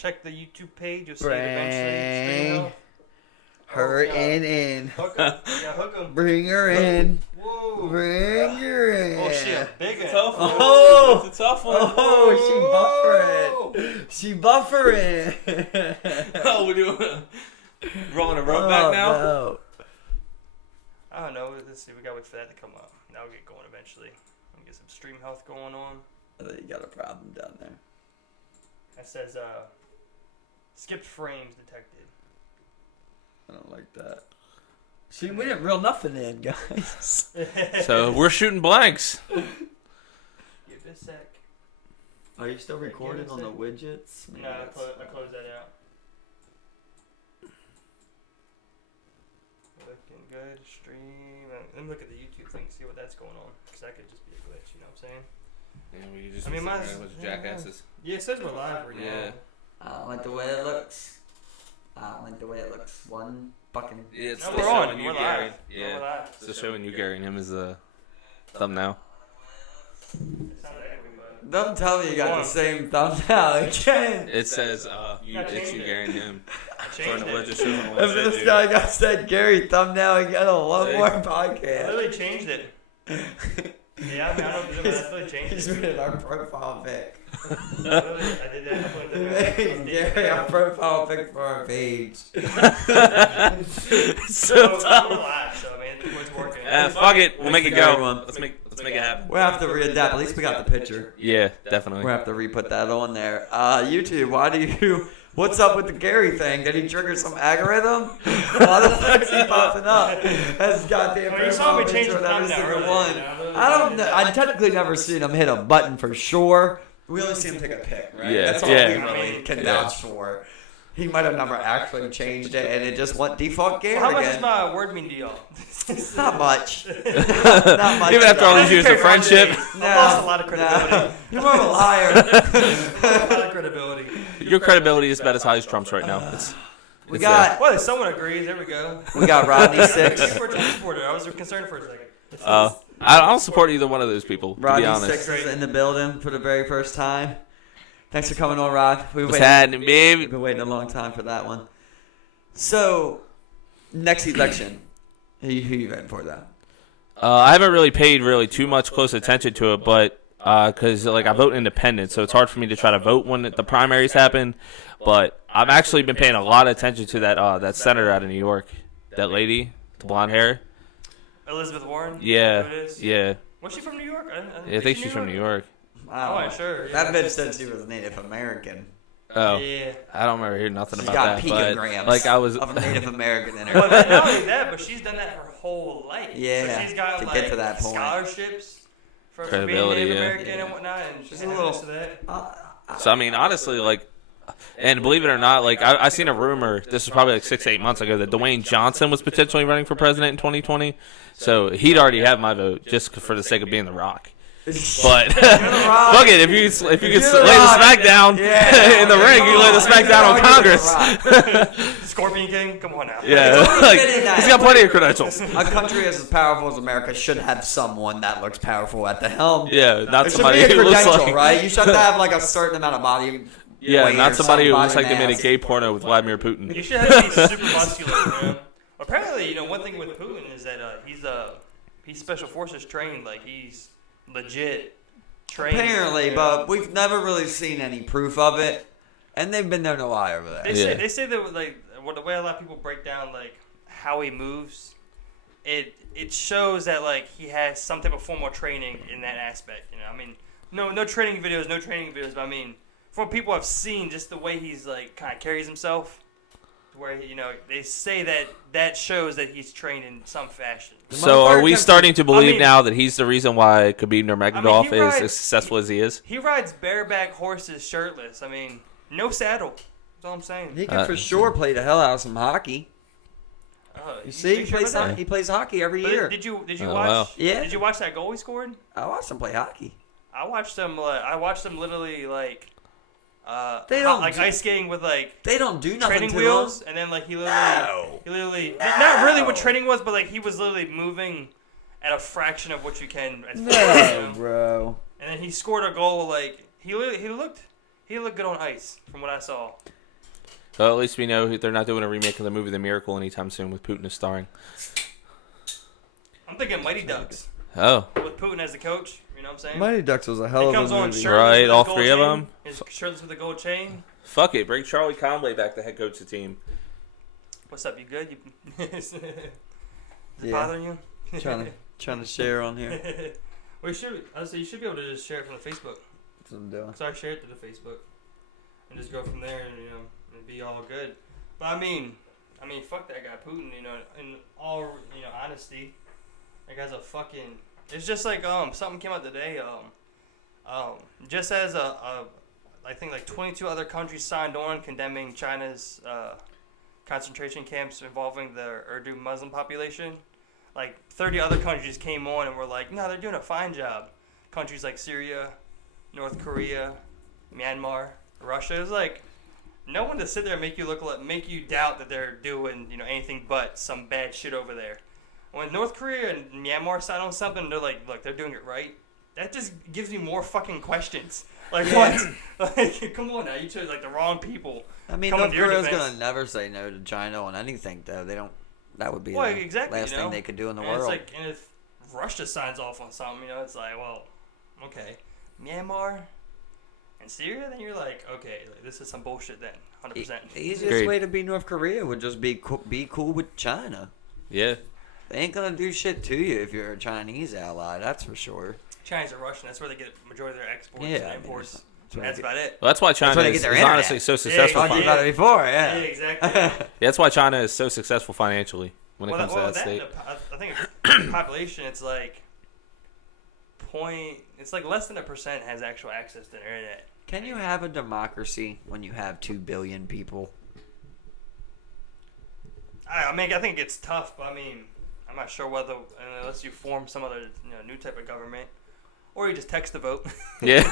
check the YouTube page. You'll see it eventually. Her in. Hook 'em. Yeah, hook 'em. Bring her in. Whoa. Bring her in. Oh, she a big one. Oh, it's a tough one. Oh, she buffering. Oh, we're doing rolling a rope back now. No. I don't know. Let's see. We gotta wait for that to come up. Now we'll get going eventually. We'll get some stream health going on. I think you got a problem down there. That says skipped frames detected. I don't like that. See, we didn't reel nothing in, guys. So we're shooting blanks. Give it a sec. Are you still recording on the widgets? No, I closed that out. Looking good. Stream. Let me look at the YouTube thing, see what that's going on. Because that could just be a glitch, you know what I'm saying? Yeah, we just mine's jackasses. Yeah, it says we're live right now. Yeah. I don't like the way it looks. One fucking. Yeah, it's No, still we're on. showing you, We're Gary. live. Yeah. We're live. It's still showing you, Gary, and him as the thumbnail. It sounds like everybody. Don't tell me you got the same thumbnail again. It says it's you, Gary, and him. Changed it. Just showing one If shit, this dude. guy got said Gary thumbnail again on one See? more I podcast. literally changed it. Yeah, I mean, I don't know, but I literally changed He's it. made our profile pic. Literally, I did that. I put it in the Gary, our profile pic for our page. So So, tough. we're live, so I mean, it's working. Fuck it, we'll make it go. Everyone. Let's make it happen. We'll have to readapt. At least we got the picture. Yeah, definitely. We'll have to re-put that on there. YouTube, why do you... What's up with the Gary thing? Did he trigger some algorithm? Why the fuck's he popping up? That's goddamn Well, you saw me change the picture of every thumbnail single earlier, one. you know, I don't know. I technically never seen him hit a button for sure. We only see him take a pic, right? Yeah, That's all yeah. we really can vouch for. He might have never actually changed it, and it just went default Gary Well, how much again. does my word mean to y'all? Not much. Not much. Even after all these years of Carry on friendship, days. I've lost a lot of credibility. Nah. You're more of a liar. A lot of credibility. your credibility is about as high as Trump's right now. We got Well, if someone agrees, there we go. Rodney Six. For a Trump supporter, I was concerned for a second. I don't support either one of those people, to be Rodney honest. Six is in the building for the very first time. Thanks for coming on, Rod. What's happening, baby? We've been waiting a long time for that one. So, next election, who you voting for, though? I haven't really paid too much close attention to it, but because I vote independent, so it's hard for me to try to vote when the primaries happen. But I've actually been paying a lot of attention to that senator out of New York, that lady, the blonde hair. Elizabeth Warren? Yeah, Who it is? yeah. Was she from New York? I think she's from New York. Oh, I'm sure. That bitch said she was Native American. Oh, Yeah. I don't remember hearing nothing She's about got that. picograms But I was of Native American in her. Well, not only that, but she's done that her whole life. Yeah, So she's got to like get to that point. scholarships for being Credibility, Native yeah. American Yeah. and whatnot, and she's a a little- little to that. So I mean, honestly, and believe it or not, I seen a rumor. This was probably 6 to 8 months ago that Dwayne Johnson was potentially running for president in 2020. So he'd already have my vote just for the sake of being The Rock. But fuck it, if you could lay the smack down in the ring, you lay the smack down on Congress. Scorpion King, come on now. Yeah, he's got plenty of credentials. A country as powerful as America should have someone that looks powerful at the helm. Yeah, not It should somebody be a who looks credential, like right? You should have to have a certain amount of body. Yeah, weight not or somebody who some looks like body they made a mass. gay porno with Vladimir Putin. You should have to be super muscular, man. Apparently, one thing with Putin is that he's special forces trained, he's legit trained. Apparently, but we've never really seen any proof of it, and they've been known to lie over there. They say that the way a lot of people break down how he moves, it shows that he has some type of formal training in that aspect. I mean, no training videos, but I mean, from what people have seen, just the way he's kind of carries himself, where they say that shows that he's trained in some fashion. So are we starting to believe I mean- now that he's the reason why Khabib Nurmagomedov he is rides- as successful as he is? He rides bareback horses shirtless. I mean, no saddle. That's all I'm saying. He can for sure play the hell out of some hockey. You see, he plays hockey every year. Did you Oh, watch? wow. Yeah. Did you watch that goal he scored? I watched him play hockey. I watched them literally They don't ice skating with They don't do nothing training to wheels, him. and then he No. literally not really what training was, but he was literally moving at a fraction of what you can. At No, bro. And then he scored a goal. He He looked good on ice, from what I saw. Well, at least we know they're not doing a remake of the movie The Miracle anytime soon with Putin as starring. I'm thinking Mighty Ducks. Oh. With Putin as the coach, you know what I'm saying? Mighty Ducks was a hell He of a comes on movie. shirtless Right, with all a gold 3 of chain. them. His shirtless with a gold chain. Fuck it, bring Charlie Conway back to head coach the team. What's up? You good? Is it Yeah. bothering you? trying to share on here. We should. Honestly, you should be able to just share it from the Facebook. That's what I'm doing. So I share it to the Facebook, and just go from there, and and be all good. But I mean, fuck that guy Putin. In all honesty, that guy's a fucking. It's just like something came out today. Just as I think like 22 other countries signed on condemning China's concentration camps involving the Urdu Muslim population. Like 30 other countries came on and were like, no, they're doing a fine job. Countries like Syria, North Korea, Myanmar, Russia. It was like no one to sit there and make you doubt that they're doing anything but some bad shit over there. When North Korea and Myanmar sign on something, they're like, look, they're doing it right. That just gives me more fucking questions. Like what? Like come on now, you chose like the wrong people. I mean, North Korea's gonna never say no to China on anything, though. They don't. That would be the last thing they could do in the world. It's like, and if Russia signs off on something, it's like, well, okay, Myanmar and Syria, then you're like, okay, like, this is some bullshit then, 100%. The easiest way to be North Korea would just be cool with China. Yeah. They ain't gonna do shit to you if you're a Chinese ally, that's for sure. Chinese and Russian, that's where they get the majority of their exports and imports. That's about it. Well, that's why China is honestly so successful. Talked about it before, yeah. Yeah, exactly. Yeah, that's why China is so successful financially when it comes to that state. I think the population, it's like less than 1% has actual access to the internet. Can you have a democracy when you have 2 billion people? I think it's tough, but I'm not sure whether unless you form some other new type of government. Or you just text the vote. Yeah.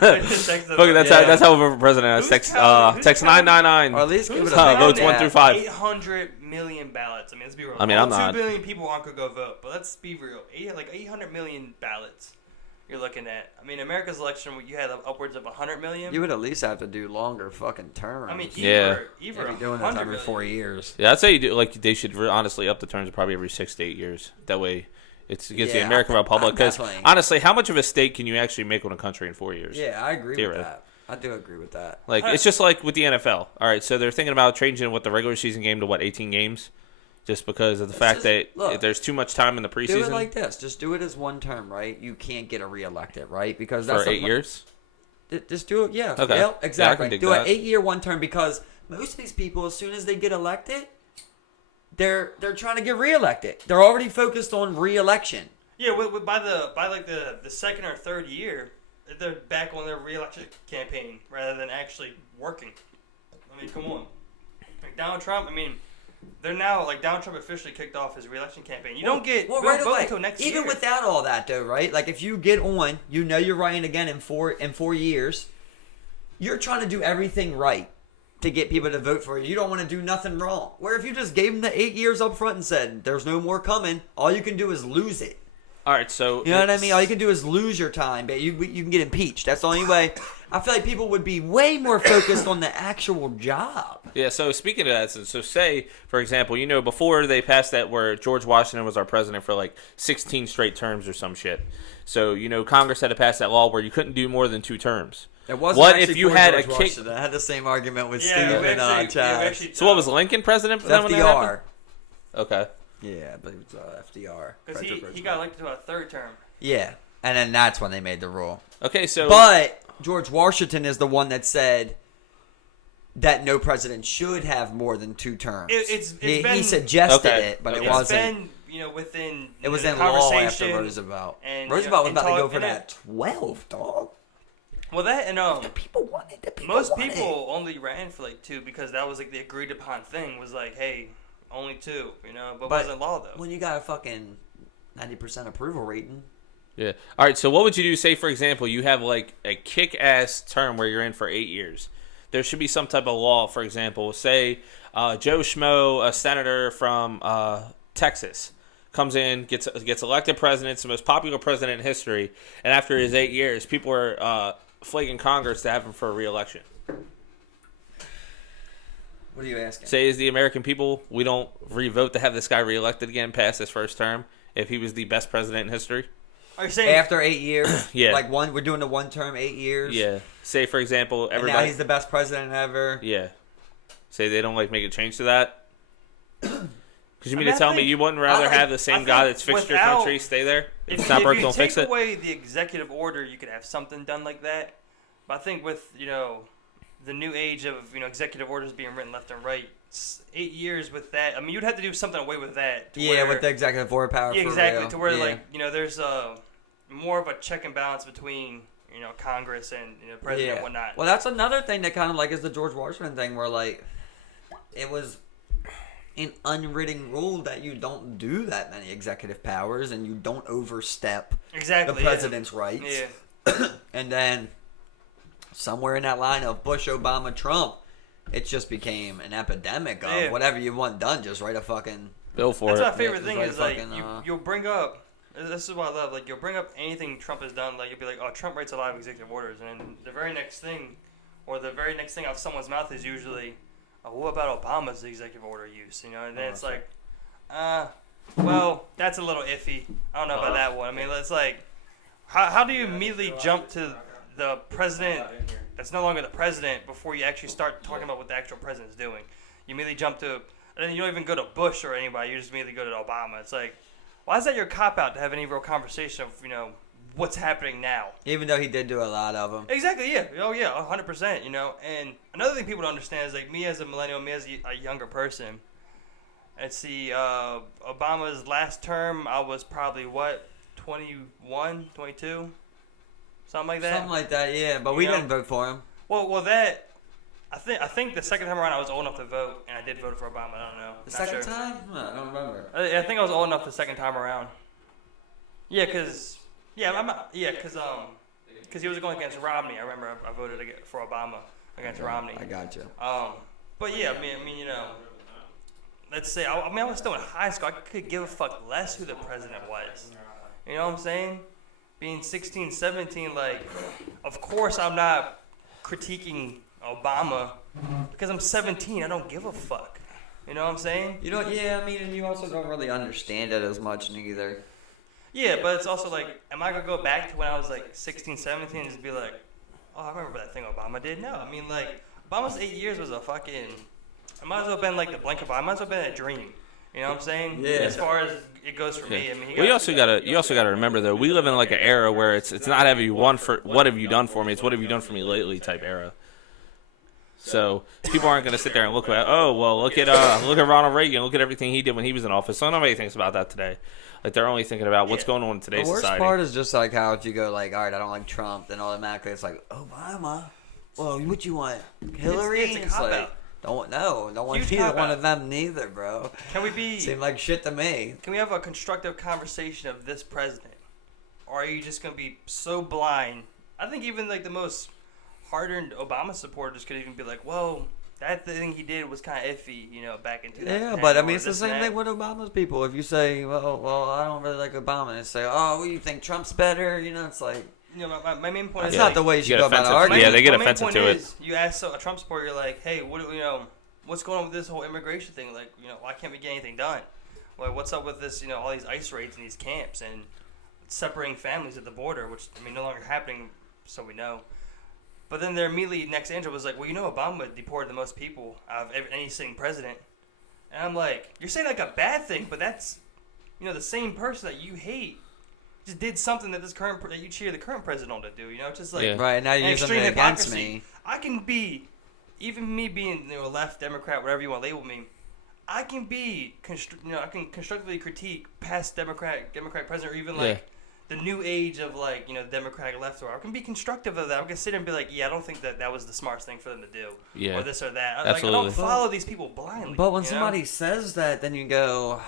Look, that's how we vote for president. Text 999. Or at least give it votes 1 through 5. 800 million ballots. Let's be real. I'm 2 not. billion people aren't gonna go vote, but let's be real. 800 million ballots. You're looking at. America's election, you had upwards of 100 million. You would at least have to do longer fucking terms. Either doing that every 4 years. Yeah, I'd say you do. Like they should honestly up the terms probably every 6 to 8 years. That way. It gives the American Republic. Because honestly, how much of a state can you actually make on a country in 4 years? Yeah, I agree with that. I do agree with that. Like it's just like with the NFL. All right, so they're thinking about changing the regular season game to 18 games, just because of the fact that there's too much time in the preseason. Do it like this. Just do it as one term, right? You can't get reelected, right? Because that's for 8 years. Just do it. Yeah. Okay. Yeah, exactly. Yeah, do an 8-year one term because most of these people, as soon as they get elected, they're trying to get reelected. They're already focused on reelection. Yeah, by the second or third year, they're back on their re-election campaign rather than actually working. Come on. Like Donald Trump, they're now, Donald Trump officially kicked off his re-election campaign. You don't get vote until next year. Even without all that, though, right? Like, if you get on, you're running again in 4 years, you're trying to do everything right to get people to vote for you. You don't want to do nothing wrong. Where if you just gave them the 8 years up front and said, there's no more coming, all you can do is lose it. All right, so you know what I mean? All you can do is lose your time, but you can get impeached. That's the only way. I feel like people would be way more focused on the actual job. Yeah, so speaking of that, so say, for example, before they passed that where George Washington was our president for 16 straight terms or some shit. So, Congress had to pass that law where you couldn't do more than 2 terms. It wasn't what if you had George Washington. I had the same argument with Steve and Chad. So what was Lincoln president? FDR. Okay. Yeah, I believe it's FDR. Because he got elected to a 3rd term. Yeah, and then that's when they made the rule. Okay, so... But George Washington is the one that said that no president should have more than 2 terms. He suggested it, but it wasn't... It's been, within... It was in law after Roosevelt. And, Roosevelt was about to go for that 12, dog. Well, that and the people wanted. Most people only ran for 2 because that was the agreed upon thing. Was hey, only 2, but it wasn't law though. When you got a fucking 90% approval rating. Yeah. All right. So what would you do? Say for example, you have a kick-ass term where you're in for 8 years. There should be some type of law. For example, say Joe Schmo, a senator from Texas, comes in, gets elected president, it's the most popular president in history, and after his 8 years, people are flagging Congress to have him for a re-election. What are you asking? Say, as the American people, we don't re-vote to have this guy reelected again past his first term if he was the best president in history? Are you saying After 8 years? Yeah. Like we're doing the one term, 8 years? Yeah. Say, for example, And everybody... now he's the best president ever? Yeah. Say they don't, like, make a change to that? Because you mean I to tell me think- you wouldn't rather have the same guy that's fixed your without- country stay there? If it's if not broke, you don't take fix it? away the executive order, you could have something done like that. But I think with, the new age of, executive orders being written left and right, 8 years with that. I mean, you'd have to do something away with that. With the executive order power. Yeah, for exactly. real. To where, Yeah. there's more of a check and balance between, Congress and, president and whatnot. Well, that's another thing that kind of like is the George Washington thing where, like, it was an unwritten rule that you don't do that many executive powers and you don't overstep Exactly. the president's rights. Yeah. And then somewhere in that line of Bush, Obama, Trump, it just became an epidemic of whatever you want done, just write a fucking... Bill for That's it. my favorite thing just is, write like, fucking, you'll bring up... This is what I love. Like, you'll bring up anything Trump has done. Like, you'll be like, oh, Trump writes a lot of executive orders. And then the very next thing, or the very next thing out of someone's mouth is usually, oh, what about Obama's executive order use? And then it's like, well, that's a little iffy. I don't know about that one. I mean, it's like, how do you immediately jump to the president that's no longer the president before you actually start talking about what the actual president's doing? You immediately jump to, and then you don't even go to Bush or anybody. You just immediately go to Obama. It's like, why is that your cop-out to have any real conversation of, what's happening now? Even though he did do a lot of them. Exactly, yeah. Oh, yeah, 100%, And another thing people don't understand is, like, me as a millennial, me as a younger person, let's see, Obama's last term, I was probably, 21, 22? Something like that? Something like that, yeah. But we didn't vote for him. Well, that... I think the second time around I was old enough to vote, and I did vote for Obama. I don't know. The second time? I don't remember. I think I was old enough the second time around. Yeah, because he was going against Romney. I remember I voted for Obama against Romney. I got you. But yeah, I mean, let's say I was still in high school. I could give a fuck less who the president was. You know what I'm saying? Being 16, 17, like, of course I'm not critiquing Obama because I'm 17. I don't give a fuck. You know what I'm saying? Yeah, I mean, and you also don't really understand it as much neither. Yeah, but it's also like, am I going to go back to when I was like 16, 17 and just be like, oh, I remember that thing Obama did? No, I mean, like, Obama's 8 years was a fucking, it might as well have been like the blink of an eye. It might as well have been a dream. You know what I'm saying? Yeah. As far as it goes for me. I mean, Well, you also gotta remember though, we live in like an era where it's not what have you done for me, it's what have you done for me lately type era. So people aren't gonna sit there and look at look at Ronald Reagan, look at everything he did when he was in office. So nobody thinks about that today. Like they're only thinking about what's going on in today's The worst society. part is just like how if you go like, all right, I don't like Trump, then automatically it's like Obama. Well, what you want, Hillary? It's a cop-out. like, don't want Huge either cop-out. one of them neither, bro. Can we be? Seem like shit to me. Can we have a constructive conversation of this president? Or are you just going to be so blind? I think even like the most hard-earned Obama supporters could even be like, well, that thing he did was kind of iffy, back in 2010. Yeah, but I mean, or it's the this same and thing that. with Obama's people. If you say, well, I don't really like Obama, and say, oh, well, you think Trump's better? It's like, My main point that's is not like, the way you You should get go about offensive. arguing. Yeah, they get my main offensive point to it. is, you ask a Trump supporter, you're like, hey, what's going on with this whole immigration thing? Like, why can't we get anything done? Like, what's up with this, all these ICE raids in these camps and separating families at the border, which, no longer happening, so we know. But then their immediately next answer was like, well, Obama deported the most people out of any sitting president. And I'm like, you're saying like a bad thing, but that's, the same person that you hate just did something that that you cheer the current president on to do. Just like Right, now you're an using extreme it against hypocrisy. me. I can be, even me being left Democrat, whatever you want to label me, I can be I can constructively critique past Democratic president, or even like the new age of like the Democratic left. Or I can be constructive of that. I can sit there and be like, yeah, I don't think that was the smartest thing for them to do, or this or that. Absolutely. I don't follow these people blindly. But when somebody says that, then you go,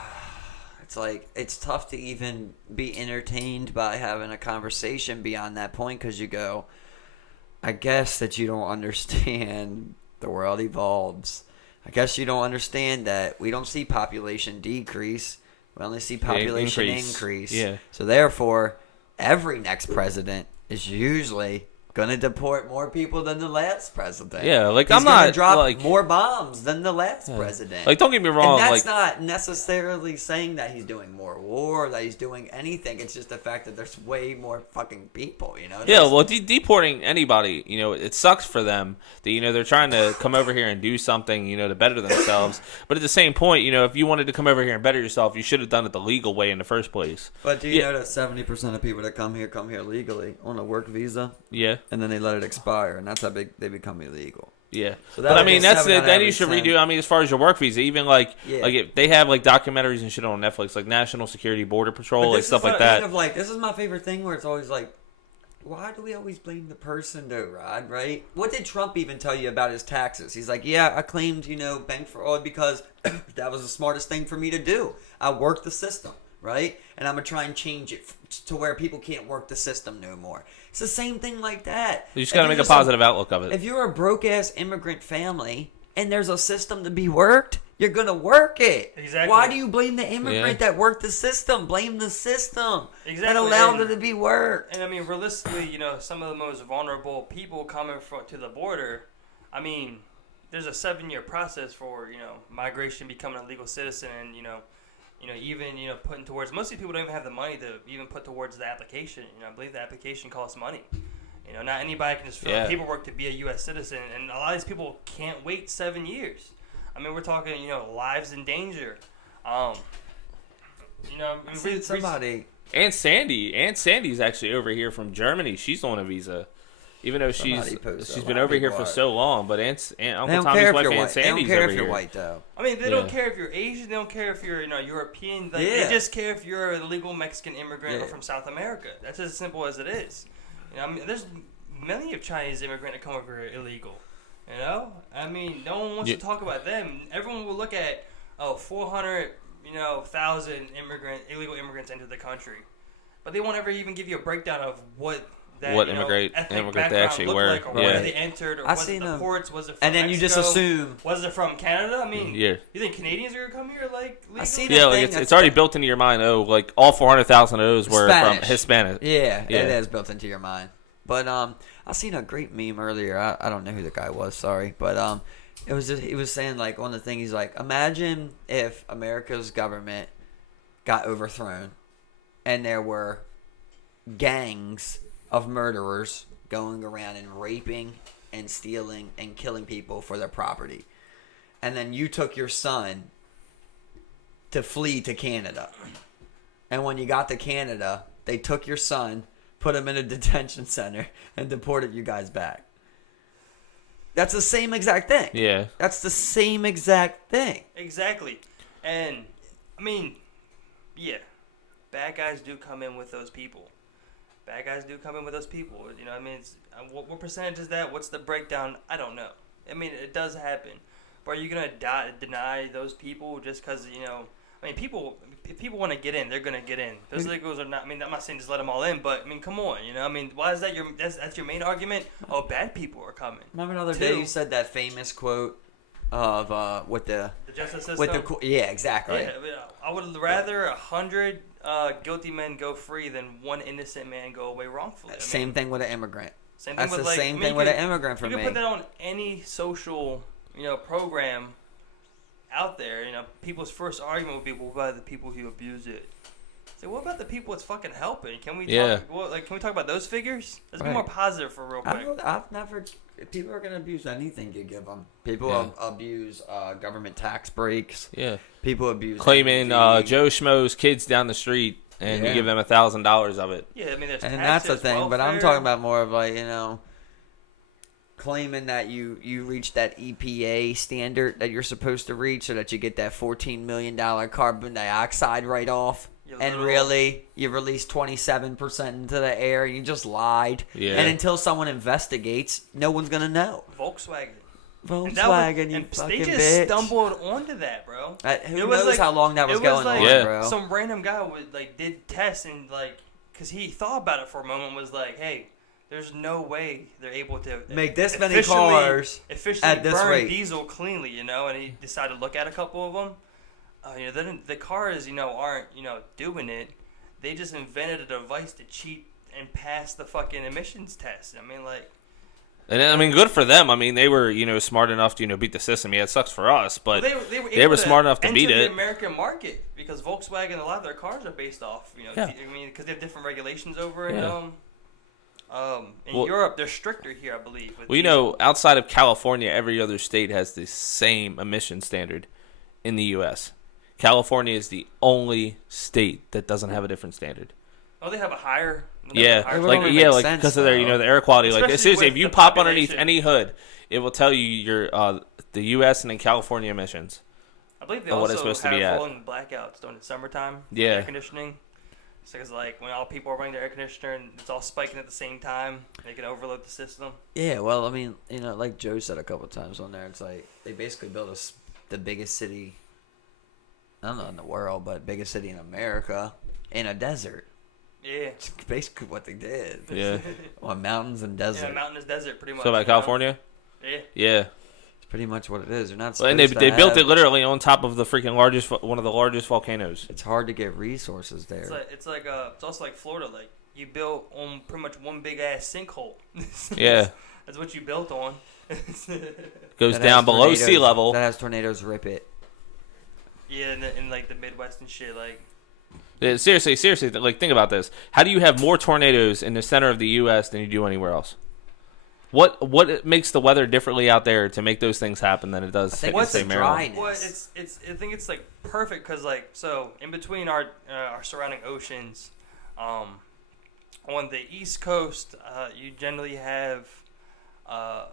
it's like, it's tough to even be entertained by having a conversation beyond that point, because you go, I guess that you don't understand the world evolves. I guess you don't understand that we don't see population decrease. We only see population increase. Yeah. So therefore, every next president is usually gonna deport more people than the last president. Yeah, like He's I'm gonna not drop like more bombs than the last president. Like, don't get me wrong. And that's Like, not necessarily saying that he's doing more war, that he's doing anything. It's just the fact that there's way more fucking people, you know? yeah, There's- well, deporting anybody, you know, it sucks for them that, you know, they're trying to come over here and do something, you know, to better themselves. But at the same point, you know, if you wanted to come over here and better yourself, you should have done it the legal way in the first place. But do you know that 70% of people that come here legally on a work visa, Yeah. and then they let it expire, and that's how big they become illegal. Yeah, So but I mean that's then then you should redo. I mean, as far as your work visa, even like if they have like documentaries and shit on Netflix, like National Security Border Patrol, like stuff like that. Kind of like, this is my favorite thing where it's always like, why do we always blame the person though, Rod? Right? What did Trump even tell you about his taxes? He's like, yeah, I claimed bank fraud because that was the smartest thing for me to do. I worked the system, right? And I'm gonna try and change it to where people can't work the system no more. It's the same thing like that. You just gotta make a positive outlook of it. If you're a broke ass immigrant family and there's a system to be worked, you're gonna work it. Exactly. Why do you blame the immigrant that worked the system? Blame the system that allowed it to be worked. And I mean, realistically, you know, some of the most vulnerable people coming to the border, I mean, there's a 7-year process for, you know, migration, becoming a legal citizen, and even putting towards. Most of these people don't even have the money to even put towards the application. You know, I believe the application costs money. You know, not anybody can just fill out paperwork to be a U.S. citizen, and a lot of these people can't wait 7 years. I mean, we're talking, lives in danger. Somebody. And Sandy's actually over here from Germany. She's on a visa, even though she's been over here for so long. But Uncle Tommy's wife Aunt Sandy's over here. They don't care if you're white, though. I mean, they don't care if you're Asian. They don't care if you're European. They just care if you're a legal Mexican immigrant or from South America. That's as simple as it is. I mean, there's many of Chinese immigrants that come over here illegal. You know, I mean, no one wants to talk about them. Everyone will look at 400,000 illegal immigrants enter the country, but they won't ever even give you a breakdown of what immigrant they actually were. Like, or where they entered, or was it the ports? Was it from and then Mexico? You just assume. Was it from Canada? I mean, you think Canadians are gonna come here like legally? It's already built into your mind. Oh, like all 400,000 of those were Spanish. From Hispanic. Yeah, it is built into your mind. But I seen a great meme earlier. I don't know who the guy was. Sorry, but it was he was saying like on the thing. He's like, imagine if America's government got overthrown, and there were gangs of murderers going around and raping and stealing and killing people for their property, and then you took your son to flee to Canada, and when you got to Canada, they took your son, put him in a detention center, and deported you guys back. That's the same exact thing. Yeah. That's the same exact thing. Exactly. And, I mean, yeah, bad guys do come in with those people. You know, I mean, what percentage is that? What's the breakdown? I don't know. I mean, it does happen. But are you going to deny those people just because, I mean, if people want to get in, they're going to get in. Those illegals are not, I mean, I'm not saying just let them all in, but, I mean, come on, I mean, why is that that's your main argument? Oh, bad people are coming. Remember the other day you said that famous quote of, with the justice system? Yeah, exactly. Yeah, I would rather 100 guilty men go free than one innocent man go away wrongfully. Same thing with an immigrant. That's the same thing with an immigrant for me. You can put that on any social, program out there. People's first argument would be, "What about the people who abuse it?" So what about the people it's fucking helping? Can we talk about those figures? Let's be more positive for real quick. I've never. People are gonna abuse anything you give them. People abuse government tax breaks. Yeah. People abuse claiming Joe Schmo's kids down the street, and you give them $1,000 of it. Yeah, I mean, there's and taxes, that's the thing. welfare. But I'm talking about more of like claiming that you reach that EPA standard that you're supposed to reach, so that you get that $14 million carbon dioxide write-off. And really, you released 27% into the air. You just lied. Yeah. And until someone investigates, no one's gonna know. Volkswagen, you fucking they just bitch. stumbled onto that, bro. Who knows how long that was going on, bro? Some random guy did tests and because he thought about it for a moment, was like, hey, there's no way they're able to make this many cars at this burn rate. Diesel cleanly, and he decided to look at a couple of them. The cars, aren't, doing it. They just invented a device to cheat and pass the fucking emissions test. I mean, like. And I mean, good for them. I mean, they were smart enough to beat the system. Yeah, it sucks for us, but they were smart enough to beat it. The American market, because Volkswagen, a lot of their cars are based off. Yeah. I mean, because they have different regulations over in Europe. They're stricter here, I believe. Outside of California, every other state has the same emission standard in the U.S. California is the only state that doesn't have a different standard. Oh, they have a higher. Because of their the air quality. Especially Like seriously, if you the pop underneath population. any hood, it will tell you your the U.S. and then California emissions. I believe they and what also it's supposed to have be at. rolling blackouts during the summertime. Yeah. Air conditioning. So it's like when all people are running their air conditioner and it's all spiking at the same time, they can overload the system. Yeah, well, I mean, like Joe said a couple of times on there, it's like they basically built the biggest city, I don't know in the world, but biggest city in America in a desert. Yeah. It's basically what they did. Yeah. On mountains and desert. Yeah, mountainous desert, pretty much. So about California? Yeah. Yeah. It's pretty much what it is. They're not Well, supposed and they to built have- it literally on top of the freaking one of the largest volcanoes. It's hard to get resources there. It's also like Florida. Like you built on pretty much one big ass sinkhole. Yeah. That's what you built on. Goes That down has below sea tornadoes- level. That has tornadoes rip it. Yeah, in like the Midwest and shit. Like Yeah, seriously, like think about this. How do you have more tornadoes in the center of the U.S. than you do anywhere else? What makes the weather differently out there to make those things happen than it does think in it's say the Maryland? dryness. well, I think it's like perfect because like so in between our surrounding oceans, on the East Coast, you generally have a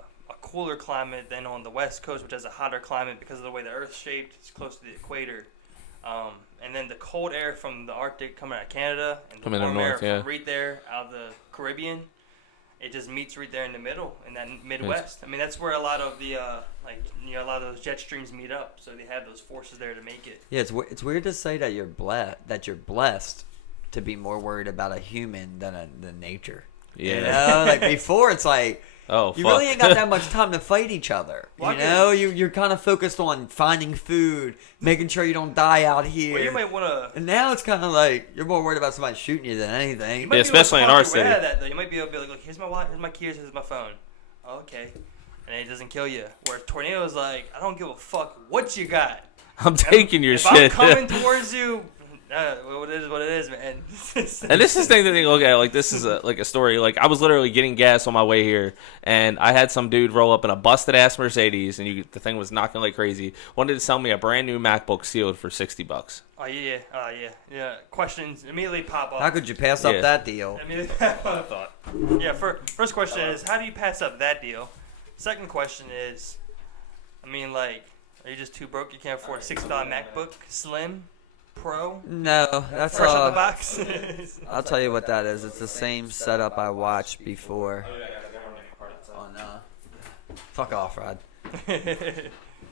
cooler climate than on the West Coast, which has a hotter climate because of the way the Earth's shaped. It's close to the equator. And then the cold air from the Arctic coming out of Canada and the Coming up warm air north, yeah. from right there out of the Caribbean, it just meets right there in the middle in that Midwest. I mean, that's where a lot of the a lot of those jet streams meet up. So they have those forces there to make it. Yeah, it's weird to say that you're blessed to be more worried about a human than nature. Yeah. You know, like before it's like Oh, you fuck. really ain't got that much time to fight each other. Well, You know, you're kind of focused on finding food, making sure you don't die out here. Well, you might want to. And now it's kind of like you're more worried about somebody shooting you than anything. Yeah, especially in our city. That, though. You might be able to be like, look, here's my wallet, here's my keys, here's my phone. Oh, okay. And it doesn't kill you. Where tornado is like, I don't give a fuck what you got. I'm taking your if shit. I'm coming towards you, well, it is what it is, man. And this is the thing that they look at. Like this is a story. Like I was literally getting gas on my way here, and I had some dude roll up in a busted ass Mercedes, and the thing was knocking like crazy. Wanted to sell me a brand new MacBook sealed for $60. Oh yeah. Questions immediately pop up. How could you pass up that deal? Immediately pop up. Yeah. First question is, how do you pass up that deal? Second question is, I mean, like, are you just too broke you can't afford a $6 MacBook Slim Pro? No, that's Fresh out the box. I'll tell you what that is. It's the same setup I watched before. On fuck off, Rod.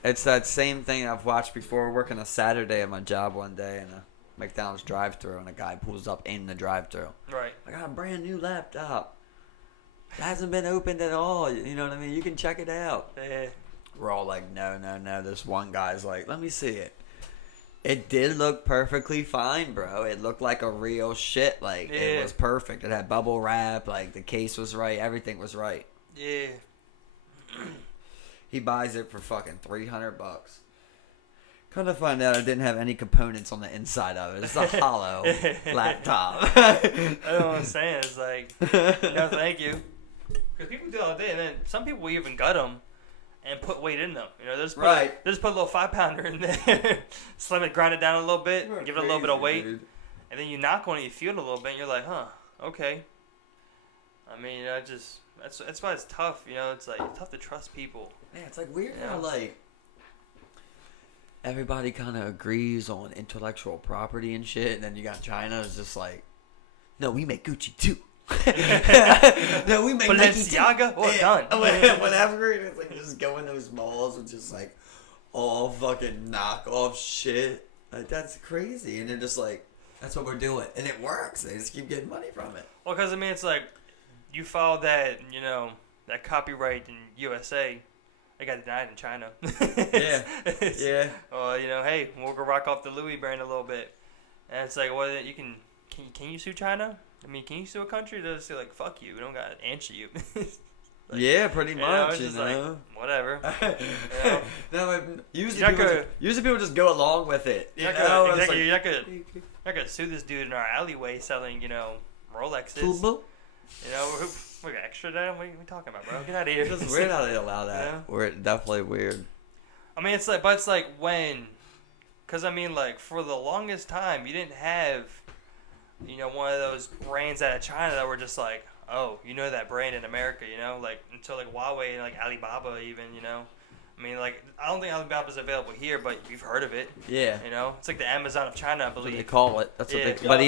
It's that same thing I've watched before. Working a Saturday at my job one day in a McDonald's drive-thru, and a guy pulls up in the drive-thru. Right. I got a brand new laptop. It hasn't been opened at all. You know what I mean? You can check it out. Yeah. We're all like, no. This one guy's like, let me see it. It did look perfectly fine, bro. It looked like a real shit. Like, It was perfect. It had bubble wrap. Like, the case was right. Everything was right. Yeah. He buys it for fucking $300. Come to find out, it didn't have any components on the inside of it. It's a hollow laptop. I know what I'm saying. It's like, no, thank you. Because people do it all day, and then some people even gut them and put weight in them. You know, they just put a little 5-pounder in there, slim it, grind it down a little bit, give it a little bit of weight, and then you knock on it, you feel it a little bit, and you're like, huh, okay. I mean, that's why it's tough. You know, it's like it's tough to trust people. Yeah, it's like weird how like everybody kind of agrees on intellectual property and shit, and then you got China is just like, no, we make Gucci too. No, we make Balenciaga or done. Whenever it's like just go in those malls with just like all fucking knockoff shit. Like that's crazy, and they're just like, that's what we're doing, and it works. They just keep getting money from it. Well, because I mean, it's like you follow that, you know, that copyright in USA. It got denied in China. Yeah. Well, you know, hey, we'll go rock off the Louis brand a little bit, and it's like, well, can you sue China? I mean, can you sue a country to say like "fuck you"? We don't gotta answer you. Like, yeah, pretty it's much. just You know? like whatever. You know? No, usually You're people just go along with it. You're not gonna sue this dude in our alleyway selling, Rolexes. Boop, boop. We got extra that. What are we talking about, bro? Get out of here. It's weird how they allow that. Yeah. We're definitely weird. I mean, it's like when, because I mean, like for the longest time, you didn't have, one of those brands out of China that were just like, oh, that brand in America, like until like Huawei and like Alibaba even, I mean, like I don't think Alibaba's available here, but you've heard of it. Yeah. It's like the Amazon of China, I That's what believe. they call it. That's what Yeah. they. But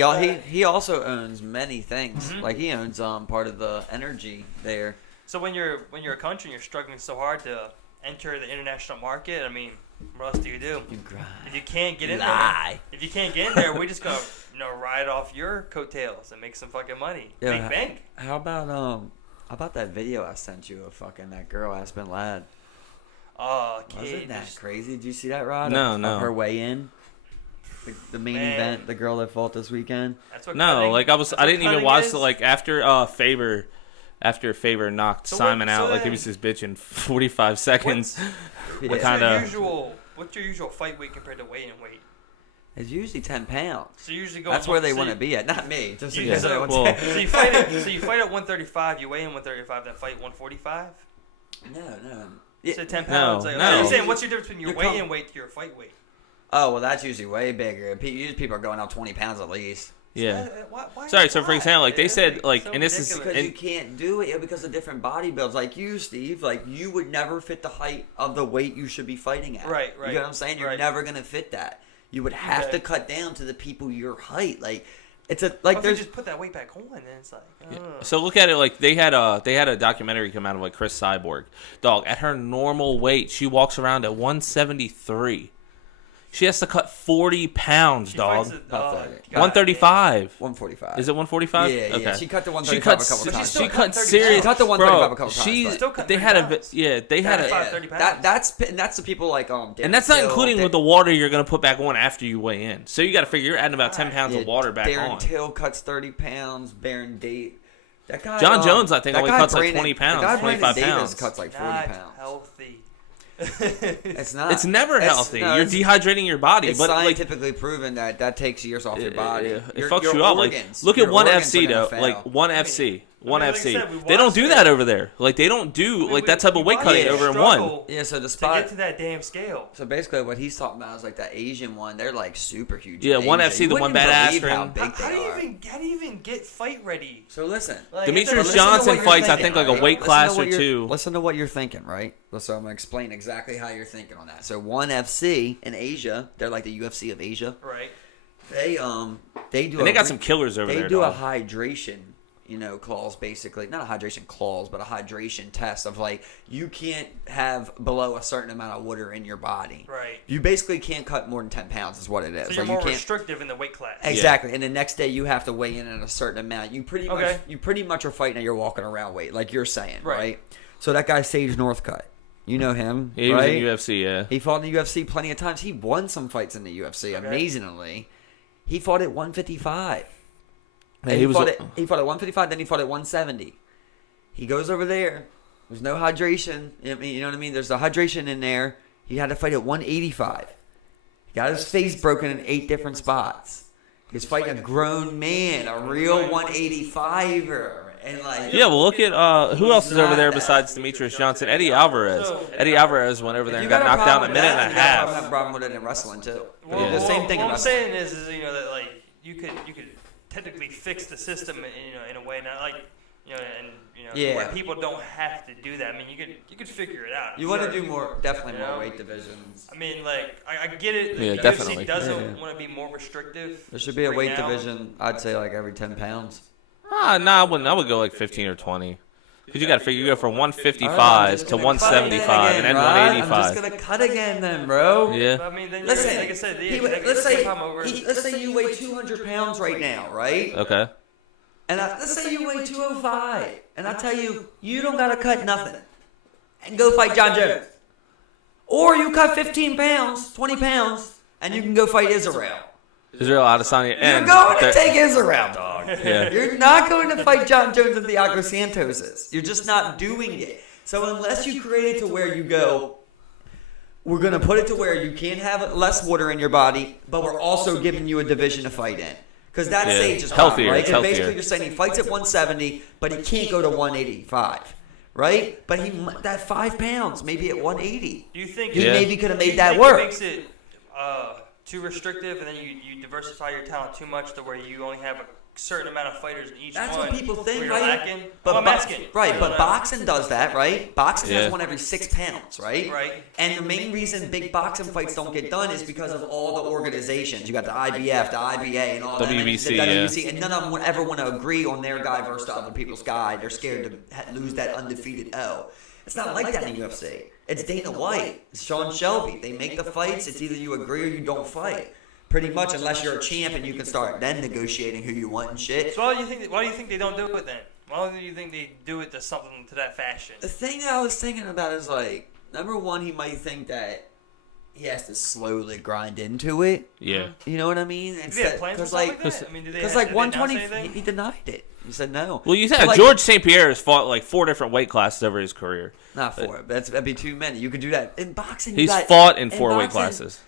he also owns many things. Mhm. Like he owns part of the energy there. So when you're a country and you're struggling so hard to enter the international market, I mean, what else do you do? You grind. If you can't get in Lie. there, we just go, ride off your coattails and make some fucking money. Yeah, Make bank. How about that video I sent you of fucking that girl Aspen Ladd? Oh, Wasn't kid. that crazy? Did you see that, Rod? No, Of no. her way in, the main Man. event, the girl that fought this weekend. That's what No, cutting- like that's I what didn't even cutting watch is? the like after Faber knocked So what- Simon out. so Like he then- was just bitching 45 seconds. Yeah. What's kinda- what's your usual fight weight compared to weigh-in weight? It's usually 10 pounds. So you usually go. That's where they want to be at. Not me. Just You- because so- I want well- to. So you fight at 135. You weigh in 135. Then fight 145. No. So 10 No, pounds. no. I'm saying, what's your difference between your You're weigh-in weight to your fight weight? Oh, well, that's usually way bigger. Usually people are going out 20 pounds at least. Yeah. Why Sorry, so for example, like they It's said, like, so and this is- ridiculous. Because And- you can't do it because of different body builds. Like you, Steve, like you would never fit the height of the weight you should be fighting at. Right. You know what I'm saying? You're right. never going to fit that. You would have Okay. to cut down to the people your height. Like, it's a, Like like, if there's, you just put that weight back on, then it's like. So look at it like they had a documentary come out of like Chris Cyborg. Dog, at her normal weight, she walks around at 173. She has to cut 40 pounds, She dog. fights it, About God 135. 145. Is it 145? Yeah, okay. She cut the She 135 cut. a couple But times. she's still She cutting cut 30 serious. pounds. She cut the 135 bro, a couple times, She, but- Still cut they 30 had a. pounds. Yeah, they had a. 30 pounds. That's the people like And that's not including with the water you're gonna put back on after you weigh in. So you got to figure you're adding about 10 pounds of water back Darren on. Till cuts 30 pounds. Baron Date. That guy. John Jones, I think, that only guy cuts like Brandon- 20 pounds, the guy 25 Brandon Davis pounds. cuts like 40 Not pounds. healthy. It's not. It's never healthy. no, You're it's- dehydrating your body. It's But like, scientifically proven that takes years off your body. it Your- fucks your you up. Like, organs- look at your one organs are FC gonna though. fail. Like one FC, one like I FC. said, we They don't watched do it. that over there. Like they don't do. Like that type of weight cutting watched over it in one. struggle Yeah, so the to spot. get to that damn scale. So basically, what he's talking about is like that Asian one. They're like super huge. Yeah, in one Asia. FC, You the one wouldn't badass believe how friend. big How they do are. you even get fight ready? So listen. Like, Demetrius it's Listen to Johnson what you're fights, I thinking, think, like a right? weight Listen to class what or you're- two. Listen to what you're thinking, right? So I'm gonna explain exactly how you're thinking on that. So one FC in Asia, they're like the UFC of Asia. Right. They do. And they got some killers over They there. do a dog. hydration, clause basically. Not a hydration clause, but a hydration test of like you can't have below a certain amount of water in your body. Right. You basically can't cut more than 10 pounds. Is what it is. So Like, you're you more can't. restrictive in the weight class. Exactly, and the next day you have to weigh in at a certain amount. You pretty Okay. much are fighting at your walking around weight, like you're saying, Right. right? So that guy Sage Northcutt, you know him, Yeah, he was right? in UFC. Yeah. He fought in the UFC plenty of times. He won some fights in the UFC, Okay. amazingly. He fought at 155. Yeah, And he was. he fought at 155, then he fought at 170. He goes over there. There's no hydration. You know what I mean? There's a hydration in there. He had to fight at 185. He got his face broken in 8 different spots. He's fighting a grown man, a real 185er. And like, Yeah, well, look at who else is over there besides Demetrius Johnson? Eddie Alvarez. Eddie Alvarez went over there and got knocked down in a minute and a You half. have a problem with it in wrestling too. Well, the same thing. What in I'm wrestling. saying is that like you could technically fix the system in a way not like Yeah. where people don't have to do that. I mean, you could figure it out. You want to Sure. do definitely You more know? weight divisions. I mean, like I get it. Yeah, The definitely. UFC doesn't Yeah. want to be more restrictive. There should be a right weight now. division. I'd say like every 10 pounds. Nah, I wouldn't. I would go like 15 or 20. Because you got to figure, you go from 155 to 175 and then I'm 185. just gonna cut again, then, bro. Yeah. I mean, then Listen, like I said, let's say you weigh 200 pounds right now, right? Okay. And let's say you weigh 205, and I tell you, you don't gotta cut nothing, and go fight John Jones, or you cut 15 pounds, 20 pounds, and you can go fight Israel. Israel Adesanya. You're And going to take Israel, dog. Yeah. You're not going to fight John Jones and Thiago Santos's. You're just not doing it. So unless you create it to where you go, we're going to put it to where you can have less water in your body, but we're also giving you a division to fight in. Because that stage is healthier, right? it's And healthier. basically you're saying he fights at 170, but he can't go to 185. Right? But that 5 pounds, maybe at 180. Do you think He maybe could have made that It work. makes it too restrictive, and then you diversify your talent too much to where you only have a certain amount of fighters in each That's one. what people think, where you're right? lacking? But I'm asking. right, but boxing does that, right? Boxing Yeah. has one every 6 pounds, right? Right. And the main reason big boxing fights don't get done is because of all the organizations. You got the IBF, the IBA, and all that. WBC, and the WBC, and none of them would ever want to agree on their guy versus the other people's guy. They're scared to lose that undefeated O. It's not like that in the UFC. It's Dana White, it's Sean Shelby. They make the fights. It's either you agree or you don't fight. Pretty much, unless you're a champ and you can start then negotiating who you want and shit. So why do you think they don't do it then? Why do you think they do it to something to that fashion? The thing that I was thinking about is like, number one, he might think that he has to slowly grind into it. Yeah. You know what I mean? Do they have plans for something like that? I mean, do they Because have, like did they announce 120, anything? he denied it. He said no. Well, you said But, like, George St. Pierre has fought like 4 different weight classes over his career. Not 4. That'd be too many. You could do that in boxing. He's fought in 4 weight boxing- classes.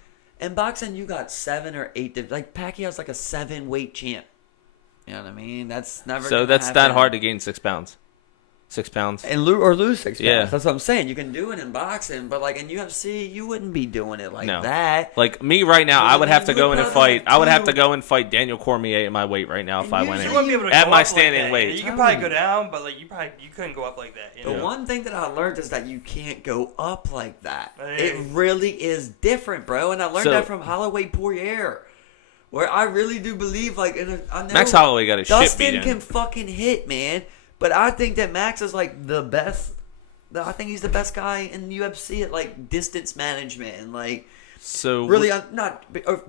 In boxing, you got 7 or 8. Like Pacquiao's like a 7-weight champ. You know what I mean? That's never. So gonna that's happen. not hard to gain 6 pounds. 6 pounds. And lose 6 pounds. Yeah. That's what I'm saying. You can do it in boxing, but like in UFC, you wouldn't be doing it like No. that. Like me right now, I would have to You go would in and probably fight. I would have to do- go and fight Daniel Cormier at my weight right now if And I went usually You in. wouldn't be able to At go my up standing like that. weight. You could probably go down, but like you couldn't go up like that. You The know? one thing that I learned is that you can't go up like that. Hey. It really is different, bro. And I learned So- that from Holloway Poirier, where I really do believe, like, I know Max Holloway got his shit Dustin beat in. can fucking hit, man. But I think that Max is like the best. I think he's the best guy in the UFC at like distance management and like So really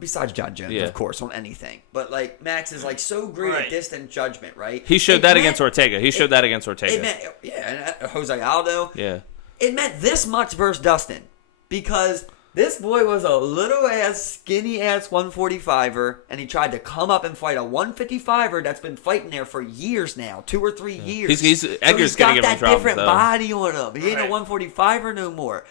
besides John Jones, Yeah. of course, on anything. But like Max is like so great Right. at distance judgment, right? he showed It that meant- against Ortega. He showed that against It Ortega. meant, yeah, and Jose Aldo. Yeah. It meant this much versus Dustin because this boy was a little ass, skinny ass 145er, and he tried to come up and fight a 155er that's been fighting there for years now, 2 or 3 years. Edgar's got gonna give him that trouble, different though. body on him. He ain't a Right. 145er no more.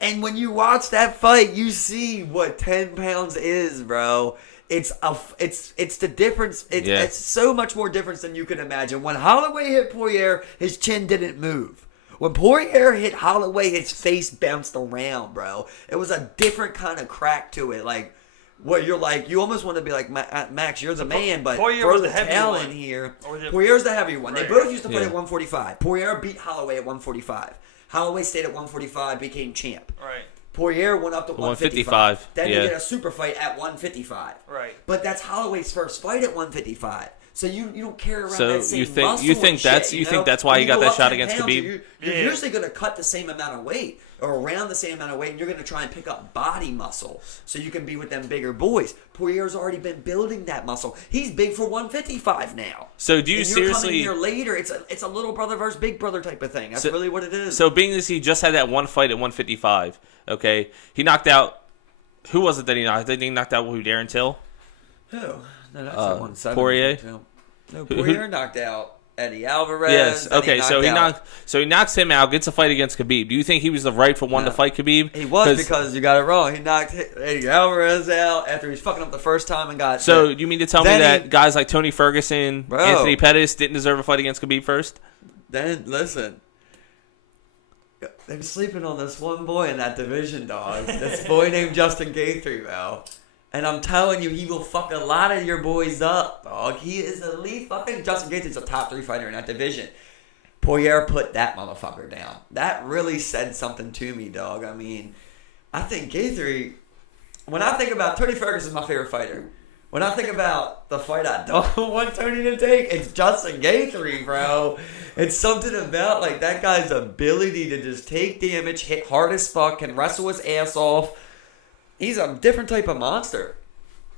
And when you watch that fight, you see what 10 pounds is, bro. It's the difference. It's so much more difference than you can imagine. When Holloway hit Poirier, his chin didn't move. When Poirier hit Holloway, his face bounced around, bro. It was a different kind of crack to it. Like, where you're like, you almost want to be like, Max, you're the man, but Poirier throw was the the heavy tail one. in here. Or the- Poirier's the heavy one. They Right. both used to fight Yeah. at 145. Poirier beat Holloway at 145. Holloway stayed at 145, became champ. Right. Poirier went up to 155. 155, Then yeah. they did a super fight at 155. Right. But that's Holloway's first fight at 155. So you don't carry around So that same you think- muscle you think and that's- shit, you think know? that's why When he you got go that up shot 10 against pounds, Khabib? You're Yeah. usually going to cut the same amount of weight or around the same amount of weight, and you're going to try and pick up body muscle so you can be with them bigger boys. Poirier's already been building that muscle. He's big for 155 now. So do you And you're coming seriously? here later. It's a little brother versus big brother type of thing. That's So- really what it is. So being as he just had that one fight at 155, okay, he knocked out. Who was it that he knocked? I think he knocked out Darren Till. Who? No, that's Uh, at 170. Poirier? No, Who- Poirier knocked out Eddie Alvarez. Yes. then Okay. So he knocks him out. Gets a fight against Khabib. Do you think he was the rightful one to fight Khabib? He was because you got it wrong. He knocked Eddie Alvarez out after he was fucking up the first time and got. So you mean to tell me Then that he- guys like Tony Ferguson, Bro. Anthony Pettis didn't deserve a fight against Khabib first? Then listen, they're sleeping on this one boy in that division, dog. This boy named Justin Gaethje, bro. And I'm telling you, he will fuck a lot of your boys up, dog. He is elite. Fucking Justin Gaethje's a top 3 fighter in that division. Poirier put that motherfucker down. That really said something to me, dog. I mean, I think Gaethje. When I think about Tony Ferguson, is my favorite fighter. When I think about the fight I don't want Tony to take, it's Justin Gaethje, bro. It's something about like that guy's ability to just take damage, hit hard as fuck, can wrestle his ass off. He's a different type of monster.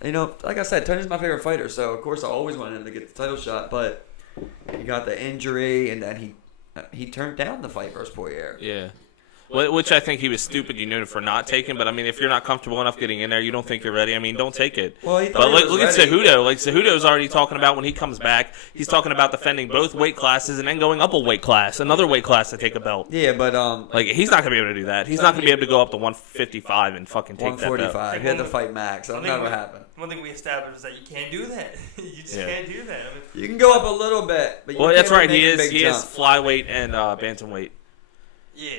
You know, like I said, Tony's my favorite fighter, so of course I always wanted him to get the title shot, but he got the injury, and then he turned down the fight versus Poirier. Yeah. Which I think he was stupid, for not taking. But I mean, if you're not comfortable enough getting in there, you don't think you're ready. I mean, don't take it. Well, he but thought he was look at ready. Cejudo. Like Cejudo's already talking about when he comes back, he's talking about defending both weight classes and then going up a weight class, another weight class to take a belt. Yeah, but Like he's not gonna be able to do that. He's not gonna be able to go up to 155 and fucking take that belt. 145. He had to fight Max. That'll never happen. One thing we established is that you can't do that. You just can't do that. I mean, You can go up a little bit, but you Well, can't that's right. make He a is big jump. flyweight and bantamweight. yeah.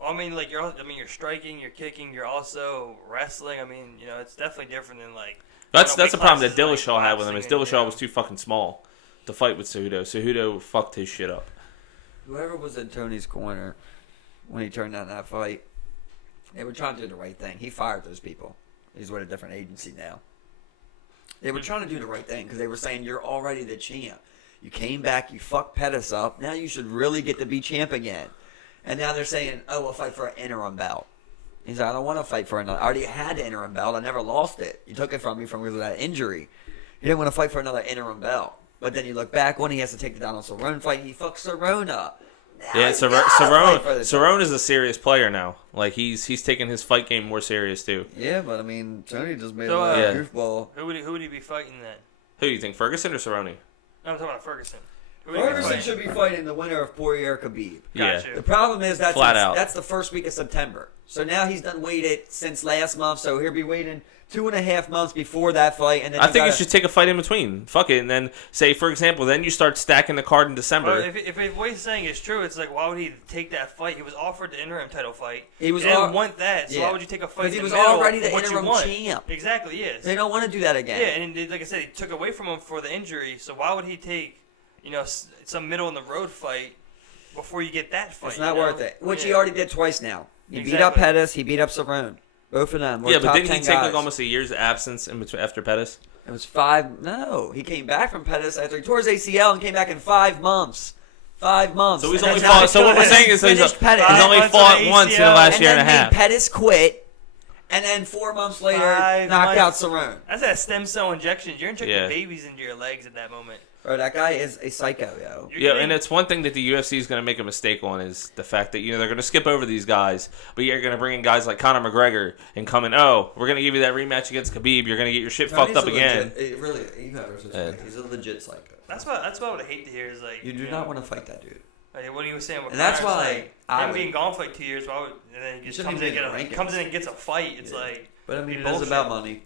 Well, I mean, like you're striking, you're kicking, you're also wrestling. I mean, it's definitely different than like. That's weight the problem that classes, Dillashaw had with him. Is boxing Dillashaw and, was too fucking small to fight with Cejudo. Cejudo fucked his shit up. Whoever was in Tony's corner when he turned down that fight, they were trying to do the right thing. He fired those people. He's with a different agency now. They were trying to do the right thing because they were saying, you're already the champ. You came back, you fucked Pettis up. Now you should really get to be champ again. And now they're saying, oh, we'll fight for an interim belt. He's like, I don't want to fight for another. I already had the interim belt. I never lost it. You took it from me from that injury. You didn't want to fight for another interim belt. But then you look back when he has to take the Donald Cerrone fight, he fucks Cerrone up. Yeah, Cerrone is a serious player now. Like he's taking his fight game more serious too. Yeah, but I mean, Tony just made So, a goofball. Who would he be fighting then? Who do you think, Ferguson or Cerrone? No, I'm talking about Ferguson. Who would he be Ferguson fighting? should be fighting the winner of Poirier Khabib. Gotcha. Yeah. The problem is Flat out. that's the first week of September. So now he's done waited since last month. So he'll be waiting 2.5 months before that fight, and then I think you should take a fight in between. Fuck it, and then say, for example, then you start stacking the card in December. Well, if what he's saying is true, it's like, why would he take that fight? He was offered the interim title fight. He was didn't want that, so yeah. why would you take a fight? Because in he was the middle already for the what you interim want? champ. Exactly, yes. They don't want to do that again. Yeah, and like I said, he took away from him for the injury. So why would he take, some middle in the road fight before you get that fight? It's not worth it. Which he already did twice now. He beat Exactly. up Pettis. He beat up Cerrone. Both of them. Were Yeah, but top didn't he 10 take guys. like almost a year's absence in between after Pettis? It was 5. No, he came back from Pettis after he tore his ACL and came back in 5 months. 5 months. So he's And only that's how fought. So what we're Pettis saying is he's finished Pettis. only 5 months fought on the once in the ACL, last year and a then made half. Pettis quit, and then 4 months later 5 knocked months. out Cerrone. That's that stem cell injection. You're injecting Yeah. babies into your legs at that moment. Bro, that guy is a psycho, yo. You're Yeah, getting- and it's one thing that the UFC is going to make a mistake on is the fact that they're going to skip over these guys, but you're going to bring in guys like Conor McGregor and come in. Oh, we're going to give you that rematch against Khabib. You're going to get your shit fucked up again. Really, you have respect. He's a legit psycho. That's what I would hate to hear is like You do not want to fight that dude. Like what he was saying. With And that's Conor, it's why like, I him would- being gone for like 2 years, why would, and then he just shouldn't comes in, even and rank him. comes in and gets a fight. It's Yeah. like, But I mean, it is bullshit. about money.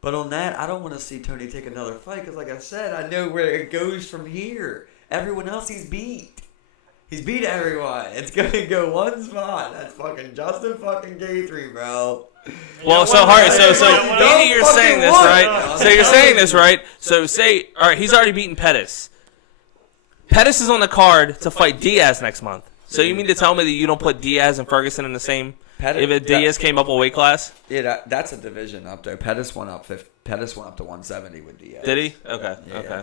But on that, I don't want to see Tony take another fight because, like I said, I know where it goes from here. Everyone else he's beat. He's beat everyone. It's going to go one spot. That's fucking Justin fucking Gaethje, bro. Well, so Dini, you're saying this, right? So you're saying this, right? So say, all right, he's already beaten Pettis. Pettis is on the card to fight Diaz next month. So you mean to tell me that you don't put Diaz and Ferguson in the same? If Diaz came up a weight class, Yeah, that's a division up there. Pettis went up to 170 with Diaz. did he? Okay, Yeah. okay.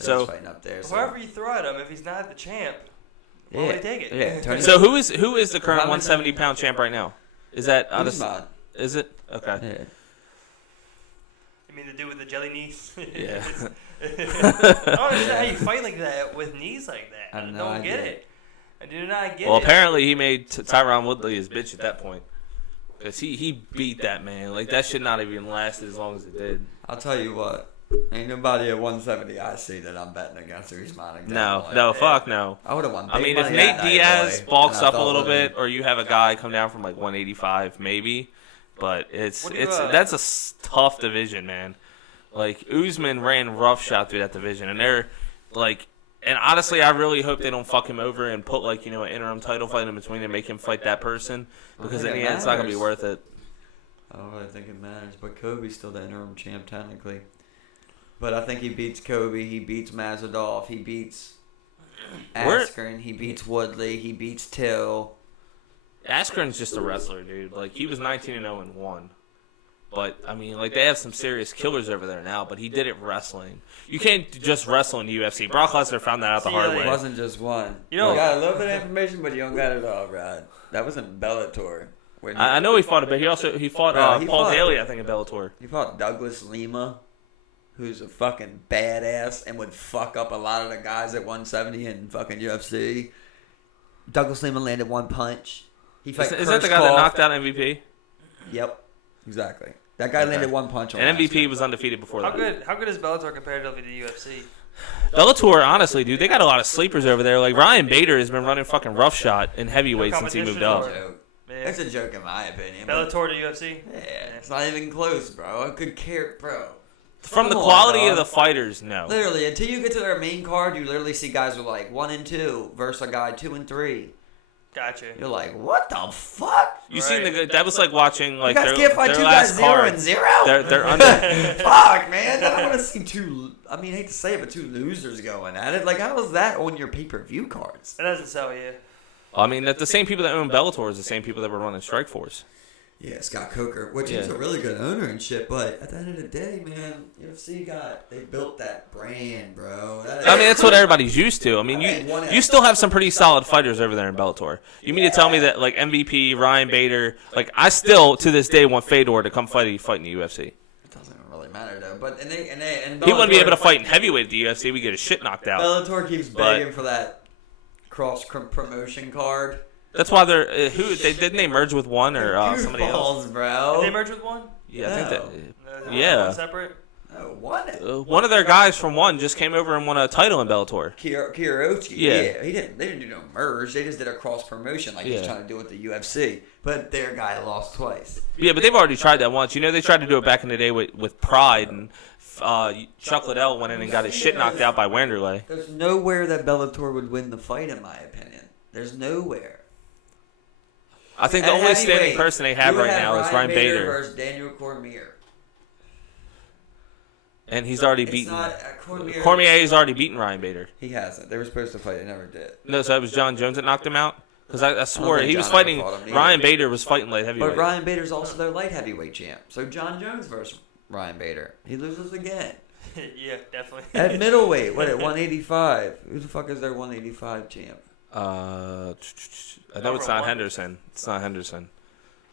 So So, fighting up there. So. Whoever you throw at him, if he's not the champ, why would he take it? Yeah, Tony. so who is the current 170-pound champ right now? Is that Usman. Is it okay? Yeah. You mean the dude with the jelly knees? Yeah. I don't understand how you fight like that with knees like that. I have no don't get idea. it. I do not get Well, it. apparently he made Tyron Woodley his bitch at that point. Because he beat that man. Like, that should not have even lasted as long as it did. I'll tell you what. Ain't nobody at 170 I see that I'm betting against Usman again. No, fuck no. I would have won. I big mean, if money Nate that night, Diaz boy. bulks And I up a thought little Woodley- bit, or you have a guy come down from like 185, maybe. But What do you, that's a tough division, man. Like, Usman ran roughshod through that division, and they're like, and honestly, I really hope they don't fuck him over and put like an interim title fight in between and make him fight that person, because in think the it end, it's not gonna be matters. worth it. I don't really think it matters, but Kobe's still the interim champ technically. But I think he beats Kobe. He beats Mazadov. He beats Askren. He beats Woodley. He beats Till. Askren's just a wrestler, dude. Like, he was 19-0 and 1. But, I mean, like, they have some serious killers over there now, but he did it wrestling. You can't just wrestle in the UFC. Brock Lesnar found that out the See, hard like- It way. wasn't just one. You know- got a little bit of information, but you don't got it all, Rod. That wasn't Bellator. When I know he fought it, but he fought Bro, he Paul fought- Daly, I think, in Bellator. He fought Douglas Lima, who's a fucking badass and would fuck up a lot of the guys at 170 in fucking UFC. Douglas Lima landed one punch. He fight Is that the guy that knocked out MVP? Yep, exactly. That guy landed one punch on. And MVP was undefeated before that. How good is Bellator comparatively to the UFC? Bellator, honestly, dude, they got a lot of sleepers over there. Like Ryan Bader has been running fucking rough shot in heavyweight since he moved up. That's a joke in my opinion. Bellator to UFC? Yeah, it's not even close, bro. I could care, bro. From the quality of the fighters, no. Literally, until you get to their main card, you literally see guys with like 1 and 2 versus a guy 2 and 3. Gotcha. You're like, what the fuck? You seen that was like watching like you guys can't fight two guys 0 and 0. They're under. Fuck, man. I don't want to see two. I mean, I hate to say it, but two losers going at it. Like, how is that on your pay-per-view cards? It doesn't sell you. I mean, that the same people that own Bellator is the same people that were running Strikeforce. Yeah, Scott Coker, which is a really good owner and shit, but at the end of the day, man, UFC they built that brand, bro. I mean, that's what everybody's used to. I mean, you still have some pretty solid fighters over there in Bellator. You mean to tell me that, like, MVP, Ryan Bader, like, I still, to this day, want Fedor to come fight in the UFC. It doesn't really matter, though. But and he wouldn't be able to fight in heavyweight at the UFC. We get his shit knocked out. Bellator keeps begging for that cross-promotion card. That's why didn't they merge with one or somebody else? Bro. Did they merge with one? Yeah, I think that. One separate? No, one. One of their guys from one just came over and won a title in Bellator. Kiyoshi. Yeah. They didn't do no merge. They just did a cross promotion like he's trying to do with the UFC. But their guy lost twice. Yeah, but they've already tried that once. You know, they tried to do it back in the day with Pride, and Chuck Liddell went in and got his shit knocked out by Wanderlei. There's nowhere that Bellator would win the fight, in my opinion. There's nowhere. I think the only standing person they have right now is Ryan Bader versus Daniel Cormier. And he's already beaten. Cormier's already beaten Ryan Bader. He hasn't. They were supposed to fight. They never did. No, so it was John Jones that knocked him out? Because I swore he was fighting. Ryan Bader was fighting light heavyweight. But Ryan Bader's also their light heavyweight champ. So John Jones versus Ryan Bader. He loses again. Yeah, definitely. At middleweight, at 185? Who the fuck is their 185 champ? I know it's not Henderson. It's not Henderson.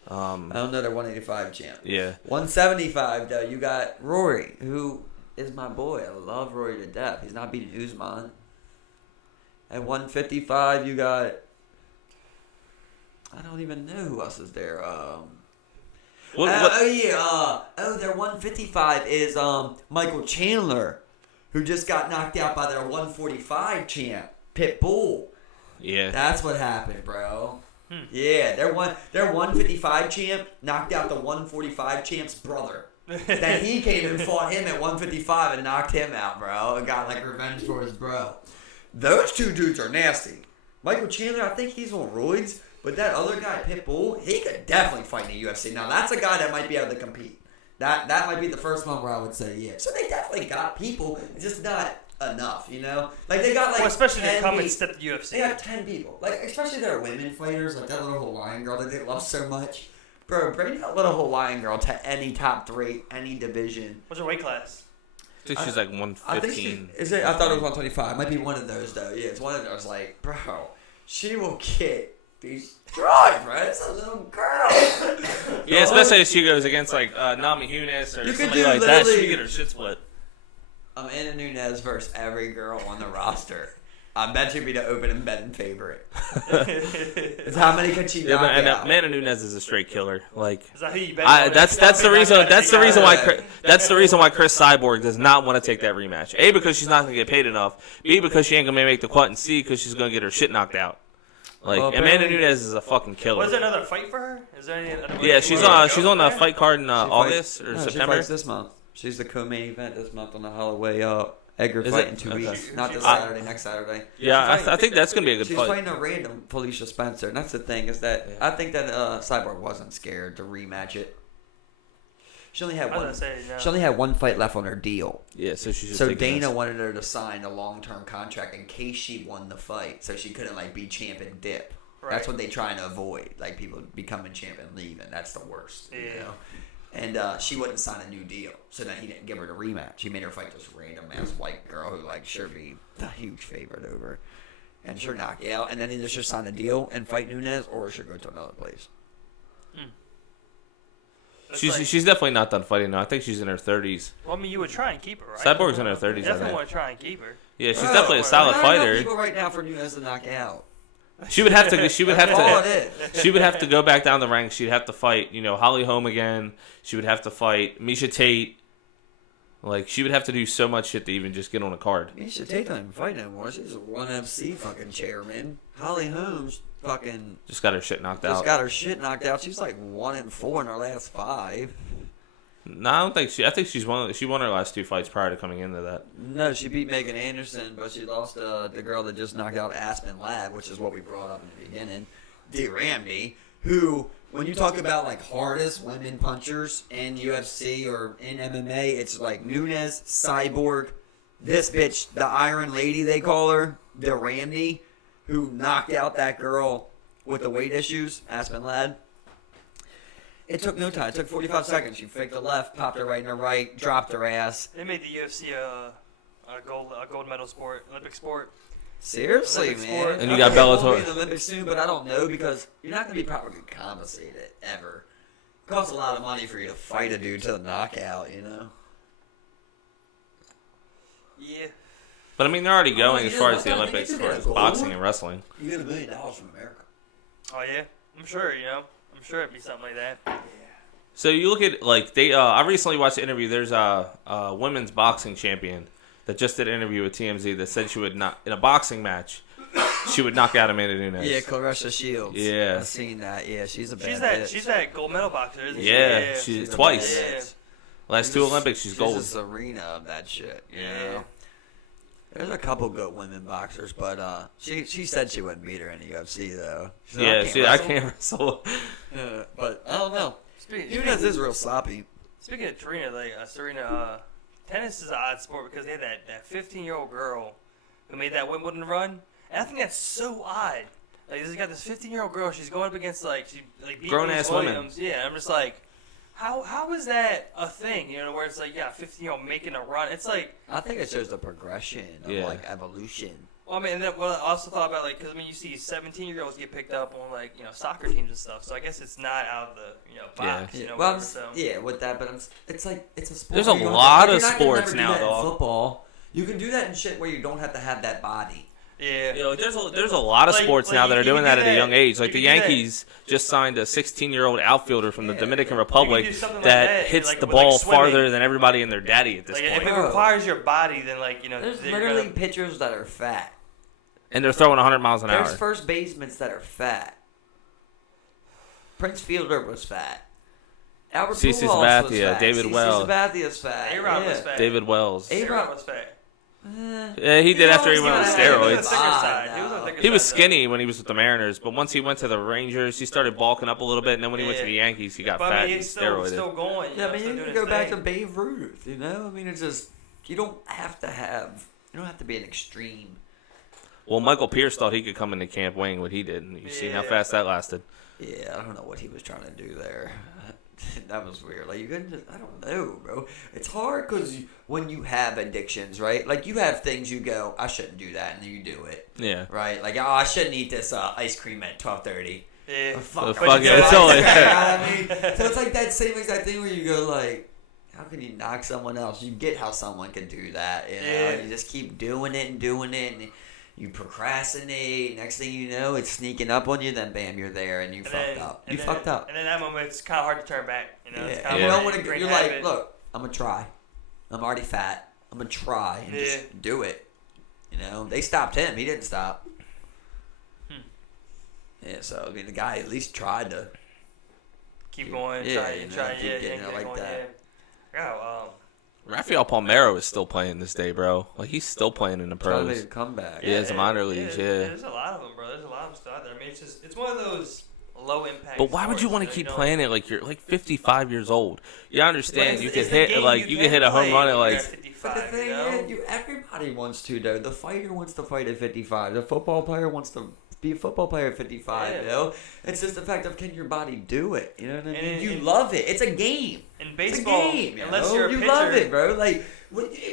I don't know their 185 champ. Yeah. 175 though, you got Rory, who is my boy. I love Rory to death. He's not beating Usman. At 155, you got. I don't even know who else is there. Their 155 is Michael Chandler, who just got knocked out by their 145 champ, Pitbull. Yeah. That's what happened, bro. Yeah, their 155 champ knocked out the 145 champ's brother. Then he came and fought him at 155 and knocked him out, bro. And got like revenge for his bro. Those two dudes are nasty. Michael Chandler, I think he's on roids, but that other guy, Pitbull, he could definitely fight in the UFC. Now that's a guy that might be able to compete. That might be the first one where I would say yeah. So they definitely got people, just not enough, you know? Like they got like especially they come and step the UFC. They got 10 people. Like especially their women fighters, like that little Hawaiian girl that they love so much. Bro, bring that little Hawaiian girl to any top 3, any division. What's her weight class? I think she's like 115. Is it? I thought it was 125. It might be one of those though. Yeah, it's one of those. Like, bro, she will get destroyed, bro. It's a little girl. Yeah, especially if she goes against like Nami Hunis or somebody like that. She could get her shit split. Amanda Nunes versus every girl on the roster. I bet you'd be the opening betting favorite. How many could she knock out? Amanda Nunes is a straight killer. Like, is that who you bet? That's the reason. That's the reason why Chris Cyborg does not want to take that rematch. A, because she's not gonna get paid enough. B, because she ain't gonna make the cut. And C, because she's gonna get her shit knocked out. Like, Amanda Nunes is a fucking killer. Was there another fight for her? Is there any other? Yeah, she's on the fight card in August or September. She fights this month. She's the co-main event this month on the Holloway Edgar fight in 2 weeks. Not this Saturday, next Saturday. Yeah, I think that's going to be a good fight. She's fighting a random Felicia Spencer. And that's the thing, is that I think that Cyborg wasn't scared to rematch it. She only had one. She only had one fight left on her deal. Yeah, so she's just so Dana wanted her to sign a long-term contract in case she won the fight, so she couldn't like be champ and dip. Right. That's what they trying to avoid, like people becoming champ and leaving. That's the worst. Yeah. You know? And she wouldn't sign a new deal, so then he didn't give her the rematch. He made her fight this random ass white girl who like should be the huge favorite over, and she'll knock you out. And then either she'll sign a deal and fight Nunes, or she'll go to another place. She's definitely not done fighting now. I think she's in her 30s. Well, I mean, you would try and keep her, right? Cyborg's in her 30s. You definitely want to try and keep her. Yeah, she's definitely a solid fighter. People right now for Nunes to knock out. She would have to. She would have All it to. is. She would have to go back down the ranks. She'd have to fight, Holly Holm again. She would have to fight Misha Tate. Like, she would have to do so much shit to even just get on a card. Misha Tate don't even fight no more. She's a ONE FC fucking chairman. Holly Holmes fucking Just got her shit knocked just out. got her shit knocked out. She's like 1-4 in her last 5. No, I don't think she. I think she won her last 2 fights prior to coming into that. No, she beat Megan Anderson, but she lost the girl that just knocked out Aspen Ladd, which is what we brought up in the beginning. D. Ramney, who, when you talk about like hardest women punchers in UFC or in MMA, it's like Nunes, Cyborg, this bitch, the Iron Lady they call her, D. Ramney, who knocked out that girl with the weight issues, Aspen Ladd. It took no time. It took 45 seconds. She faked the left, popped her right in the right, dropped her ass. They made the UFC a gold medal sport, Olympic sport. Seriously, Olympic man. sport. And you got Okay, we'll Bellator. be in the Olympics soon, but I don't know because you're not going to be properly compensated ever. It costs a lot of money for you to fight a dude to the knockout, Yeah. But I mean, they're already going you as know far what, as the man, Olympics you for get a gold. boxing and wrestling. You get $1 million from America. Oh yeah. I'm sure. I'm sure it'd be something like that. So you look at like they. I recently watched an interview. There's a women's boxing champion that just did an interview with TMZ that said she would not in a boxing match. She would knock out Amanda Nunes. Yeah, Clarissa Shields. Yeah. I've seen that. Yeah, she's a bad She's bitch. that gold medal boxer, isn't she? Yeah, she's a twice. bad Yeah. bitch. Last 2 Olympics, she's gold. She's a Serena of that shit. You Yeah. know? There's a couple good women boxers, but she said she wouldn't beat her in the UFC though. She said, Yeah, I wrestle." can't wrestle. But I don't know. Nunes is real sloppy. Speaking of Serena, tennis is an odd sport because they had that 15-year-old girl who made that Wimbledon run. And I think that's so odd. Like, this got this 15-year-old girl. She's going up against beat Grown-ass Venus women. Williams. Yeah, I'm just like, how is that a thing? Where it's like, yeah, 15-year-old making a run. It's like, I think it shows the progression of evolution. well, I mean, and then what I also thought about because you see 17-year-olds get picked up on soccer teams and stuff. So I guess it's not out of the box. Well, whatever, so. yeah, with that, but it's like it's a sport. There's a where you don't lot have of you're not gonna sports never do now, that in dog. Football, you can do that in shit where you don't have to have that body. Yeah. There's a lot of sports now that are doing that at a young age. Like the you can do that. Yankees just signed a 16-year-old outfielder from the Dominican You Republic can do something like that that, hits like the with, ball swimming. farther than everybody and their daddy at this Like, point. if it requires your body, then There's they're literally gonna- pitchers that are fat. And they're throwing 100 miles an There's hour. first basements that are fat. Prince Fielder was fat. Albert CeCe Pujols was Sabathia, fat. David CeCe Wells. Sabathia's fat. A-Rod was fat. David Wells. A-Rod was fat. Yeah, he did after he went on was He was on the steroids. thicker side. He was on the thicker He was side, skinny when he was with the Mariners, but once he went to the Rangers, he started bulking up a little bit, and then when he went to the Yankees, he got But fat I mean, and he's still steroided. going. Yeah, I mean, still you doing can his go back to thing. Babe Ruth, I mean, it's just, you don't have to be an extreme. Well, Michael Pierce thought he could come into camp weighing what he did, and you seen how fast that lasted. Yeah, I don't know what he was trying to do there. That was weird. Like, you couldn't just, I don't know, bro. It's hard because when you have addictions, right? Like, you have things you go, I shouldn't do that, and then you do it. Yeah. Right? Like, oh, I shouldn't eat this ice cream at 12:30. Yeah. Oh, fuck, fuck it. it, it's only- You know what I mean? So it's like that same exact thing where you go, like, how can you knock someone else? You get how someone can do that, you know? Yeah. You just keep doing it, and you procrastinate. Next thing you know, it's sneaking up on you. Then bam, you're there, and you fucked up. You fucked up. And in that moment, it's kind of hard to turn back. It's Yeah. kind You of don't hard want to to. break You're habit. like, look, I'm gonna try. I'm already fat. I'm gonna try and just do it. You know, they stopped him. He didn't stop. Yeah. So I mean, the guy at least tried to keep going, yeah, try, you know, try, keep yeah, getting yeah, it like going, that. Yeah. Rafael Palmeiro is still playing this day, bro. Like, he's still playing in the try to pros. make a comeback. Yeah, it's a minor leagues, yeah. There's a lot of them, bro. There's a lot of them still out there. I mean, it's one of those low impact. But why would you want to keep playing it like you're like 55 years old? You understand? You could hit you could hit a home run at like. But the thing is, everybody wants to, though. The fighter wants to fight at 55. The football player wants to be a football player at 55, Yeah. you know? It's just the fact of, can your body do it? You know what I mean? And- you and- love it. It's a game. In baseball, it's a game, unless know? you're a you pitcher, love it, bro. Like,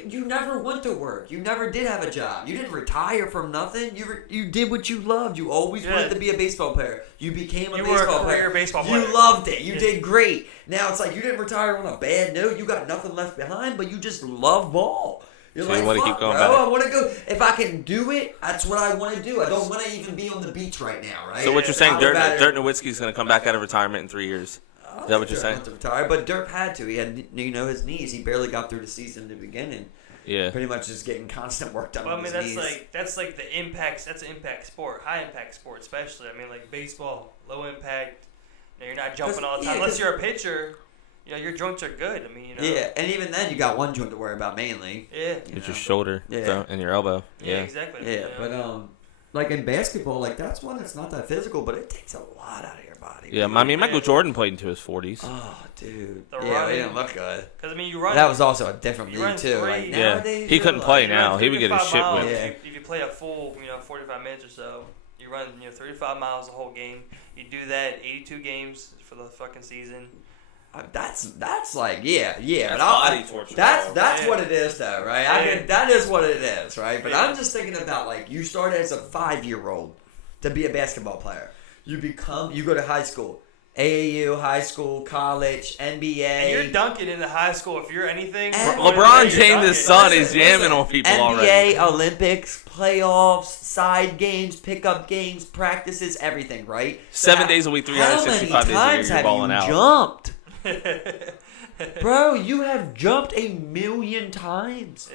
you never went to work. You never did have a job. You didn't retire from nothing. You did what you loved. You always wanted to be a baseball player. You became a You were a baseball career player. baseball player. You loved it. You did great. Now it's like you didn't retire on a bad note. You got nothing left behind, but you just love ball. You're So you like, wanna fuck, keep going bro, back. I want to go. If I can do it, that's what I want to do. I don't want to even be on the beach right now, right? So what you're saying, I would rather- Dirk Nowitzki's going to come back out of retirement in 3 years? Is that what you're Dirk saying? wants to retire, but Dirk had to. He had, his knees. He barely got through the season in the beginning. Yeah. Pretty much just getting constant work done Well, I on mean, his that's knees. like the impacts. That's an impact sport, high impact sport, especially. I mean, like baseball, low impact. You're not jumping all the time unless you're a pitcher. Your joints are good. I mean, Yeah, and even then, you got one joint to worry about mainly. Yeah. It's your shoulder and your elbow. Yeah, exactly. Yeah, but like in basketball, like that's one that's not that physical, but it takes a lot out of your body. Yeah, I mean, Michael Jordan played into his 40s. Oh, dude. The Yeah, running. he didn't look good. Because I mean, you run. That was also a different You league run too. three- Like Yeah, nowadays, he you're couldn't like- play you now. run He would get his 35 shit miles. whipped. If you play a full, 45 minutes or so, you run, 35 miles the whole game. You do that 82 games for the fucking season. That's like yeah. That's but body torture, That's bro. what it is though, right? Yeah. That is what it is, right? But Yeah. I'm just thinking about like you start as a 5-year-old to be a basketball player. You go to high school, AAU, high school, college, NBA. And you're dunking in the high school if you're anything. And- LeBron you're James' dunking. son is jamming on people NBA, already. Olympics, playoffs, side games, pickup games, practices, everything, right? 7 days a week, How many 365 days a year, times you're have balling you out. jumped? Bro, you have jumped 1,000,000 times.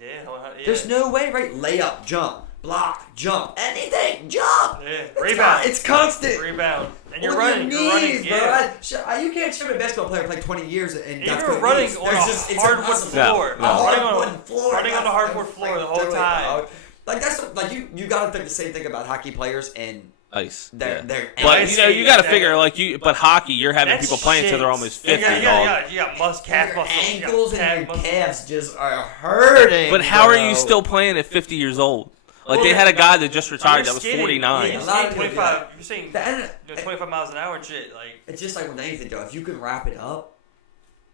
Yeah. There's no way, right? Layup, jump, block, jump, anything, jump. Yeah. It's Rebound. It's constant. Rebound. And you're On running. your You're running. knees, Yeah. bro. You can't show a basketball player played 20 years and got Even good running knees. on There's a just- it's hardwood impossible. floor. No. A Running hardwood floor. running on the hardwood floor the whole time. Like that's like you gotta think the same thing about hockey players and Ice. their Yeah. their But Ice you skating, got to yeah. figure but hockey, you're having That's people playing until they're shit. almost 50. You dog. got calf your muscles. ankles you got and your muscles. calves just are hurting. But how are bro. you still playing at 50 years old? Like Well, they had a guy that just retired that You're was skating. 49. You're A lot of saying people do 25. that. You're saying That- 25 miles an hour and shit. Like It's just like with anything, though. If you can wrap it up,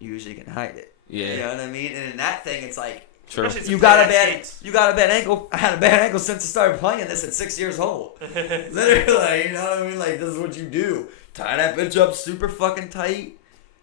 you usually can hide it. Yeah. You know what I mean? And in that thing, it's like True. Especially you to got play a that bad skates. you got a bad ankle. I had a bad ankle since I started playing this at 6 years old. Literally, you know what I mean? Like this is what you do. Tie that bitch up super fucking tight.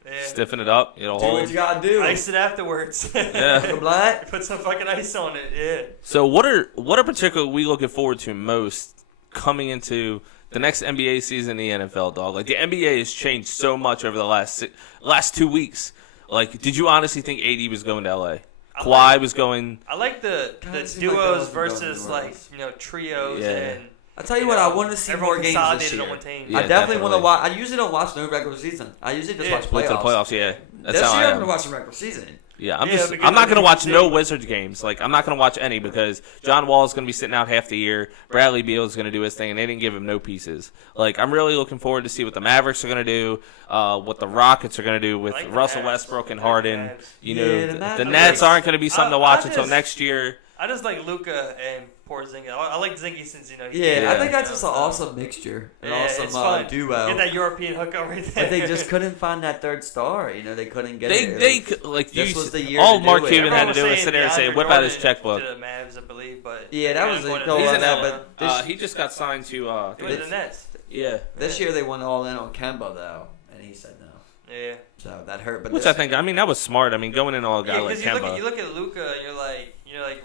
Yeah. Stiffen it up. It'll Do what hold. you gotta do. Ice it afterwards. Yeah. Some black. Put some fucking ice on it. Yeah. So what are particularly we looking forward to most coming into the next NBA season in the NFL, dog? Like the NBA has changed so much over the last 2 weeks. Like, did you honestly think AD was going to LA? Kawhi was going. I like the Kinda seems like duos that wasn't versus going like trios Yeah. and. I'll tell you what, I want to see everyone more games this consolidated year. on one team. Yeah, I definitely want to definitely. watch. I usually don't watch no regular season. I usually just Yeah. watch Wait till the playoffs. playoffs, yeah. That's This how year I I'm am. gonna watch the regular season. Yeah, Yeah, because I'm not gonna watch no see- Wizards games. Like I'm not gonna watch any because John Wall is gonna be sitting out half the year. Bradley Beal is gonna do his thing, and they didn't give him no pieces. Like I'm really looking forward to see what the Mavericks are gonna do, what the Rockets are gonna do with I like the Russell Mavs. Westbrook and I like the Harden. Mavs. You Yeah, know, the Mavs the are Nets nice. aren't gonna be something to I watch until just- next year. I just like Luka and Porzingis. I like Zingy since he's Yeah, I think that's you just know, an so- awesome mixture, an Yeah, awesome it's fun. duo. Get that European hookup right there. But they just couldn't find that third star. You know, they couldn't get it. This was the year all to Mark do it. Cuban had to Everyone do was saying sit there and say, DeAndre whip out his Jordan checkbook. To the Mavs, I believe, but Yeah, that was going a to goal He's on in that, the- but he just got signed to. he went to this- the Nets. Yeah, this year they went all in on Kemba though, and he said no. Yeah. So that hurt. But which this, I think. I mean, that was smart. I mean, going in all a guy Yeah, like because you look Kemba. at Luka, you're like,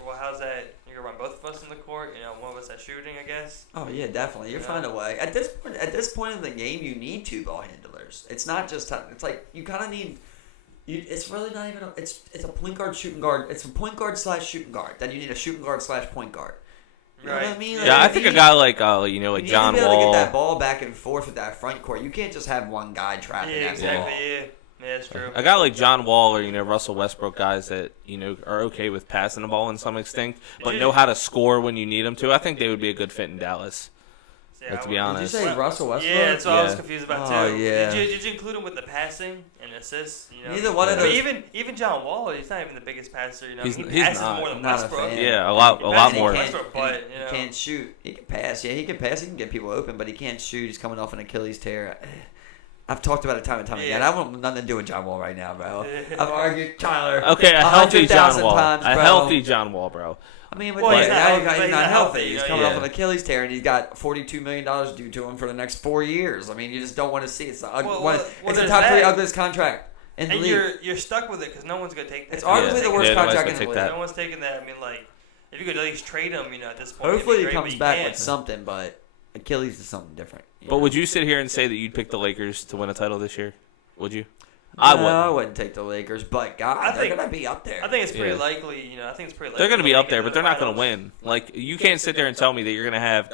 well, how's that? You're gonna run both of us in the court. One of us at shooting, I guess. Oh yeah, definitely. You Yeah. find a way. At this point in the game, you need two ball handlers. It's not just. It's like you kind of need. It's really not even. It's a point guard, shooting guard. It's a point guard / shooting guard. Then you need a shooting guard / point guard. You know what I Right. mean? Yeah, Yeah, I you think a need- guy like like you need John to be able to Wall. get that ball back and forth with that front court. You can't just have one guy trapping Yeah, that exactly. ball. Yeah, that's true. A guy like John Wall or Russell Westbrook, guys that are okay with passing the ball in some extent, but know how to score when you need them to. I think they would be a good fit in Dallas. Yeah, to I be would- Did honest. you say Russell Westbrook? Yeah, that's what I was Yeah. confused about Oh, too. yeah. Did you include him with the passing and assists? Neither one of I mean, those- even John Wall, he's not even the biggest passer. He's- he he's passes not. more than I'm not a Westbrook. fan. Yeah, a lot Passes more. more. Westbrook, but, he can't shoot. He can pass. Yeah, he can pass. He can get people open, but he can't shoot. He's coming off an Achilles tear. I've talked about it time and time again. Yeah. I want nothing to do with John Wall right now, bro. I've argued Tyler. Okay, a healthy John 100,000 Wall. times, A bro. healthy John Wall, bro. I mean, but Well, he's now not- he's not healthy. He's coming yeah. off an Achilles tear, and he's got $42 million due to him for the next 4 years. I mean, you just don't want to see it. It's, Well, it's well, a there's top 3 that. ugliest contract in the And league. you're stuck with it because no one's gonna take that. It's arguably the worst nobody's contract gonna in the take league. that. No one's taking that. I mean, like, if you could at least trade him, at this point. Hopefully he it'd be great, comes but back you with can't. something, but Achilles is something different. But would you sit here and say that you'd pick the Lakers to win a title this year? Would you? I No, wouldn't. I wouldn't take the Lakers, but God, I they're think- gonna be up there. I think it's pretty Yeah. likely. I think it's pretty likely. They're going to be they'll up make there, it but to they're the not going to finals. win. Like, you can't sit there and tell me that you're going to have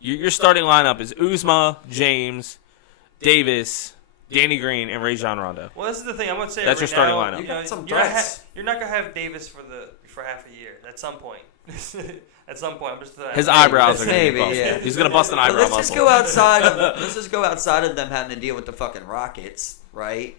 your starting lineup is Uzma, James, Davis, Danny Green, and Rajon Rondo. Well, this is the thing. I'm gonna say That's right your starting now, lineup. You got some you're not threats. you're not gonna have Davis for half a year. At some point. At some point, I'm just. His eyebrows are going to Maybe, be busted. yeah. He's going to bust an But eyebrow let's muscle. just go outside of them having to deal with the fucking Rockets, right?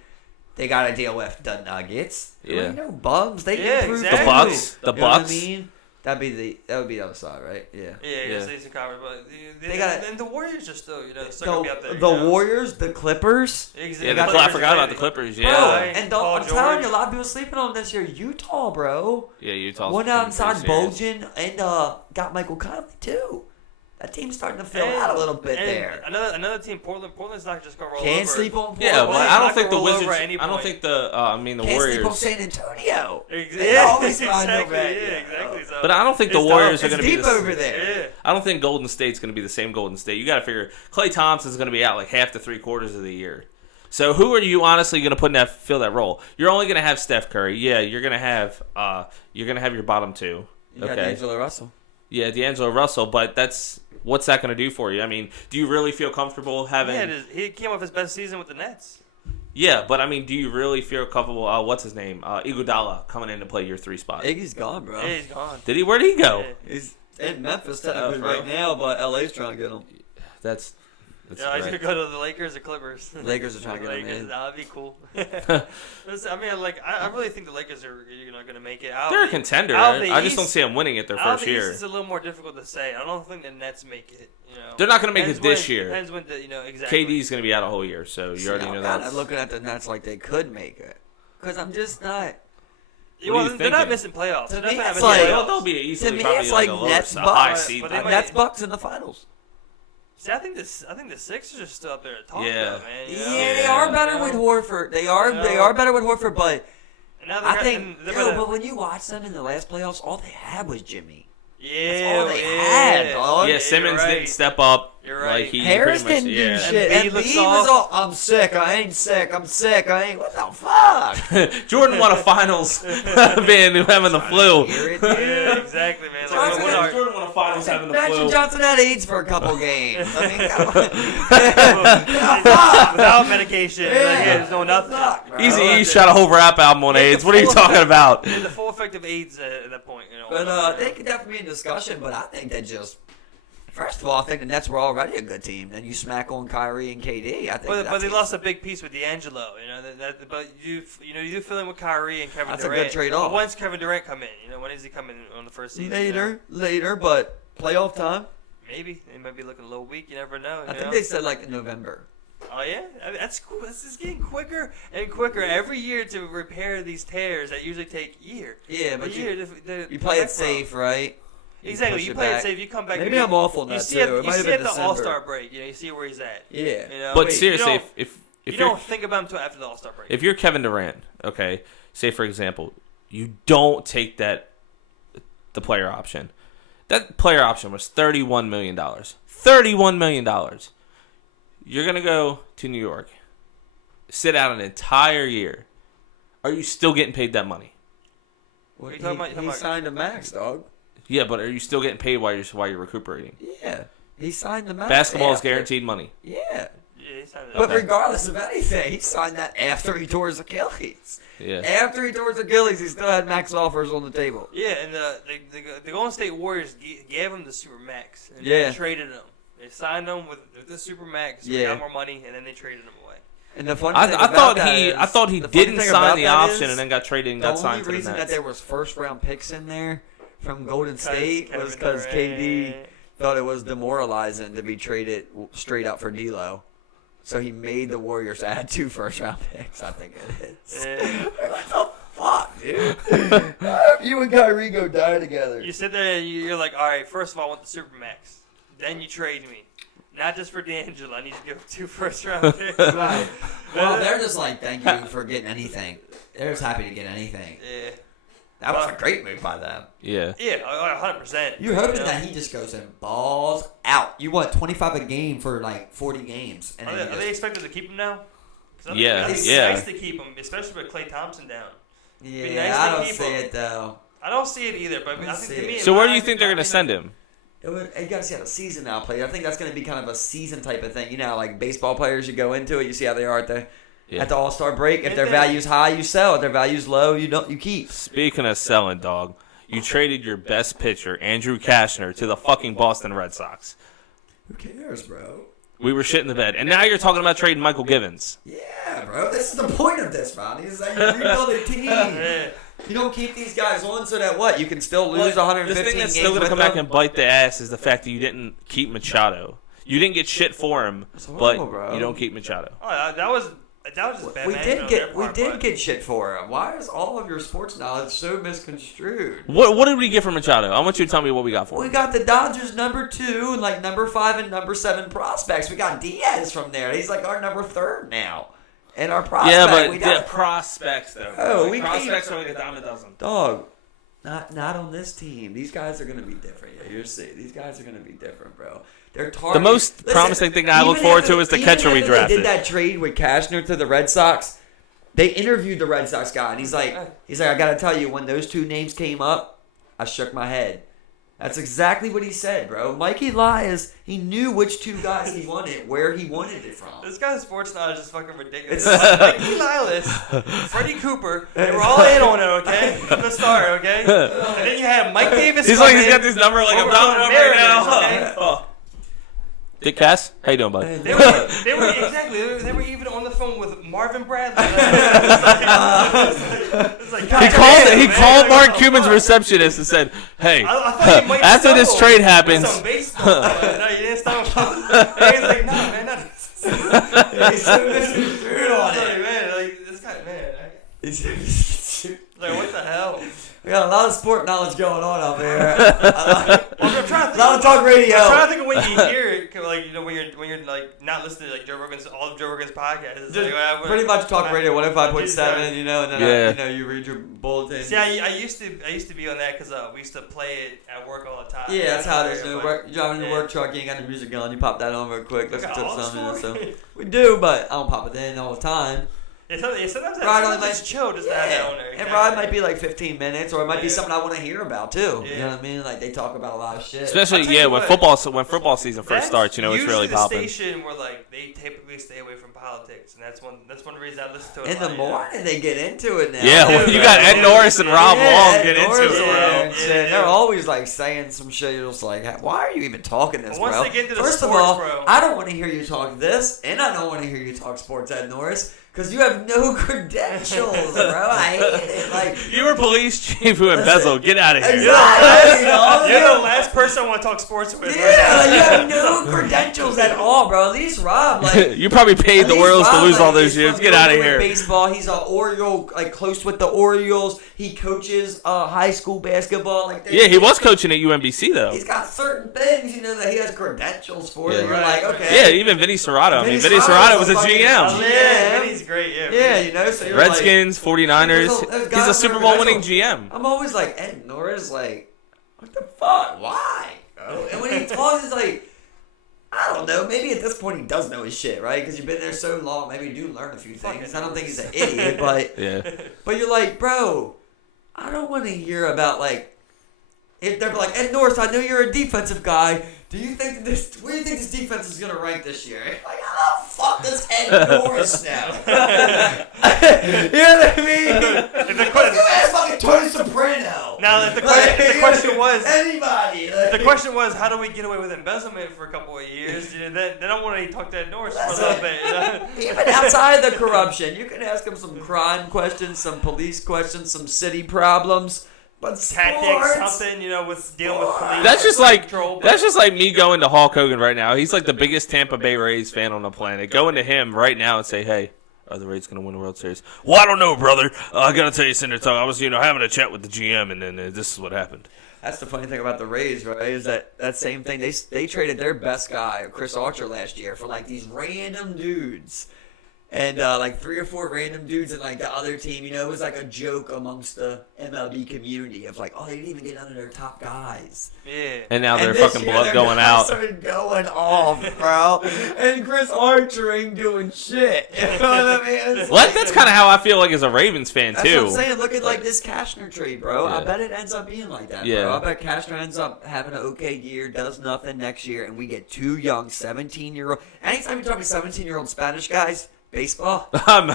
They got to deal with the Nuggets. There Yeah. ain't no bums. They Yeah, can prove exactly. The too. Bucks. The You know what I Bucks. mean? That would be the other side, right? Yeah. Yeah, it's Eastern Conference, but They got- and the Warriors are still, still gonna be up there. The Warriors, the Clippers. Exactly. Yeah, I forgot about the Clippers. Yeah. Bro, Yeah. and Paul I'm telling you, George. a lot of people sleeping on this year. Utah, bro. Yeah, Utah's Went pretty outside serious. Bojan and got Michael Conley too. That team's starting to fill out a little bit and there. Another team, Portland. Portland's not just gonna roll over. Can't sleep on Portland. Yeah, but I don't Not think the gonna roll over Wizards. at any I don't point. think the Can't Warriors. sleep on San Antonio. They Yeah, always find no exactly. bad. Yeah, exactly. So But I don't think the it's Warriors tough. are going It's to be deep over there. Yeah. I don't think Golden State's going to be the same Golden State. You got to figure Klay Thompson's going to be out like half to 3/4 of the year. So who are you honestly going to put in that fill that role? You're only going to have Steph Curry. Yeah, you're going to have your bottom two. You got Okay. D'Angelo Russell. Yeah, D'Angelo Russell, but what's that going to do for you? I mean, do you really feel comfortable having? Yeah, he came off his best season with the Nets. Yeah, but I mean, do you really feel comfortable? What's his name? Iguodala coming in to play your 3 spot. Iggy's gone, bro. Yeah, he's gone. Did he? Where did he go? Yeah. He's in Memphis technically right now, but LA's trying to get him. That's Yeah, I right. should go to the Lakers or Clippers. Lakers are trying to get him Lakers, in. that'd be cool. Listen, I mean, like, I really think the Lakers are going to make it. They're a contender. out of the I just don't East- see them winning it their Out of first the East, year. it's a little more difficult to say. I don't think the Nets make it. They're not going to make Depends it this when- year. Depends when exactly. KD's going to be out a whole year, so you already know that. I'm looking at the Nets like they could make it. Because I'm just not. What are Well, you they're not thinking? missing playoffs. To They're me, not it's missing like- playoffs. They'll be To easily me, probably it's like like a lower, Nets a high Bucks. seed. But they might- Nets Bucks in the finals. See, I think the Sixers are still up there to talk Yeah. about, man. Yeah, they are better with Horford. They are better with Horford, but And now I think, they're yo, gonna- but when you watch them in the last playoffs, all they had was Jimmy. yeah, all they had, dog. Yeah, you're Simmons right. didn't step up. You're right. Like he Harris pretty much, didn't yeah. do shit. Embiid And looks he was soft. all, I'm sick, I ain't sick, I'm sick, I ain't, what the fuck? Jordan won a finals being having the flu. Hear it, Yeah, dude. exactly, man. Johnson- Like, what Jordan won a finals having the Magic flu. Johnson had AIDS for a couple games. I mean, come are- without medication, Yeah. there's no nothing. Fuck, bro. Easy E shot a whole rap album on AIDS. What are you talking about? Yeah, the full effect of AIDS at that point, But they could definitely be in discussion, but I think that just, first of all, I think the Nets were already a good team. Then you smack on Kyrie and KD. I think But they lost a big piece with D'Angelo, but you do fill in with Kyrie and Kevin That's a Durant. good trade-off. But when's Kevin Durant come in? When is he coming on the first season? Later, but playoff time. Maybe they might be looking a little weak. You never know. I you think know? they said like in November. Oh yeah, I mean, that's cool. This is getting quicker and quicker every year to repair these tears that usually take year. Yeah, but A year you play it safe, right? Exactly. push You it play back. it safe. You come back. Maybe you, I'm awful in You that see too. it. It You might have see been at the December. All Star break. You see where he's at. Yeah. You know? But Wait, seriously, you don't- if you you're don't think about him until after the All Star break. if you're Kevin Durant, okay, say for example, you don't take the player option. That player option was $31 million. $31 million. You're gonna go to New York, sit out an entire year. Are you still getting paid that money? Well, you talking about- you talking he about- signed a max, dog. Yeah, but are you still getting paid while you're recuperating? Yeah, he signed the max. Basketball is after. guaranteed money. Yeah, Yeah, he signed it. but Okay. regardless of anything, he signed that after he tore his Achilles. Yeah. After he tore his Achilles, he still had max offers on the table. Yeah, and the Golden State Warriors gave him the super max. And Yeah. They traded him. They signed him with the super max. So Yeah. Got more money, and then they traded him away. And the funny thing I about thought that he is- I thought he the funny didn't thing sign about the that option is and then got traded and the got signed only to the reason that Nets. there was first round picks in there from Golden State was Kevin because KD Durant. thought it was demoralizing to be traded straight up for D'Lo. So he made the Warriors add 2 first round picks. I think it is. Yeah. What the fuck, dude? I hope you and Kyrie go die together. You sit there and you're like, all right, first of all, I want the super max. Then you trade me. Not just for D'Angelo. I need to give 2 first-round picks. Right. Well, they're just like, thank you for getting anything. They're just happy to get anything. Yeah. That was a great move by them. Yeah. Yeah, 100%. You're hoping that he just goes and balls out. You want 25 a game for like 40 games. And Are they expected to keep him now? Yeah, It's nice to keep him, especially with Klay Thompson down. Yeah, I don't see it though. I don't see it either, but I think to me, so where do you think they're going to send him? You got to see how the season now played. I think that's going to be kind of a season type of thing. You know, like baseball players, you go into it, you see how they are at the All-Star break. If their value's high, you sell. If their value's low, you keep. Speaking of selling, dog, you traded your best pitcher, Andrew Kashner, to the fucking Boston Red Sox. Who cares, bro? We were shit in the bed. And now you're talking about trading Michael Givens. Yeah, bro. This is the point of this, Ronnie. Is that you rebuild a team. You don't keep these guys on so that what? You can still lose 115 games. The thing that's games still going to come back them? and bite the ass is the fact that you didn't keep Machado. You didn't get shit for him, horrible, but bro. you don't keep Machado. Oh, that was just bad. We did get shit for him. Why is all of your sports knowledge so misconstrued? What did we get for Machado? I want you to tell me what we got for We him. got the Dodgers number 2 and like number 5 and number 7 prospects. We got Diaz from there. He's like our number 3rd now. And our prospect. Yeah, but we the prospects though. Oh, we prospects are like a dime a dozen. Dog. Not on this team. These guys are going to be different. Yeah, you're see. These guys are going to be different, bro. They're The most promising thing I look forward to is the catcher we drafted. They did that trade with Kashner to the Red Sox. They interviewed the Red Sox guy, and he's like, I got to tell you, when those 2 names came up, I shook my head. That's exactly what he said, bro. Mikey Elias, he knew which 2 guys he wanted, where he wanted it from. This guy's sports knowledge is fucking ridiculous. Mickey Lilas, Freddie Cooper, they were all in on it, okay? From the start, okay? And then you had Mike Davis. He's like, he's got this number like I'm down right now. Okay? Oh. Dick Cass, how you doing, bud? They were even on the phone with Marvin Bradley. He called Mark Cuban's receptionist and said, "Hey, I thought you might after this stumble trade happens." with some baseball, but no, you didn't stumble. And he's like, "No, man, not." He's so misconstrued on Like, it. man, like this guy, man. Like, what the hell? We got a lot of sport knowledge going on up here. I'm trying to think. A lot of talk radio. I'm trying to think of when you hear it, like when you're like not listening to like all of Joe Rogan's podcasts. Just like, pretty much talk radio 105.7, you know, and then you read your bulletin. See, I used to be on that because we used to play it at work all the time. Yeah, that's how it is. No work. You're driving the work truck, you ain't got the music going. You pop that on real quick. Listen to something. So we do, but I don't pop it in all the time. Yeah, sometimes Rod it's chill just to have that on there. And Rod might be like 15 minutes, or it might be something I want to hear about too. Yeah. You know what I mean? Like they talk about a lot of shit. Especially when football season first starts, you know, it's really popping. Usually the station where like they typically stay away from politics, and that's one reason I listen to it. In the morning, they get into it now. Yeah, well, you got Ed Norris and Rob Long get into it, bro. They're always like saying some shit. You're just like, why are you even talking this, Once bro? they get into the First sports, of all, bro. I don't want to hear you talk this, and I don't want to hear you talk sports, Ed Norris. Because you have no credentials, bro. I hate it. Like You were police chief who embezzled. Get out of here. Exactly. You're the last person I want to talk sports with. Yeah, like, you have no credentials at all, bro. At least Rob, like you probably paid the Orioles to lose all those years. Get out of here. Baseball. He's an Oriole, like close with the Orioles. He coaches high school basketball. Like yeah, he was coaching at UMBC though. He's got certain things, you know, that he has credentials for. Yeah. That you're like, okay. Yeah, even Vinny Serrato. Vinny Serrato was a GM. Yeah, Vinny's great. Yeah, you know. So you're Redskins, 49ers. He's a Super Bowl winning GM. I'm always like, Ed Norris, like, what the fuck? Why? And when he talks, it's like, I don't know. Maybe at this point he does know his shit, right? Because you've been there so long. Maybe you do learn a few things. I don't think he's an idiot, but but you're like, bro, I don't want to hear about like if they're like, Ed Norris, I know you're a defensive guy. Do you think where do you think this defense is gonna rank this year? Like, how the fuck does Ed Norris now? You know what I mean? You ask fucking Tony Soprano. Now, if the question was anybody. The question was, how do we get away with embezzlement for a couple of years? You know, they don't want to talk to Ed Norris for a little bit. You know? Even outside the corruption, you can ask him some crime questions, some police questions, some city problems. But tactics, something, you know, with dealing with police. That's just like me going to Hulk Hogan right now. He's like the biggest Tampa Bay Rays fan on the planet. Going to him right now and say, hey, are the Rays going to win the World Series? Well, I don't know, brother. I got to tell you, Senator Tug, I was, having a chat with the GM, and then this is what happened. That's the funny thing about the Rays, right? Is that same thing. They traded their best guy, Chris Archer, last year for like these random dudes. And like 3 or 4 random dudes in like the other team, you know, it was like a joke amongst the MLB community of like, oh, they didn't even get none of their top guys. Yeah. And now they're And this fucking year, blood their going guys out. started going off, bro. And Chris Archer ain't doing shit. You know what I mean? It's Well, like- that's kind of how I feel like as a Ravens fan That's too. what I'm saying. Look at like this Cashner trade, bro. I Yeah. bet it ends up being like that, Yeah. bro. I bet Cashner ends up having an okay year, does nothing next year, and we get 2 young 17-year-old. Anytime you talk to 17-year-old Spanish guys, baseball.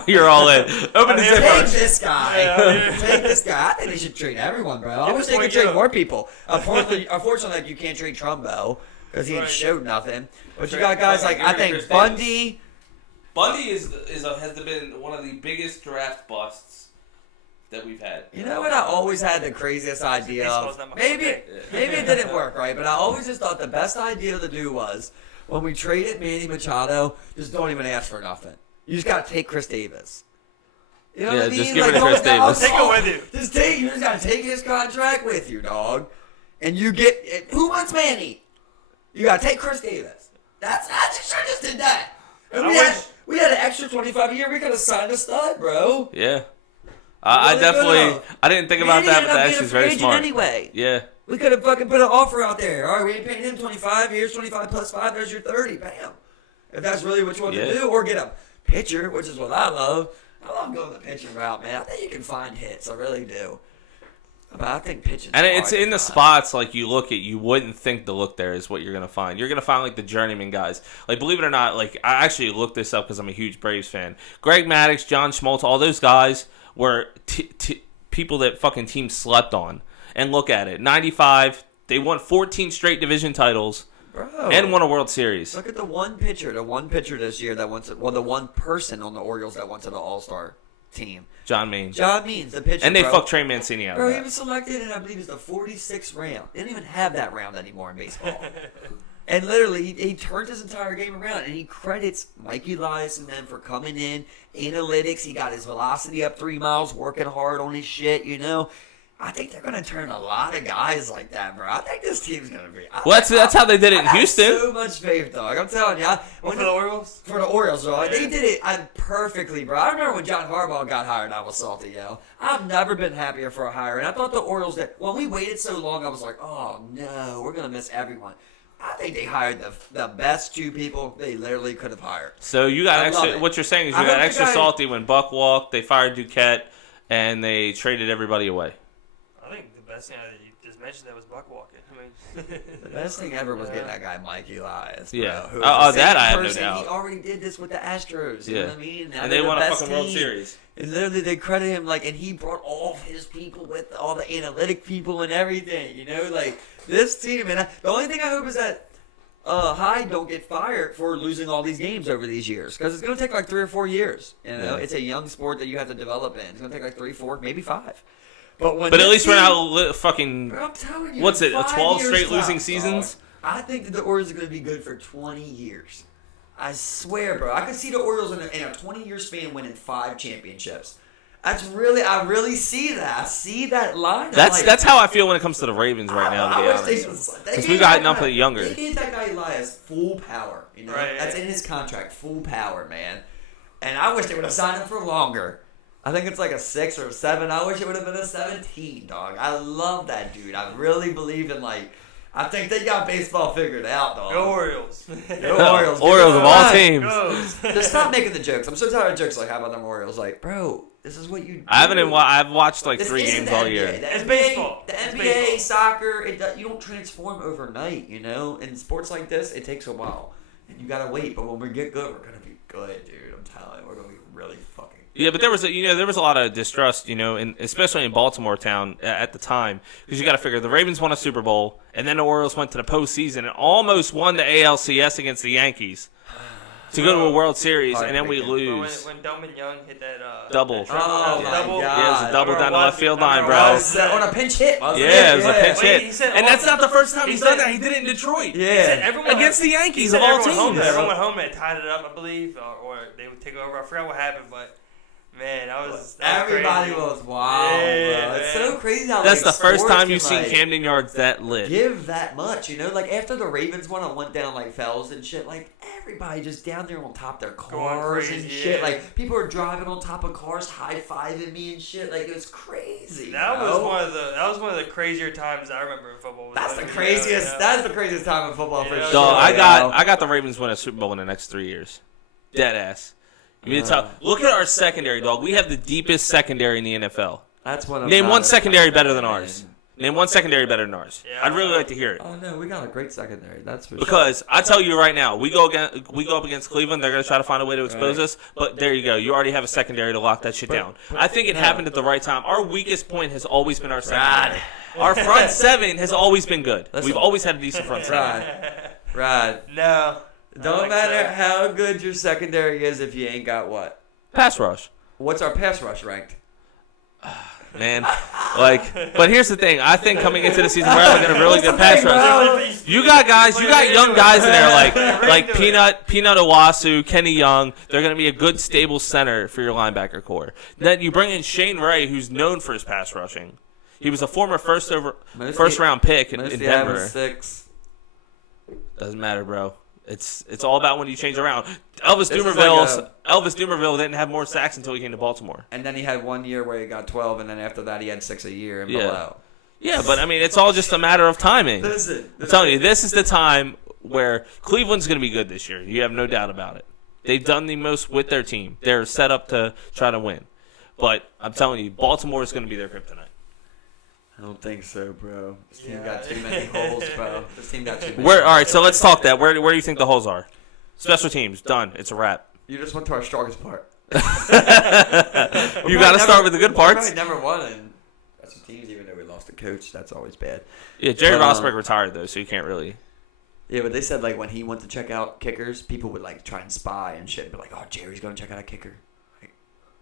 You're all in. Open the I'm here zipper. Take this guy. Yeah. Take this guy. I think they should trade everyone, bro. I Give wish us they could 20 trade more people. Unfortunately, like, you can't trade Trumbo because he ain't Right. showed nothing. But you Trade- got guys like, I Chris think Davis. Bundy. Bundy has been one of the biggest draft busts that we've had. You know what I always had the craziest idea Baseball's of? not my Maybe thing. it didn't work, right? But I always just thought the best idea to do was when we traded Manny Machado, just don't even ask for nothing. You just gotta take Chris Davis. You know Yeah, what I mean? just give it to Chris don't- Davis. Take it with you. You just gotta take his contract with you, dog. And you get who wants Manny? You gotta take Chris Davis. I just did that. And we had an extra 25 a year. We could have signed a stud, bro. Yeah. I Really definitely. good. I didn't think about Manny that, ended but up that being a actually is free very agent smart. anyway. Yeah. We could have fucking put an offer out there. All right, we ain't paying him 25 years, 25 plus 5, there's your 30. Bam. If that's really what you want Yeah. to do, or get a pitcher, which is what I love. I love going the pitching route, man. I think you can find hits. I really do. But I think pitching. And it's in the spots like you look at, you wouldn't think to look there is what you're gonna find. You're gonna find like the journeyman guys. Like believe it or not, like I actually looked this up because I'm a huge Braves fan. Greg Maddux, John Schmaltz, all those guys were people that fucking teams slept on. And look at it, 95, they won 14 straight division titles Bro. and won a World Series. Look at the one pitcher this year that went to, well, the one person on the Orioles that went to the All-Star team. John Means. John Means, the pitcher. And they bro. fucked Trey Mancini out Bro, of he that. was selected in, I believe, it's the 46th round. They didn't even have that round anymore in baseball. And literally, he turned his entire game around, and he credits Mikey Elias and them for coming in, analytics. He got his velocity up 3 miles, working hard on his shit, you know. I think they're going to turn a lot of guys like that, bro. I think this team's going to be... Well, that's how they did it in I got Houston. so much faith, dog. I'm telling you. For the Orioles? For the Orioles, bro. They did it perfectly, bro. I remember when John Harbaugh got hired, I was salty, yo. I've never been happier for a hire. And I thought the Orioles did. When we waited so long, I was like, oh, no, we're going to miss everyone. I think they hired the best 2 people they literally could have hired. So you got I love extra. it. What you're saying is I you got hope you extra guys- salty when Buck walked. They fired Duquette, and they traded everybody away. I think the best thing that you just mentioned that was Buck walking. I mean, The best thing ever was getting that guy Mikey Elias, bro. Yeah. Who was Oh, the that same I have no person. doubt. He already did this with the Astros. You Yeah. know what I mean? Now And they're they the won a best fucking World team. Series. And literally, they credit him, like, and he brought all of his people with all the analytic people and everything, you know? Like, this team, and the only thing I hope is that Hyde don't get fired for losing all these games over these years. Because it's going to take like 3 or 4 years. You know? Yeah. It's a young sport that you have to develop in. It's going to take like 3, 4, maybe 5. But But at least we're not fucking. Bro, I'm telling you, What's in it? 5 12 years straight tops, losing dog, seasons? I think that the Orioles are going to be good for 20 years. I swear, bro. I could see the Orioles in a 20-year span winning 5 championships. I really see that. I see that line. That's how I feel when it comes to the Ravens right now, to be honest. Because we got enough of the younger. They gave that guy Elias full power. You know, Right. that's in his contract, full power, man. And I wish they would have signed him for longer. I think it's like a 6 or a 7. I wish it would have been a 17, dog. I love that dude. I really believe in I think they got baseball figured out, dog. go Orioles. Go Orioles. Orioles of all teams. Goes. Just stop making the jokes. I'm so tired of jokes like, how about them Orioles? Like, bro, this is what you do. I've watched like This 3 isn't games the all NBA. year. The It's NBA, baseball. The It's NBA, baseball. soccer, you don't transform overnight, you know? In sports like this, it takes a while. And you gotta wait. But when we get good, we're gonna be good, dude. I'm telling you, we're gonna be really fucking Yeah, but there was a lot of distrust, especially in Baltimore town at the time, because you got to figure the Ravens won a Super Bowl, and then the Orioles went to the postseason and almost won the ALCS against the Yankees to go to a World Series, and then we Heartbreaking. lose. When Delman Young hit that Double. triple, Oh, that my double, God. Yeah, it was a double down the left field line, bro. on a pinch hit, wasn't Yeah, it was a pinch Wait, hit, he said and all- that's not the first time he he's done said- that. He did it in Detroit. Yeah. He said everyone Against the Yankees he of said all everyone teams. home there. Everyone went home and tied it up, I believe, or they would take over. I forgot what happened, but Man, that was everybody crazy. was wild, Yeah, bro. It's man. so crazy how That's like, the first sports time can, you've seen like, Camden Yards that lit. give that much, you know? Like, after the Ravens won, I went down, like, Fells and shit. Like, everybody just down there on top of their cars crazy, and shit. yeah. Like, people are driving on top of cars, high-fiving me and shit. Like, it was crazy, That bro. was one of the crazier times I remember in football. That's the Like, craziest. yeah. That's the craziest time in football for Yeah. sure. Dog, you know? I got the Ravens win a Super Bowl in the next 3 years. Dead ass. You mean to tell? Look at our secondary, dog. We have the deepest secondary in the NFL. That's what I'm Name not one a secondary fan better of, than man. ours. Name one secondary better than ours. Yeah, I'd really like to hear it. Oh no, we got a great secondary. That's for Because I tell you right now, we go up against Cleveland. They're going to try to find a way to expose us. But there you go. You already have a secondary to lock that shit down. I think it happened at the right time. Our weakest point has always been our secondary. Our front seven has always been good. We've always had a decent front seven. Rod. No. Don't like matter that. how good your secondary is if you ain't got what. Pass rush. What's our pass rush ranked? Man, but here's the thing. I think coming into the season, we're having a really good pass rush. You got young guys in there like Peanut Owasu, Kenny Young. They're going to be a good, stable center for your linebacker core. Then you bring in Shane Ray, who's known for his pass rushing. He was a former first round pick in Denver. 6. Doesn't matter, bro. It's all about when you change around. Elvis Dumerville didn't have more sacks until he came to Baltimore. And then he had 1 year where he got 12, and then after that he had 6 a year and below. Yeah, but I mean, it's all just a matter of timing. Listen, I'm telling you, this is the time where Cleveland's going to be good this year. You have no doubt about it. They've done the most with their team. They're set up to try to win. But I'm telling you, Baltimore is going to be their kryptonite. I don't think so, bro. This team got too many holes, bro. This team got too many All right, so let's talk that. Where do you think the holes are? Special teams, done. It's a wrap. You just went to our strongest part. You got to start with the good parts. We never won in special teams, even though we lost a coach. That's always bad. Yeah, Jerry But, Rosberg retired, though, so you can't really. Yeah, but they said, like, when he went to check out kickers, people would, like, try and spy and shit. But, like, oh, Jerry's going to check out a kicker. Like,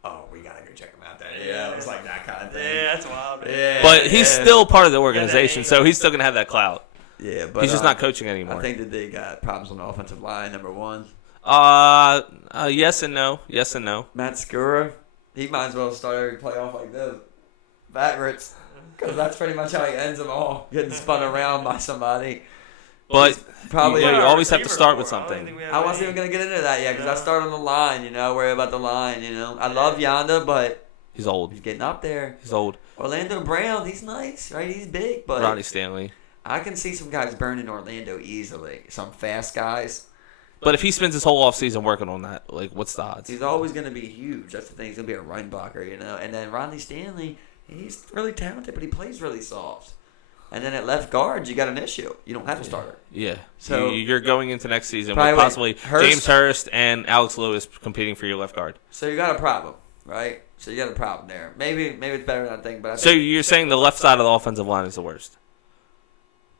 oh, we got to go check him out there. Yeah, it was like that kind of thing. Yeah, that's wild. Man. Yeah, But he's still part of the organization, so he's still going to have that clout. Yeah, but He's just not coaching anymore. I think that they got problems on the offensive line, number one. Yes and no. Yes and no. Matt Skura, he might as well start every playoff like this. Backwards. Because that's pretty much how he ends them all. Getting spun around by somebody. But Probably. you always have to Receiver start with core. I don't something. think we have I wasn't any. even going to get into that yet because I started on the line, worry about the line, I love Yonda, but He's old. he's getting up there. He's old. Orlando Brown, he's nice, right? He's big, but Rodney Stanley. I can see some guys burning Orlando easily. Some fast guys. But if he spends his whole offseason working on that, like, what's the odds? He's always going to be huge. That's the thing. He's going to be a run blocker, And then Rodney Stanley, he's really talented, but he plays really soft. And then at left guard, you got an issue. You don't have a starter. Yeah. So- you're going into next season with Probably possibly Hurst. James Hurst and Alex Lewis competing for your left guard. So you got a problem, right? So you got a problem there. Maybe it's better than I think, but I So think, you're saying the left side of the offensive line is the worst?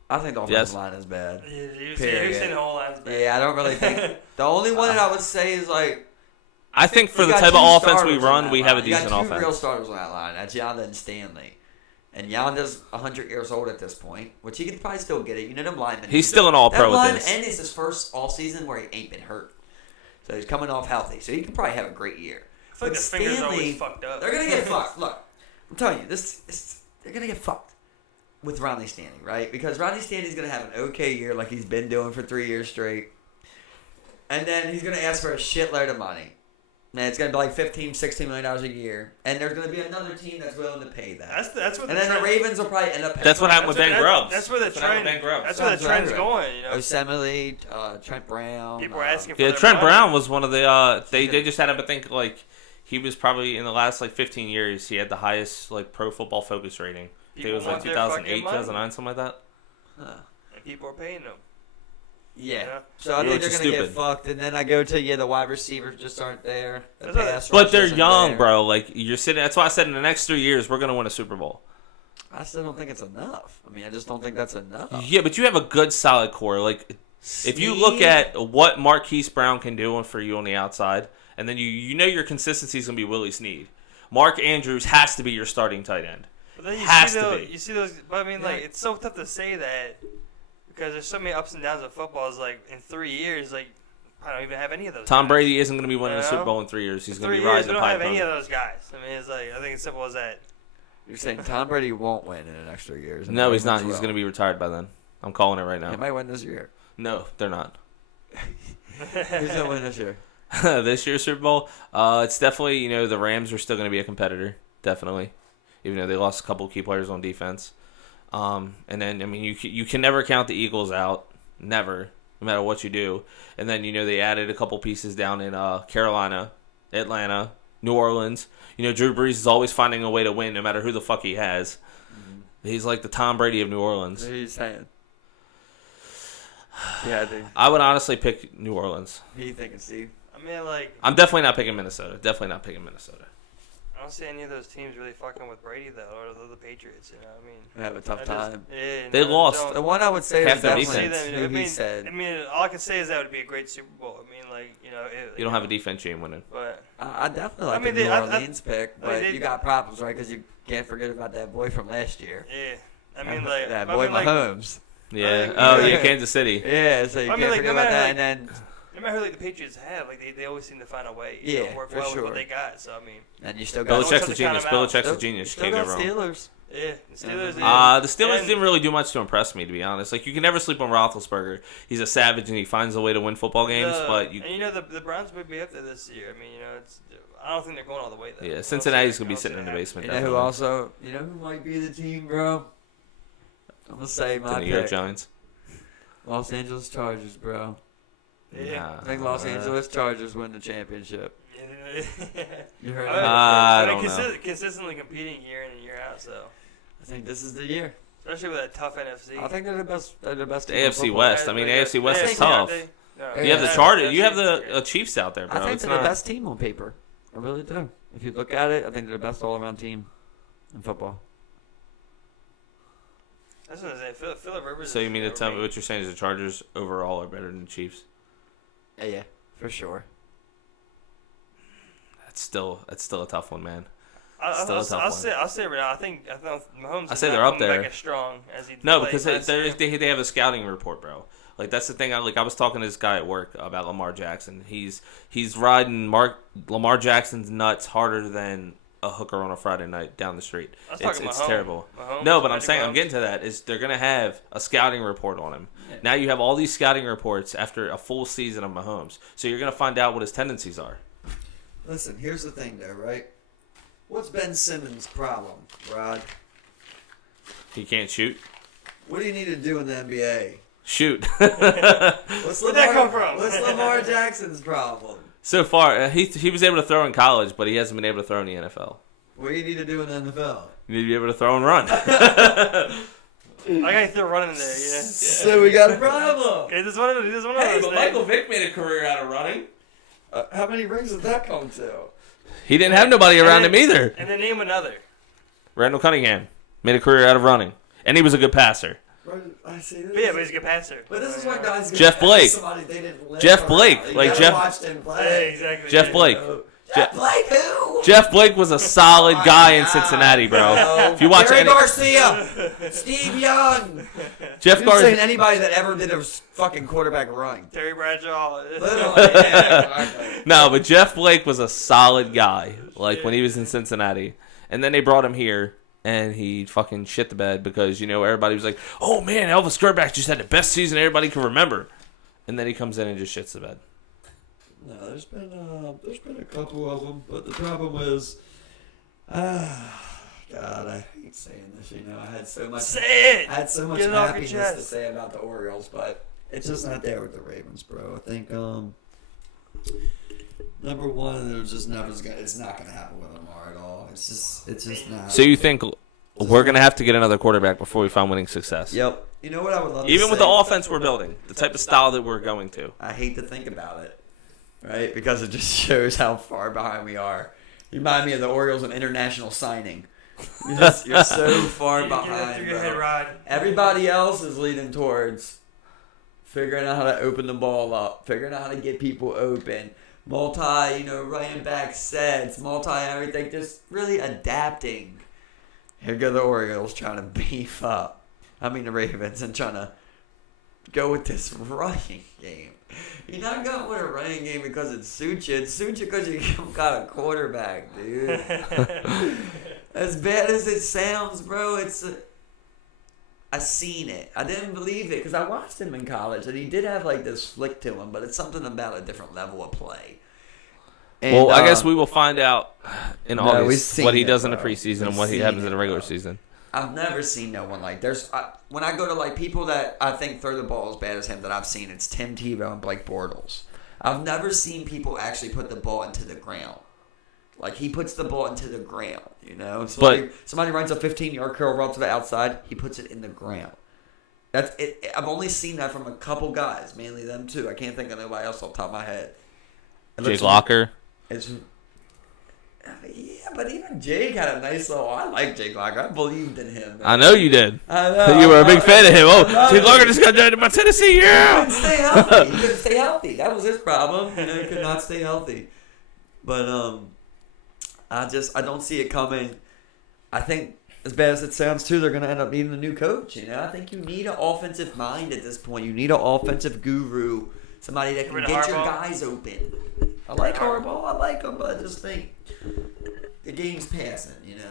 I think the offensive Yes. line is bad. Yeah, you Period. saying the whole line's bad. Yeah, I don't really think. The only one that I would say is like. I think for you the got type two of offense we starters on run, that we have a line. You got decent two real offense. starters on that line. That's Yonda and Stanley. And Yonda's 100 years old at this point, which he could probably still get it. Them linemen. He's still an all-pro that with line, this. And it's his first all season where he ain't been hurt. So he's coming off healthy. So he can probably have a great year. I feel like But the fingers Stanley, always fucked up. they're gonna get fucked. Look, I'm telling you, they're gonna get fucked with Rodney Stanley, right? Because Rodney Stanley's gonna have an okay year, like he's been doing for 3 years straight, and then he's gonna ask for a shitload of money. And it's gonna be like $15-16 million a year, and there's gonna be another team that's willing to pay that. That's what. And then the Ravens will probably end up paying. That's what happened with Ben Grubbs. That's where the That's what happened trend. with Ben Grubbs. That's where the Sounds trend's right. going. Osemele, Trent Brown. People are asking for Yeah, their Trent money. Brown was one of the. They just had him. I think like he was probably in the last like 15 years. He had the highest like Pro Football Focus rating. I think it was People like want their 2008, fucking money. 2009, something like that. And people are paying them. Yeah. Yeah. So I Yeah, think which they're is gonna get stupid. fucked, and then I go to the wide receivers just aren't there. The That's what- pass But rush they're isn't young, there. bro. Like you're sitting. That's why I said in the next 3 years we're gonna win a Super Bowl. I still don't think it's enough. I mean, I just don't think that's enough. Yeah, but you have a good, solid core. Like if you look Snead- at what Marquise Brown can do for you on the outside, and then you know your consistency is gonna be Willie Snead. Mark Andrews has to be your starting tight end. But then Has to be. You see those. But I mean, like, it's so tough to say that because there's so many ups and downs of football. It's like in 3 years, like I don't even have any of those. Tom guys. Brady isn't going to be winning a You Super know? Bowl in 3 years. He's In going to 3 be years, riding we the don't have pipe. any of those guys. I mean, it's like I think it's simple as that. You're saying Tom Brady won't win in the next 3 years? No, he's not. He's going to be retired by then. I'm calling it right now. He might win this year. No, they're not. Who's gonna win this year? This year's Super Bowl, it's definitely, the Rams are still going to be a competitor, definitely, even though they lost a couple of key players on defense. And then, I mean, you can never count the Eagles out, never, no matter what you do. And then, they added a couple pieces down in Carolina, Atlanta, New Orleans. Drew Brees is always finding a way to win no matter who the fuck he has. Mm-hmm. He's like the Tom Brady of New Orleans. What are you saying? Yeah, dude. I would honestly pick New Orleans. Who you thinking, Steve? I mean, like I'm definitely not picking Minnesota. I don't see any of those teams really fucking with Brady though, or the Patriots. I mean, They have a tough time. They lost. The one I would say Half is their definitely defense. who he said. I mean, all I can say is that would be a great Super Bowl. I mean, like You don't have a defense team winning. But I definitely like mean, the New I- Orleans pick, I mean, but you got problems, right? Because you can't forget about that boy from last year. yeah, I mean, like that I boy mean, like, Mahomes. Yeah. Oh, Yeah, Kansas City. Yeah, so you I mean, can't like, forget no about matter, that. And then no matter who like the Patriots have, like they always seem to find a way. Yeah, work for well with sure. what they got. So I mean, and you still got Belichick- Belichick's a to genius. count 'em out. Belichick's a still, genius. still Can't go got wrong. Steelers. yeah, the Steelers. The Steelers and- didn't really do much to impress me, to be honest. Like, you can never sleep on Roethlisberger. He's a savage and he finds a way to win football games. But you, and the Browns would be up there this year. I mean, I don't think they're going all the way though. yeah, Cincinnati's gonna be sitting in the basement. You know who also? You know who might be the team, bro? I'm gonna say The my New York pick. Giants. Los Angeles Chargers, bro. Yeah. I think Los Angeles Chargers win the championship. You heard that? I mean, don't know. consistently competing year in and year out. So I think this is the year. especially with that tough NFC. I think they're the best. They're the best. The team in AFC football. West. I mean, AFC West is tough. Yeah, You have the that's- Chargers. You have the Chiefs out there, bro. I think It's they're the not. best team on paper. I really do. If you look at it, I think they're the best all-around team in football. That's what I'm saying. Philip Rivers. So you is mean to tell me great. what you're saying is the Chargers overall are better than the Chiefs? Yeah, for sure. That's still a tough one, man. I'll Still a tough one. say it right now. I think Mahomes. I is say not they're up coming there. back as strong as he. No, played because last year. they have a scouting report, bro. Like, that's the thing. I was talking to this guy at work about Lamar Jackson. He's riding Lamar Jackson's nuts harder than a hooker on a Friday night down the street. I was It's talking terrible. Mahomes, No, but I'm Patrick saying I'm Mahomes. getting to that. Is they're gonna have a scouting report on him. Yeah. Now you have all these scouting reports after a full season of Mahomes, so you're gonna find out what his tendencies are. Listen, here's the thing, though, right? What's Ben Simmons' problem, Rod? He can't shoot. What do you need to do in the NBA? Shoot. Where'd Where'd that come from? What's Lamar Jackson's problem? So far, he was able to throw in college, but he hasn't been able to throw in the NFL. What do you need to do in the NFL? You need to be able to throw and run. I got to throw running in there. Yeah. So we got a problem. Okay, this is one of those things. Vick made a career out of running. How many rings did that come to? He didn't have nobody around him either. And then name another. Randall Cunningham made a career out of running, and he was a good passer. I see this. But yeah, but he's a good passer. But this is what guys get Jeff Blake. somebody they didn't live Jeff around. Blake, You like gotta Jeff- watch them Yeah, play. exactly. Jeff yeah. Blake. Jeff Blake who? Jeff Blake was a solid guy in Cincinnati, bro. If you watch Jerry any, Garcia, Steve Young. Jeff You're saying Garcia, anybody that ever did a fucking quarterback run. Terry Bradshaw. Literally, yeah, exactly. no, but Jeff Blake was a solid guy, like when he was in Cincinnati, and then they brought him here. And he fucking shit the bed because, everybody was like, oh, man, Elvis Grbac just had the best season everybody can remember. And then he comes in and just shits the bed. No, there's been a couple of them, but the problem is, God, I hate saying this. I had so much, Say it. I had so much Get it off your happiness to chest. say about the Orioles, but it's just not there with the Ravens, bro. I think number one, it's not gonna happen with Lamar at all. It's just not. So you think we're going to have to get another quarterback before we find winning success? Yep. You know what I would love to Even with say? the offense we're building, the type of style that we're going to. I hate to think about it, right? Because it just shows how far behind we are. You remind me of the Orioles in international signing. You're so far Get that behind, through your head, bro. Rod. Everybody else is leading towards figuring out how to open the ball up, figuring out how to get people open, running back sets, everything, just really adapting. Here go the Orioles trying to beef up. The Ravens and trying to go with this running game. You're not going with a running game because it suits you. It suits you because you got a quarterback, dude. As bad as it sounds, bro, I seen it. I didn't believe it because I watched him in college, and he did have like this flick to him, but it's something about a different level of play. And, well, I guess we will find out in August what he does in the bro. preseason and what he happens in the regular season. I've never seen no one like when I go to like people that I think throw the ball as bad as him that I've seen, it's Tim Tebow and Blake Bortles. I've never seen people actually put the ball into the ground. Like he puts the ball into the ground, you know. Somebody runs a 15-yard curl route to the outside, he puts it in the ground. That's it. I've only seen that from a couple guys, mainly them two. I can't think of nobody else off the top of my head. Jake Locker. Yeah, but even Jake had a nice little. I like Jake Locker. I believed in him. Man. I know you did. I know. You were a big fan of him. Oh, Jake Locker just got drafted by Tennessee. Yeah. He couldn't stay healthy. He couldn't stay healthy. That was his problem. You know, he could not stay healthy. But I don't see it coming. I think as bad as it sounds too, they're going to end up needing a new coach. You know, I think you need an offensive mind at this point. You need an offensive guru, somebody that can get your guys open. I like Harbaugh. I like him, but I just think the game's passing. You know,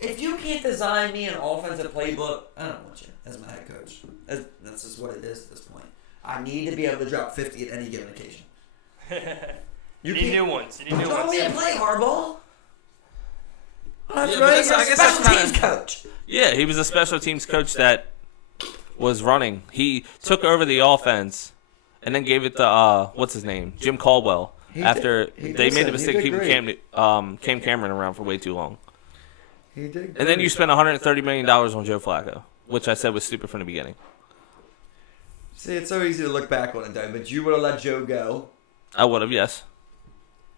if you can't design me an offensive playbook, I don't want you as my head coach. That's just what it is at this point. I need to be able to drop 50 at any given occasion. You need new ones. Throw me and play Harbaugh. I guess special teams coach. Yeah, he was a special teams coach that was running. He took over the offense and then gave it to what's his name, Jim Caldwell. They made the mistake keeping Cam Cameron around for way too long. He did. And then you spent $130 million on Joe Flacco, which I said was stupid from the beginning. See, it's so easy to look back on it, though. But you would have let Joe go. I would have, yes.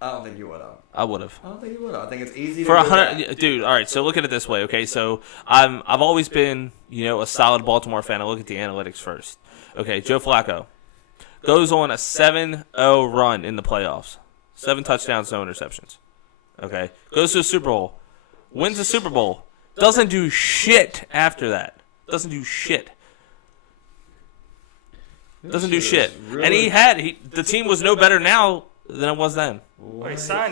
I don't think you would have. I would have. I don't think you would have. I think it's easy for to 100, dude. All right, so look at it this way, okay? So I've always been, a solid Baltimore fan. I look at the analytics first. Okay, Joe Flacco goes on a 7-0 run in the playoffs, 7 touchdowns, no interceptions. Okay, goes to a Super Bowl, wins the Super Bowl, doesn't do shit after that. Doesn't do shit. Doesn't do shit. Really? And the team was no better now than it was then.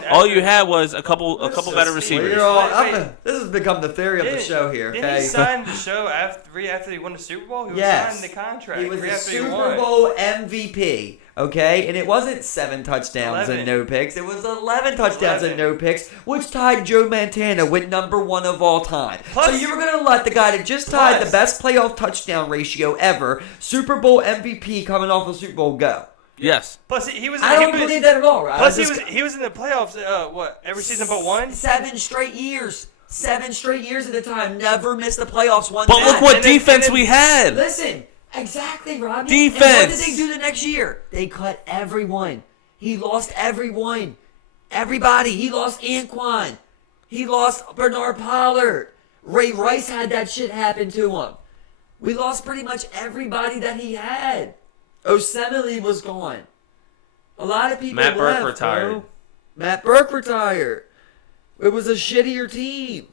All you had was a couple better receivers. This has become the theory of the show here. Okay? Didn't he sign the show after he won the Super Bowl? He was signing the contract. He was a Super Bowl MVP. Okay, and it wasn't 7 touchdowns and no picks. It was 11 touchdowns and no picks, which tied Joe Montana with #1 of all time. So you were gonna let the guy that just tied the best playoff touchdown ratio ever, Super Bowl MVP coming off the Super Bowl, go? Yes. Plus, he was. I don't believe that at all, right? Plus, he was in the playoffs. Every season but one? 7 straight years. 7 straight years at a time. Never missed the playoffs one time. But look what defense we had. Listen, exactly, Rodney. Defense. And what did they do the next year? They cut everyone. He lost everyone. Everybody. He lost Anquan. He lost Bernard Pollard. Ray Rice had that shit happen to him. We lost pretty much everybody that he had. Osemele was gone. A lot of people Matt left, Burke retired. Bro. Matt Burke retired. It was a shittier team.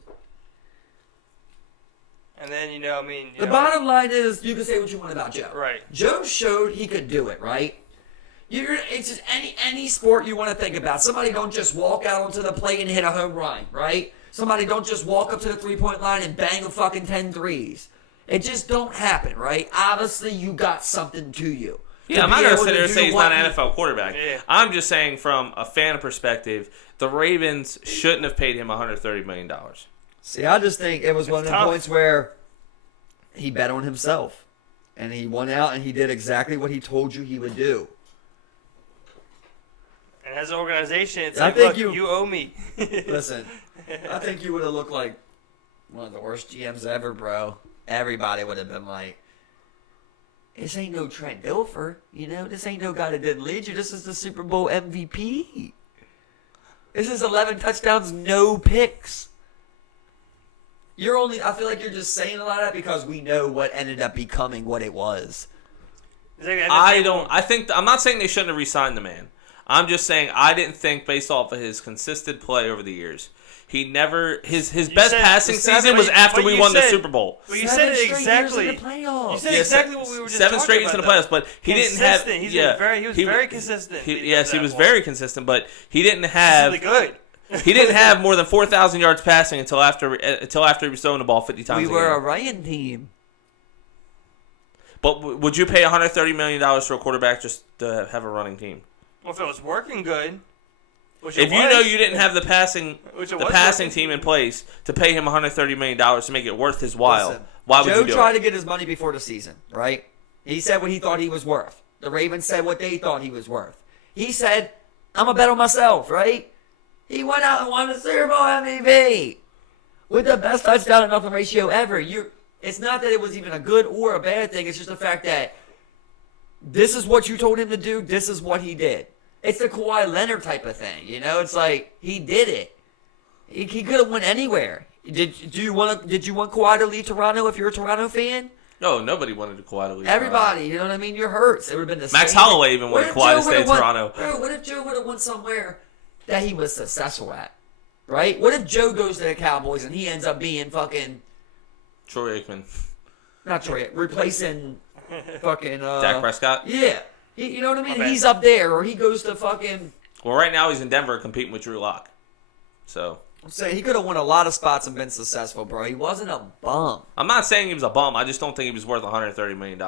And then, the bottom line is, you can say what you want about Joe. Right. Joe showed he could do it, right? It's just any sport you want to think about. Somebody don't just walk out onto the plate and hit a home run, right? Somebody don't just walk up to the three-point line and bang a fucking 10 threes. It just don't happen, right? Obviously, you got something to you. Yeah, I'm not going to sit there and say he's not an NFL quarterback. Yeah. I'm just saying from a fan perspective, the Ravens shouldn't have paid him $130 million. See, I just think it was one of the points where he bet on himself. And he went out and he did exactly what he told you he would do. And as an organization, it's like, look, you owe me. Listen, I think you would have looked like one of the worst GMs ever, bro. Everybody would have been like, this ain't no Trent Dilfer, This ain't no guy that didn't lead you. This is the Super Bowl MVP. This is 11 touchdowns, no picks. I feel like you're just saying a lot of that because we know what ended up becoming what it was. I'm not saying they shouldn't have re-signed the man. I'm just saying I didn't think, based off of his consistent play over the years, He never his You best said- passing seven- season was but after you we won the said- Super Bowl. Well, you said it 7 straight years exactly. in the playoffs. You said Yeah, exactly what we were just 7 talking straight years in the about, playoffs, but he didn't Consistent. have. He's yeah, been very consistent. Yes, he was That point. very consistent, but he didn't have. Really good. He didn't have more than 4,000 yards passing until after he was throwing the ball 50 times. We a were a game. Ryan team. But would you pay $130 million for a quarterback just to have a running team? Well, if it was working good, which If it you was, know you didn't have the passing which it the was passing working. team in place to pay him $130 million to make it worth his while, Listen, why would Joe you do tried it? to get his money before the season, right? He said what he thought he was worth. The Ravens said what they thought he was worth. He said, I'm going to bet on myself, right? He went out and won the Super Bowl MVP with the best touchdown to nothing ratio ever. It's not that it was even a good or a bad thing. It's just the fact that this is what you told him to do. This is what he did. It's the Kawhi Leonard type of thing. It's like he did it. He could have went anywhere. Did you want Kawhi to leave Toronto if you're a Toronto fan? No, nobody wanted to Kawhi to leave. Everybody, you know what I mean? You're hurt. It would have been the Max same. Holloway even wanted Kawhi to stay in Toronto. Bro, what if Joe would have went somewhere that he was successful at? Right? What if Joe goes to the Cowboys and he ends up being fucking Troy Aikman, not Troy, replacing fucking Dak Prescott. Yeah. You know what I mean? Okay. He's up there, or he goes to fucking. Well, right now he's in Denver competing with Drew Lock. So I'm saying he could have won a lot of spots and been successful, bro. He wasn't a bum. I'm not saying he was a bum. I just don't think he was worth $130 million.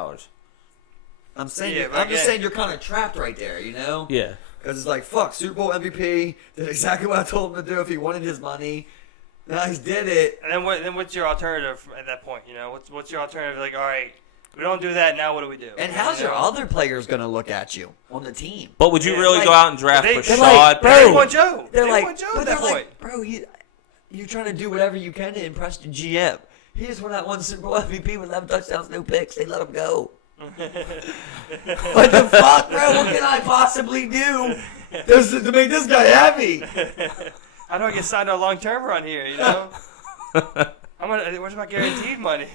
I'm saying, Yeah, but I'm just again- saying you're kind of trapped right there, you know? Yeah. Because it's like, fuck, Super Bowl MVP, did exactly what I told him to do if he wanted his money. Now he did it. And then what's your alternative at that point? What's your alternative? Like, all right, we don't do that. Now what do we do? And how's your other players going to look at you on the team? But would you Yeah, really like- go out and draft They- Rashad? they're like, bro, They want Joe. They're They like, want Joe but at they're that like, point. bro, you're trying to do whatever you can to impress the GM. He just won that one Super Bowl MVP with 11 touchdowns, no picks. They let him go. What the fuck, bro? What can I possibly do to make this guy happy? How do I get signed to a long-term run here? Where's my guaranteed money?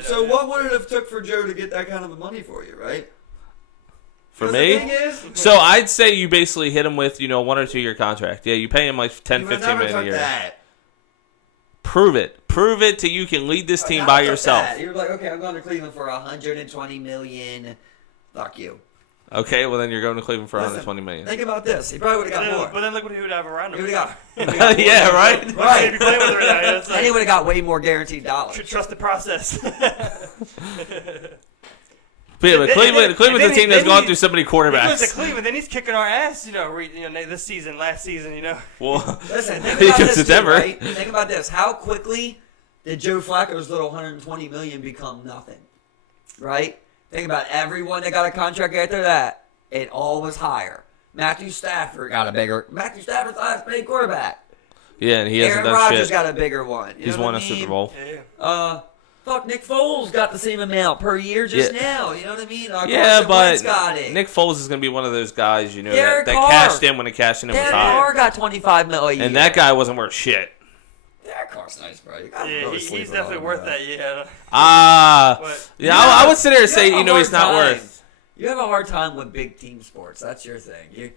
So what would it have took for Joe to get that kind of money for you, right? For 'Cause me? the thing is, So I'd say you basically hit him with, 1 or 2 year contract. Yeah, you pay him like 10, you would 15 never million a took year. that. Prove it. Prove it till you can lead this team Never by took yourself. that. You're like, okay, I'm going to Cleveland for $120 million. Fuck you. Okay, well then you're going to Cleveland for Listen, $120 million. Think about this. He probably would have got more. But then look what he would have around him. He would have got. Yeah, right? He'd Right. be playing with it right now. It's And he like, would have got way more guaranteed dollars. trust the process. But yeah, but Cleveland's a team that's gone through so many He goes to quarterbacks. Cleveland, then he's kicking our ass. This season, last season. Well, Listen, think he about goes this to too, Denver. right? Think about this. How quickly did Joe Flacco's little $120 million become nothing? Right? Think about everyone that got a contract after that. It all was higher. Matthew Stafford's the highest paid quarterback. Yeah, and he hasn't Aaron done Rodgers shit. got a bigger one. You He's know won what a I mean? Super Bowl. Yeah. Fuck, Nick Foles got the same amount per year just Yeah. now. You know what I mean? Yeah, Carson but Wentz got it. Nick Foles is going to be one of those guys, Derek that Carr. cashed in when the cash in was Derek high. Carr got $25 million a year. And that guy wasn't worth shit. Derek Carr's nice, bro. You gotta Yeah, really sleep he's on definitely him, worth bro. that. Yeah. Yeah, But I would sit there and You say, have a he's not hard worth. time. You have a hard time with big team sports. That's your thing.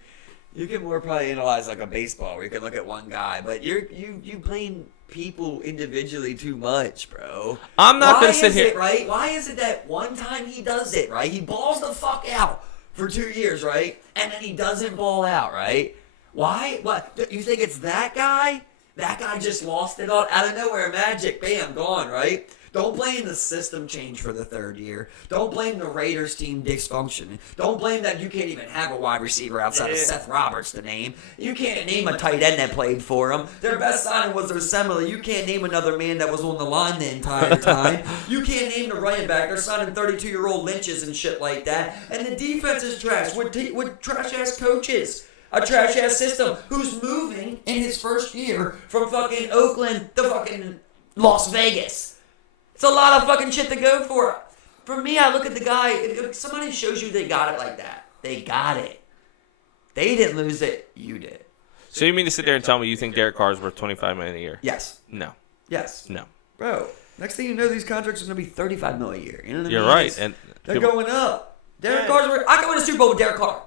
You can more probably analyze like a baseball where you can look at one guy, but you blame people individually too much, bro. I'm not Why going to sit is here. it, right? Why is it that one time he does it, right? He balls the fuck out for 2 years, right? And then he doesn't ball out, right? Why? What? You think it's that guy? That guy just lost it all out of nowhere. Magic, bam, gone, right? Don't blame the system change for the third year. Don't blame the Raiders team dysfunction. Don't blame that you can't even have a wide receiver outside of Yeah. Seth Roberts to name. You can't name a tight end that played for them. Their best signing was Assembly. You can't name another man that was on the line the entire time. You can't name the running back. They're signing 32-year-old Lynches and shit like that. And the defense is trash with trash-ass coaches. A trash-ass system who's moving in his first year from fucking Oakland to fucking Las Vegas. It's a lot of fucking shit to go for. For me, I look at the guy. If somebody shows you they got it like that, they got it. They didn't lose it. You did. So you mean to sit there and tell me you think Derek Carr is worth $25 million a year? Yes. No. Yes. No. Bro, next thing you know, these contracts are going to be $35 million a year. You know what I You're mean? right. It's- And they're going up. Derek Carr's worth. I can win a Super Bowl with Derek Carr.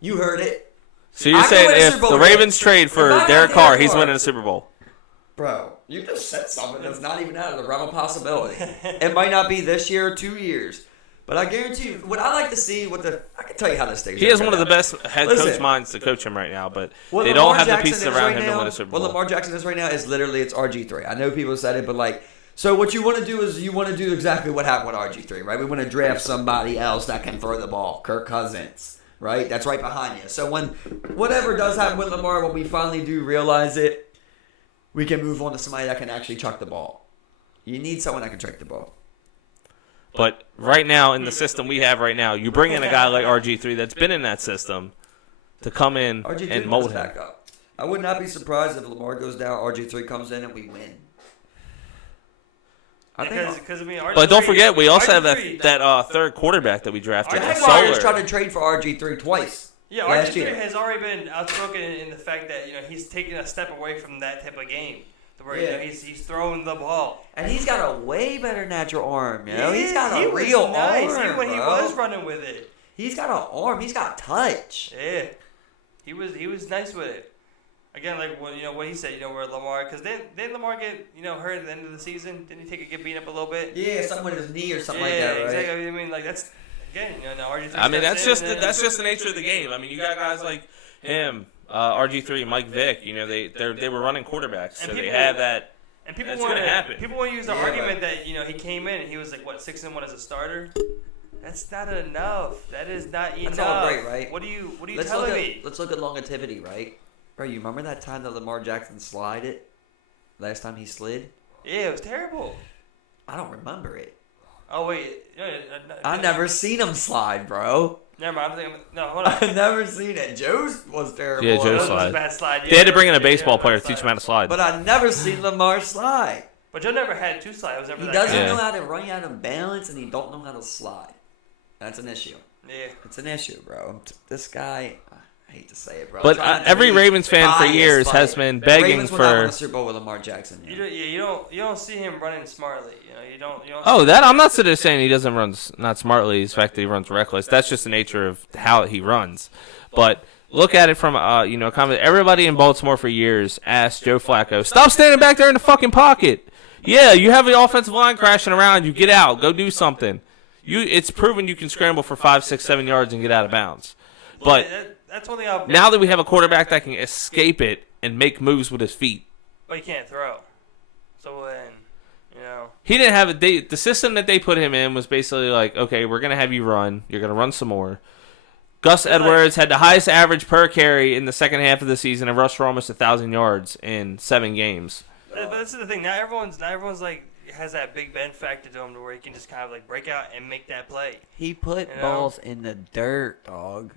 You heard it. So you're I can saying win a if Super Bowl the with Ravens it. trade If for I got Derek Carr, Derek he's Carr- winning a Super Bowl. Bro, you just said something that's not even out of the realm of possibility. It might not be this year or 2 years. But I guarantee you, what I like to see, I can tell you how this stays. He has one of the best head coach Listen. minds to coach him right now, but What they Lamar don't have the Jackson pieces is around right him to now- win a Super What Bowl. Lamar Jackson is right now is literally it's RG3. I know people said it, but like, so what you want to do is you want to do exactly what happened with RG3, right? We want to draft somebody else that can throw the ball, Kirk Cousins, right? That's right behind you. So when whatever does happen with Lamar, when we finally do realize it, we can move on to somebody that can actually chuck the ball. You need someone that can chuck the ball. But right now, in the system we have right now, you bring in a guy like RG3 that's been in that system to come in RG3 and mold goes him. back up. I would not be surprised if Lamar goes down, RG3 comes in, and we win. I think. Because I mean, But don't forget, we also have RG3 that third quarterback that we drafted. I think Solar. Warriors tried to trade for RG3 twice. Yeah, last RG3 year. has already been outspoken in the fact that he's taking a step away from that type of game, where Yeah. he's throwing the ball. And he's got a way better natural arm, you know? Yeah, He's got he a was real nice, arm, even when he bro. was running with it. He's got an arm. He's got touch. Yeah, he was nice with it. Again, like what he said, where Lamar, because didn't Lamar get hurt at the end of the season? Didn't he get beat up a little bit? Yeah, something with his knee or something like Yeah, that, right? exactly. I mean, like that's again, RG3. I mean, that's steps just in and- that's just the nature of the game. I mean, you got guys like him, RG3, Mike Vick. They were running quarterbacks, so And they people- have that. And people That's want gonna happen. People want to use the Yeah, argument that he came in and he was like 6-1 as a starter. That's not enough. That is not enough. That's all great, right? What are you Let's telling look me? Let's look at longevity, right? Bro, you remember that time that Lamar Jackson slided? Last time he slid? Yeah, it was terrible. I don't remember it. Oh wait, I never seen him slide, bro. Never mind. I'm thinking. No, hold on. I've never seen it. Joe's was terrible. Yeah, Joe's That was a slide. bad slide. They had to bring in a Yeah, baseball bad player to slide. teach him how to slide. But I never seen Lamar slide. But Joe never had two slides. It was never He that doesn't good. know how to run out of balance, and he don't know how to slide. That's an issue. Yeah. It's an issue, bro. This guy, I hate to say it, bro. But I'm trying to every be Ravens fan for biased, years but has been the begging Ravens will not win for. a Super Bowl with Lamar Jackson. You don't see him running smartly. You don't. Oh, that I'm not sitting there saying he doesn't run not smartly. It's the fact that he runs reckless. That's just the nature of how he runs. But look at it from everybody in Baltimore for years asked Joe Flacco, stop standing back there in the fucking pocket. Yeah, you have the offensive line crashing around. You get out, go do something. It's proven you can scramble for 5, 6, 7 yards and get out of bounds. But that's one thing. I'll now that we have a quarterback that can escape it and make moves with his feet, But he can't throw. So then, he didn't have the system that they put him in was basically like, okay, we're gonna have you run. You're gonna run some more. Gus Edwards had the highest average per carry in the second half of the season and rushed for almost 1,000 yards in 7 games. But this is the thing. Not everyone's like has that Big Ben factor to him to where he can just kind of like break out and make that play. He put balls in the dirt, dog.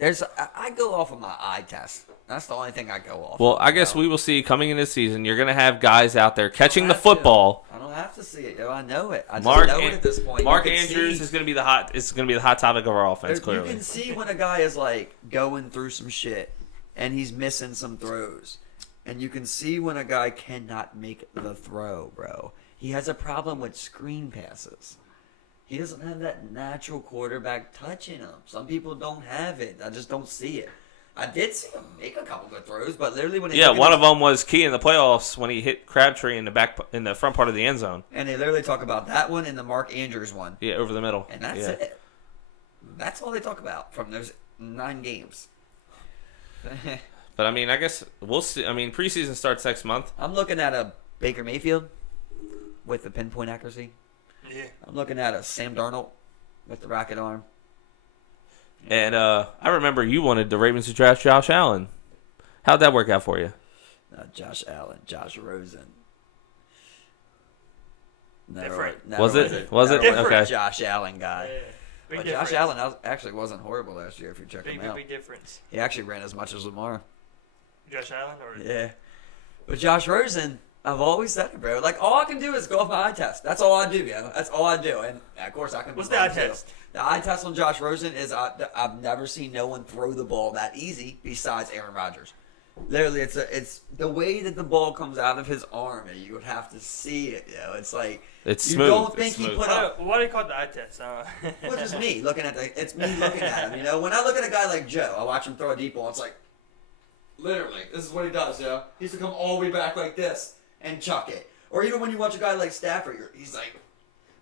I go off of my eye test. That's the only thing I go off. Well, of, I guess bro. we will see coming in this season. You're gonna have guys out there catching the have to. football. I don't have to see it, though. I know it. I just Mark know it at this point. Mark You can Andrews see- is gonna be the hot topic of our offense. You Clearly, can see when a guy is like going through some shit and he's missing some throws. And you can see when a guy cannot make the throw, bro. He has a problem with screen passes. He doesn't have that natural quarterback touch in him. Some people don't have it. I just don't see it. I did see him make a couple good throws, but literally when one of them was key in the playoffs when he hit Crabtree in the front part of the end zone. And they literally talk about that one and the Mark Andrews one. Yeah, over the middle. And that's it. That's all they talk about from those 9 games. But I mean, I guess we'll see. I mean, preseason starts next month. I'm looking at a Baker Mayfield with the pinpoint accuracy. Yeah. I'm looking at a Sam Darnold with the rocket arm. And I remember you wanted the Ravens to draft Josh Allen. How'd that work out for you? Josh Allen, Josh Rosen. Different. Was it? Never Okay. a Josh Allen guy. Yeah. Big But difference. Josh Allen actually wasn't horrible last year if you check Big, him big, out. big difference. He actually ran as much as Lamar. Josh Allen or Yeah. But Josh Rosen, I've always said it, bro. Like, all I can do is go off my eye test. That's all I do, yeah. That's all I do. And, of course, I can be What's the wrong, eye too. test? The eye test on Josh Rosen is I've never seen no one throw the ball that easy besides Aaron Rodgers. Literally, it's the way that the ball comes out of his arm, and you would have to see it. It's like It's you smooth. don't It's think he smooth. put up. Why do you call it the eye test? Well, just me looking at it's me looking at him. When I look at a guy like Joe, I watch him throw a deep ball. It's like Literally, this is what he does, yo. He used to come all the way back like this and chuck it. Or even when you watch a guy like Stafford, he's like,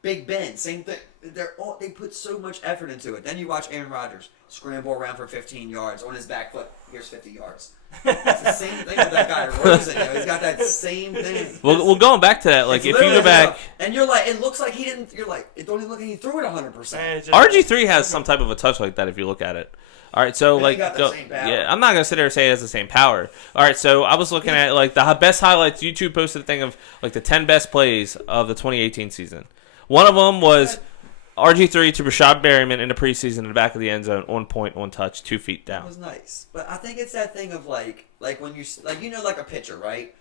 Big Ben, same thing. They put so much effort into it. Then you watch Aaron Rodgers scramble around for 15 yards on his back foot. Here's 50 yards. It's the same thing with that guy Rosen. He's got that same thing. Well, going back to that, like if you go back, and you're like, it looks like he didn't. You're like, it don't even look like he threw it 100%. RG3 has some type of a touch like that if you look at it. All right, so like, yeah, I'm not gonna sit there and say it has the same power. All right, so I was looking at like the best highlights. YouTube posted a thing of like the 10 best plays of the 2018 season. One of them was RG3 to Rashad Berryman in the preseason in the back of the end zone, on point, on touch, 2 feet down. That was nice, but I think it's that thing of like when you like a pitcher, right?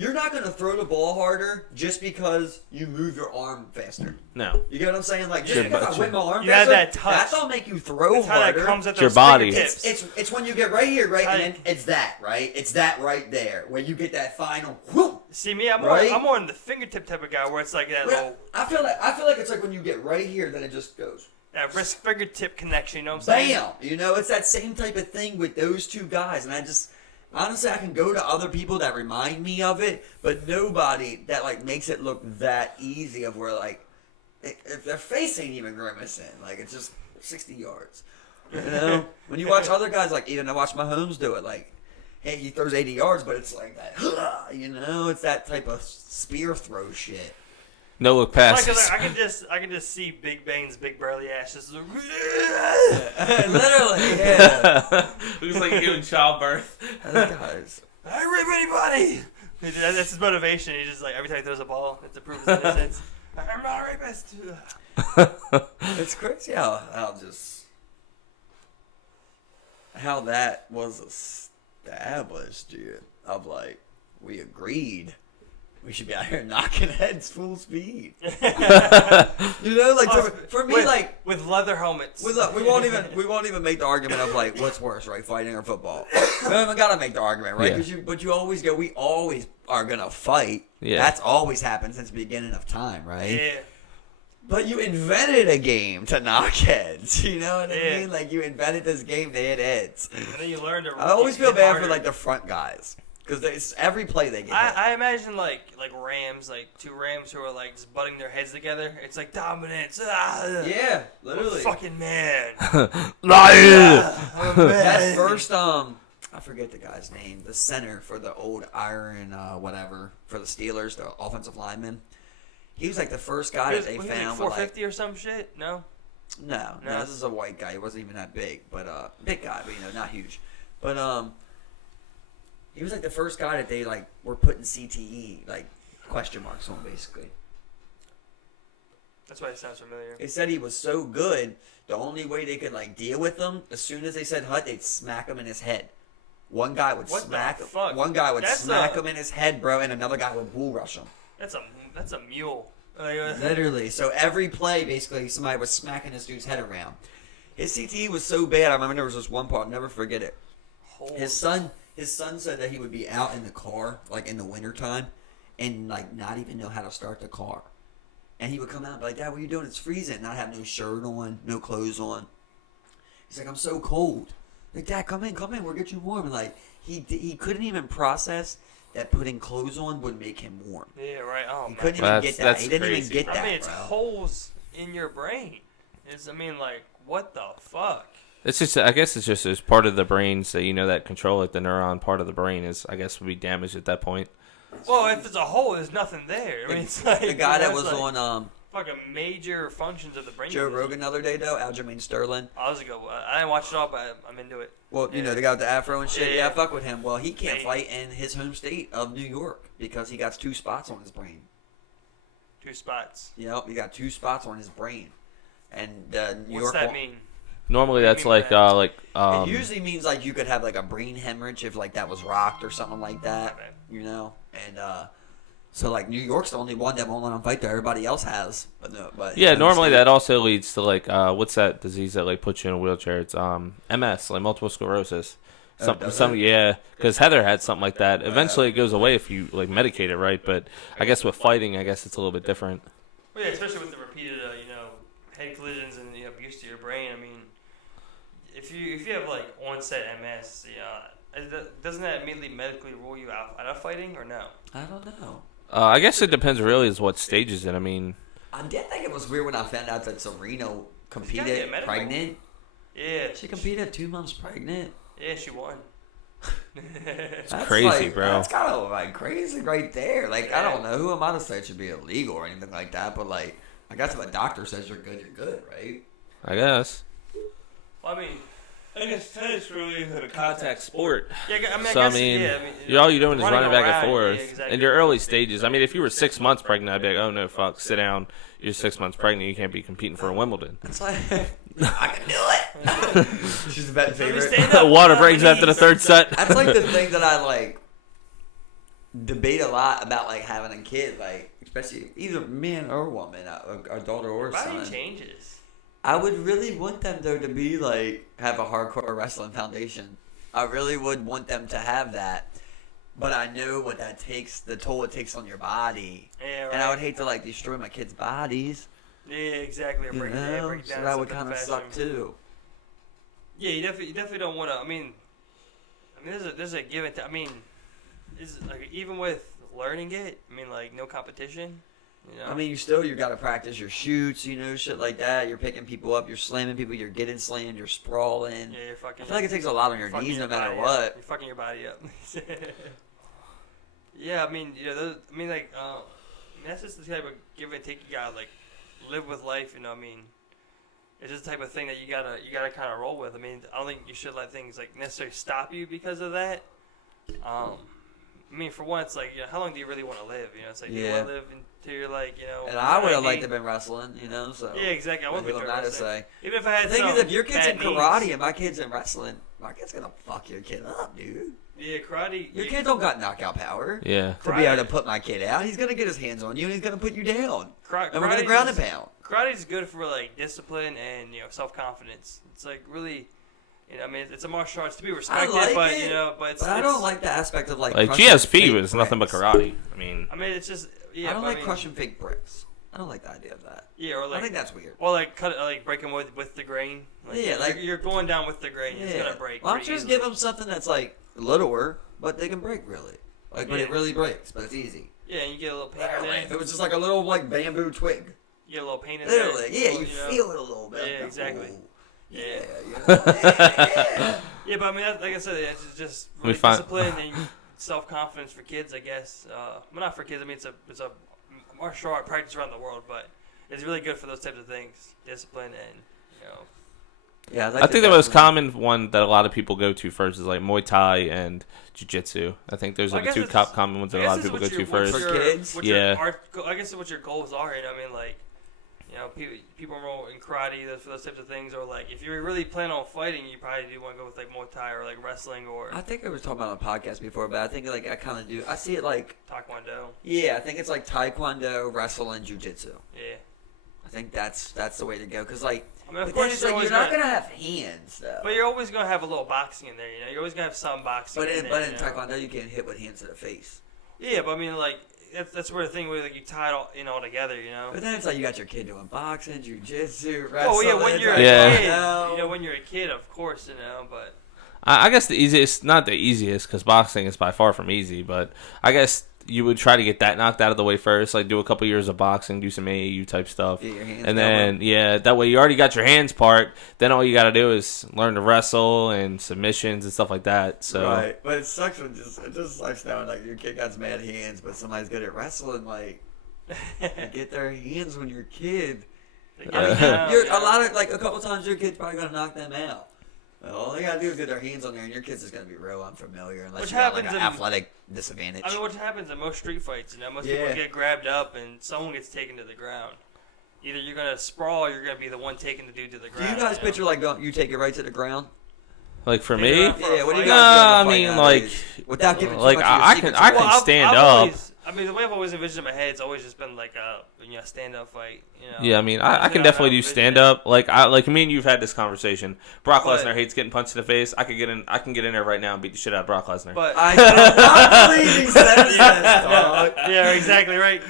You're not gonna throw the ball harder just because you move your arm faster. No, you get what I'm saying? Like just because I whip my arm you faster, have that touch. that don't make you throw That's harder. how that comes at it's your body. It's when you get right here, right, and then it's that, right? It's that right there where you get that final whoop. See me, I'm right? more on the fingertip type of guy where it's like that little. I feel like it's like when you get right here, then it just goes. That wrist fingertip connection, you know what I'm saying? Bam! You know, it's that same type of thing with those two guys, and I just. Honestly, I can go to other people that remind me of it, but nobody that like makes it look that easy of where like if their face ain't even grimacing, like it's just 60 yards. You know, when you watch other guys, like even I watch Mahomes do it, like hey, he throws 80 yards, but it's like that, you know, it's that type of spear throw shit. No look passes. Like, I can just see Big Bane's big burly ass just Literally, yeah. Looks like giving childbirth. Guys. I rip anybody. That's his motivation. He just like every time he throws a ball, it's a proof of innocence. I'm not a rapist. It's crazy how that was established, dude. Of like we agreed. We should be out here knocking heads full speed. You know, like for me, like with leather helmets. we won't even make the argument of like what's worse, right? Fighting or football. We don't even gotta make the argument, right? But you always go. We always are gonna fight. Yeah. That's always happened since the beginning of time, right? Yeah. But you invented a game to knock heads. You know what I Yeah. mean? Like you invented this game to hit heads. And then you learn to. I always feel bad harder. for like the front guys. Because every play they get hit. I imagine like Rams, like two Rams who are like just butting their heads together. It's like dominance. Yeah, literally. Fucking man. That first, I forget the guy's name. The center for the old Iron, whatever, for the Steelers, the offensive lineman. He was like the first guy that they was found. Like 450 or some shit? No. No, this is a white guy. He wasn't even that big, but big guy, but not huge. But he was like the first guy that they like were putting CTE like question marks on basically. That's why it sounds familiar. They said he was so good, the only way they could like deal with him, as soon as they said hut, they'd smack him in his head. One guy would smack him. One guy would smack him in his head, bro, and another guy would bull rush him. That's a mule. Literally. So every play, basically, somebody was smacking this dude's head around. His CTE was so bad. I remember there was this one part. I'll never forget it. His son said that he would be out in the car, like in the wintertime, and like not even know how to start the car. And he would come out and be like, Dad, what are you doing? It's freezing. And I'd have no shirt on, no clothes on. He's like, I'm so cold. Like, Dad, come in, we'll get you warm. And like, he couldn't even process that putting clothes on would make him warm. Yeah, right. Oh, he couldn't even get that. He didn't even get that. I mean, it's holes in your brain. Like, what the fuck? It's just, I guess it's part of the brain, so that control, like the neuron part of the brain is, I guess, would be damaged at that point. Well, if it's a hole, there's nothing there. I mean, it's like the guy that was like on fucking major functions of the brain. Joe Rogan the other day, though, Aljamain Sterling. I didn't watch it all, but I'm into it. Well, the guy with the afro and shit. Yeah. I fuck with him. Well, he can't fight in his home state of New York because he got 2 spots on his brain. 2 spots. Yep, he got 2 spots on his brain, and New What's York. that mean? Normally, that's like it usually means like you could have like a brain hemorrhage if like that was rocked or something like that, and so like New York's the only one that won't let him fight there. Everybody else has, but yeah. Normally, that also leads to like what's that disease that like puts you in a wheelchair? It's MS, like multiple sclerosis. Because Heather had something like that. Eventually, it goes away if you like medicate it, right? But I guess with fighting, I guess it's a little bit different. Well, yeah, especially with the repeated head collisions and abuse to your brain. I mean, if you have like onset MS, Doesn't that immediately medically rule you out of fighting or no? I don't know. I guess it depends really is what stage is it. I mean, I did think it was weird when I found out that Serena competed medical. pregnant. Yeah. She competed 2 months pregnant. Yeah, she won. That's crazy, bro. That's kind of like crazy right there. Like, I don't know. Who am I to say it should be illegal or anything like that? But, like, I guess if a doctor says you're good, right? I guess. Well, I mean, I guess tennis really is a contact sport. Yeah, I mean, So, I I guess, mean, yeah, all you're doing is running back around, and forth. yeah, exactly. In your early stages, I mean, if you were 6 months pregnant, I'd be like, oh, no, fuck, sit down. You're 6 months pregnant. You can't be competing for a Wimbledon. It's like, I can do it. She's the betting favorite. Water breaks after the third set. That's like the thing that I, like, debate a lot about, like, having a kid. Like, especially either man or woman, a daughter or a son. Body changes. I would really want them, though, to be, like, have a hardcore wrestling foundation. I really would want them to have that. But I know what that takes, the toll it takes on your body. Yeah, right. And I would hate to, like, destroy my kids' bodies. Yeah, exactly. Or break, break So down that would something kind of fast. suck, too. Yeah, you definitely don't want to. I mean, there's a give and take. I mean, is like even with learning it. I mean, like no competition. You know? I mean, you got to practice your shoots, shit like that. You're picking people up, you're slamming people, you're getting slammed, you're sprawling. Yeah, you're fucking. I feel like it takes a lot on your knees no matter what. You're fucking your body up. Yeah, I mean, that's just the type of give and take you gotta like live with life. You know, I mean, it's just the type of thing that you gotta kind of roll with. I mean, I don't think you should let things like necessarily stop you because of that. I mean, for one, it's like, how long do you really want to live? You know, it's like, you want to live until you're like, And I would have liked to have been wrestling, so. Yeah, exactly. I would have been to say. Even if I had the thing is, if your kid's in karate knees, and my kid's in wrestling, my kid's going to fuck your kid up, dude. Yeah, karate. Your kid don't got knockout power. Yeah. To be able to put my kid out. He's going to get his hands on you and he's going to put you down. And we're going to ground and pound. Karate's good for, like, discipline and, self-confidence. It's, like, really... I mean, it's a martial arts to be respected, but I don't like the aspect of like GSP was nothing but karate. I mean, it's just I don't like crushing fake bricks. I don't like the idea of that. Yeah, or like I think that's weird. Or like break them with the grain. Like, you're going down with the grain. It's gonna break. Why don't you just give them something that's like littler, but they can break really. But it really breaks, but it's easy. Yeah, and you get a little pain in there. If it was just like a little like bamboo twig. You get a little pain in there. Literally, you feel it a little bit. Yeah, exactly. Yeah. Yeah, but I mean, like I said, it's just really discipline and self-confidence for kids, I guess. Well, not for kids. I mean, it's a martial art practice around the world, but it's really good for those types of things, discipline and Yeah, I think the most common one that a lot of people go to first is like Muay Thai and Jiu-Jitsu. I think those are the two top common ones that a lot of people go to first. For kids? I guess what your goals are. I mean, like. People enroll in karate for those types of things, or like if you're really planning on fighting, you probably do want to go with like Muay Thai or like wrestling or. I think I was talking about on a podcast before, but I think like I kind of do. I see it like Taekwondo. Yeah, I think it's like Taekwondo, wrestling, Jiu-Jitsu. Yeah. I think that's the way to go because like. I mean, of course, you're not gonna have hands though. But you're always gonna have a little boxing in there. You're always gonna have some boxing. But in Taekwondo, you can't hit with hands to the face. Yeah, but I mean, like. That's where the thing where like you tie it all together, But then it's like you got your kid doing boxing, jiu-jitsu, wrestling. Oh yeah, when you're a kid, when you're a kid, of course, but. I guess the easiest, not the easiest, because boxing is by far from easy, but I guess you would try to get that knocked out of the way first, like do a couple years of boxing, do some AAU type stuff, get your hands and then that way you already got your hands part. Then all you got to do is learn to wrestle and submissions and stuff like that. So right, but it sucks when it just sucks now when like your kid got mad hands, but somebody's good at wrestling. Like get their hands when you're a kid. A couple times your kid's probably gonna knock them out. All they gotta do is get their hands on there, and your kid's is gonna be real unfamiliar unless you got like an athletic disadvantage. I mean, what happens in most street fights? Most people get grabbed up, and someone gets taken to the ground. Either you're gonna sprawl, or you're gonna be the one taking the dude to the ground. Do you guys picture like you take it right to the ground? Like for me? Yeah. What do you guys do? I mean, like without giving like I can stand up. I mean, the way I've always envisioned in my head, it's always just been like a stand-up fight. Yeah, I mean, I can definitely do stand-up. Like me and you've had this conversation. Brock Lesnar hates getting punched in the face. I can get in there right now and beat the shit out of Brock Lesnar. But I cannot believe he says that, dog. Yeah, exactly right.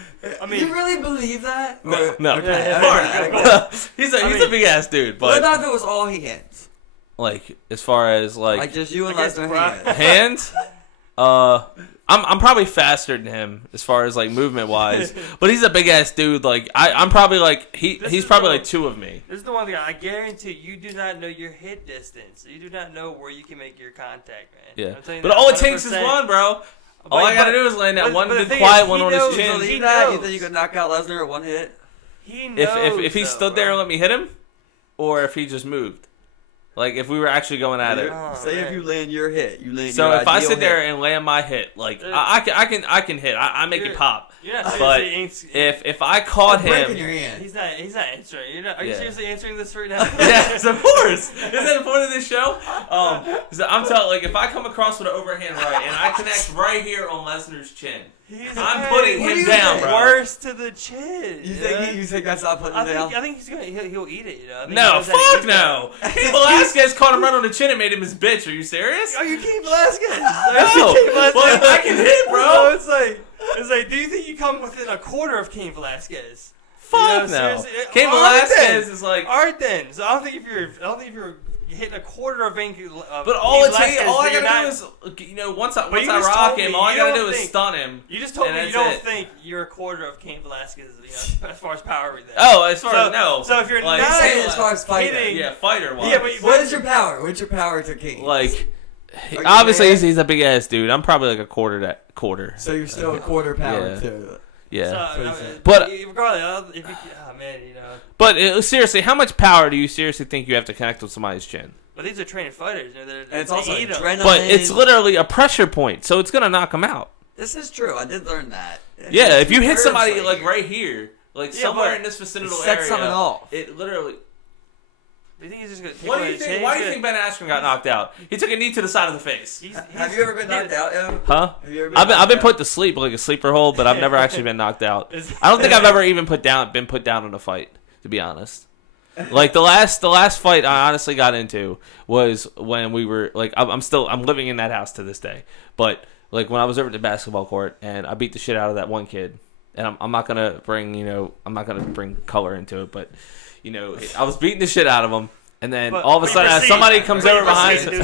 I mean, you really believe that? No. Okay. He's a big ass dude. But what about if it was all hands? Like as far as Like just you and Lesnar hands. I'm probably faster than him as far as like movement wise, but he's a big ass dude. Like I'm probably like he's probably like 2 of me. This is the one thing I guarantee you do not know your hit distance. You do not know where you can make your contact, man. Yeah, but all it takes is one, bro. All I gotta do is land that one good quiet one on his chin. You think you could knock out Lesnar at one hit? He knows. If he stood there and let me hit him, or if he just moved. Like if we were actually going at it. Say if you land your hit, So if I sit there and land my hit, like I can hit. I make it pop. But if I caught him, he's not answering. Are you seriously answering this right now? Yes, of course. Is that the point of this show? I'm telling, like if I come across with an overhand right and I connect right here on Lesnar's chin. I'm putting him down, bro. Worse to the chin. You think that's not putting him down? I think he'll eat it. No, fuck no. Cain Velasquez caught him right on the chin and made him his bitch. Are you serious? Are you Cain Velasquez? No. Well, I can hit, bro. It's like, do you think you come within a quarter of Cain Velasquez? Fuck no. Cain Velasquez is like. Alright then. So I don't think if you're hitting a quarter of but all I gotta do is, once I rock him, all I gotta do is stun him. You just told me you don't think you're a quarter of Cain Velasquez, as far as power with that. Oh, as far as no. So if you're like, not as far as fighting, fighter wise. Yeah, but what is your power? What's your power to Cain? Like, obviously he's a big ass dude. I'm probably like a quarter. So you're still a quarter power too. Yeah, so, but regardless, But seriously, how much power do you seriously think you have to connect with somebody's chin? But these are trained fighters. And it's also adrenaline. But it's literally a pressure point, so it's gonna knock them out. This is true. I did learn that. Yeah, if you hit somebody like right here, like somewhere in this vicinal area, set something off. It literally. Do you think he's just gonna? What do you think? Why do you think Ben Askren got knocked out? He took a knee to the side of the face. Have you ever been knocked out, Evan? Huh? I've been put to sleep like a sleeper hold, but I've never actually been knocked out. I don't think I've ever even been put down in a fight, to be honest. Like the last fight I honestly got into was when we were like I'm living in that house to this day, but like when I was over at the basketball court and I beat the shit out of that one kid, and I'm not gonna bring color into it, but. I was beating the shit out of him, and then all of a sudden somebody comes over behind. And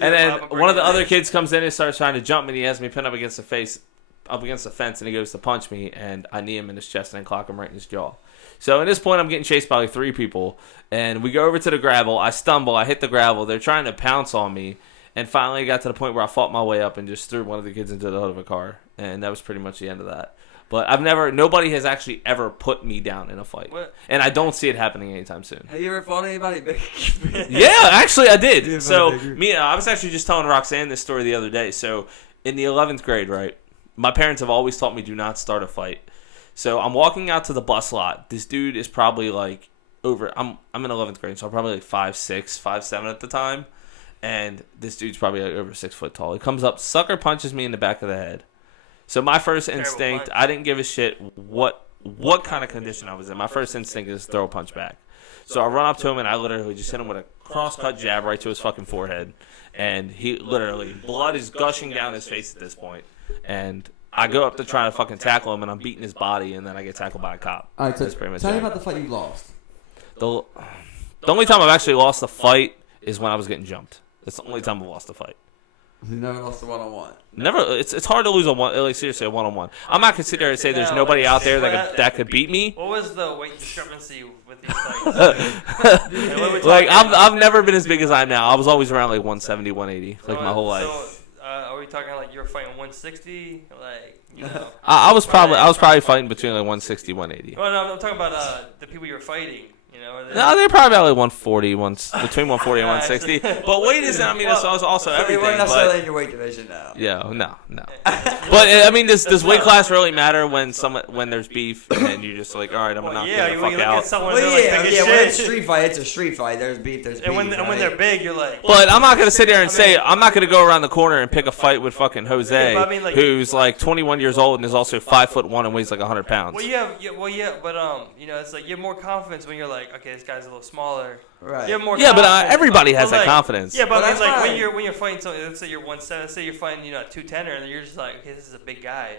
then one of the other kids comes in and starts trying to jump me. And he has me pinned up against the fence, and he goes to punch me, and I knee him in his chest and then clock him right in his jaw. So at this point, I'm getting chased by like 3 people, and we go over to the gravel. I stumble, I hit the gravel. They're trying to pounce on me, and finally got to the point where I fought my way up and just threw one of the kids into the hood of a car, and that was pretty much the end of that. But nobody has actually ever put me down in a fight. What? And I don't see it happening anytime soon. Have you ever fought anybody big? Yeah, actually I did. So, I was actually just telling Roxanne this story the other day. So, in the 11th grade, right, my parents have always taught me do not start a fight. So, I'm walking out to the bus lot. This dude is probably like I'm in 11th grade, so I'm probably like 5'6", 5'7" at the time. And this dude's probably like over 6 foot tall. He comes up, sucker punches me in the back of the head. So my first instinct, I didn't give a shit what kind of condition I was in. My first instinct is throw a punch back. So I run up to him and I literally just hit him with a cross-cut jab right to his fucking forehead. And he literally, blood is gushing down his face at this point. And I go up to try to fucking tackle him and I'm beating his body and then I get tackled by a cop. All right, so tell me about the fight you lost. The only time I've actually lost a fight is when I was getting jumped. That's the only time I've lost a fight. You never lost a one-on-one. Never. It's hard to lose seriously a one-on-one. I'm not consider there and say there's nobody out there that could beat me. What was the weight discrepancy with these fights? Like I've never been as big as I am now. I was always around like 170, 180, like my whole life. So, are we talking like you were fighting 160, like I was probably fighting between like 160, 180. Well, no, I'm talking about the people you were fighting. No, they're probably about like 140, between 140 and 160. But weight isn't. I mean, it's also everything. You weren't necessarily in your weight division now. Yeah, no. But I mean, does weight class really matter when there's beef and you're just like, all right, I'm gonna knock you the fuck out? When it's street fight, it's a street fight. There's beef. There's beef. And when they're big, you're like. But I'm not gonna sit there and say I'm not gonna go around the corner and pick a fight with fucking Jose, who's like 21 years old and is also 5'1" and weighs like 100 pounds. But it's like you have more confidence when you're like, okay, this guy's a little smaller. Right. You have more everybody has that confidence. Yeah, but I mean, like when you're fighting something, let's say you're 170, let's say you're fighting 210er, and you're just like, okay, this is a big guy,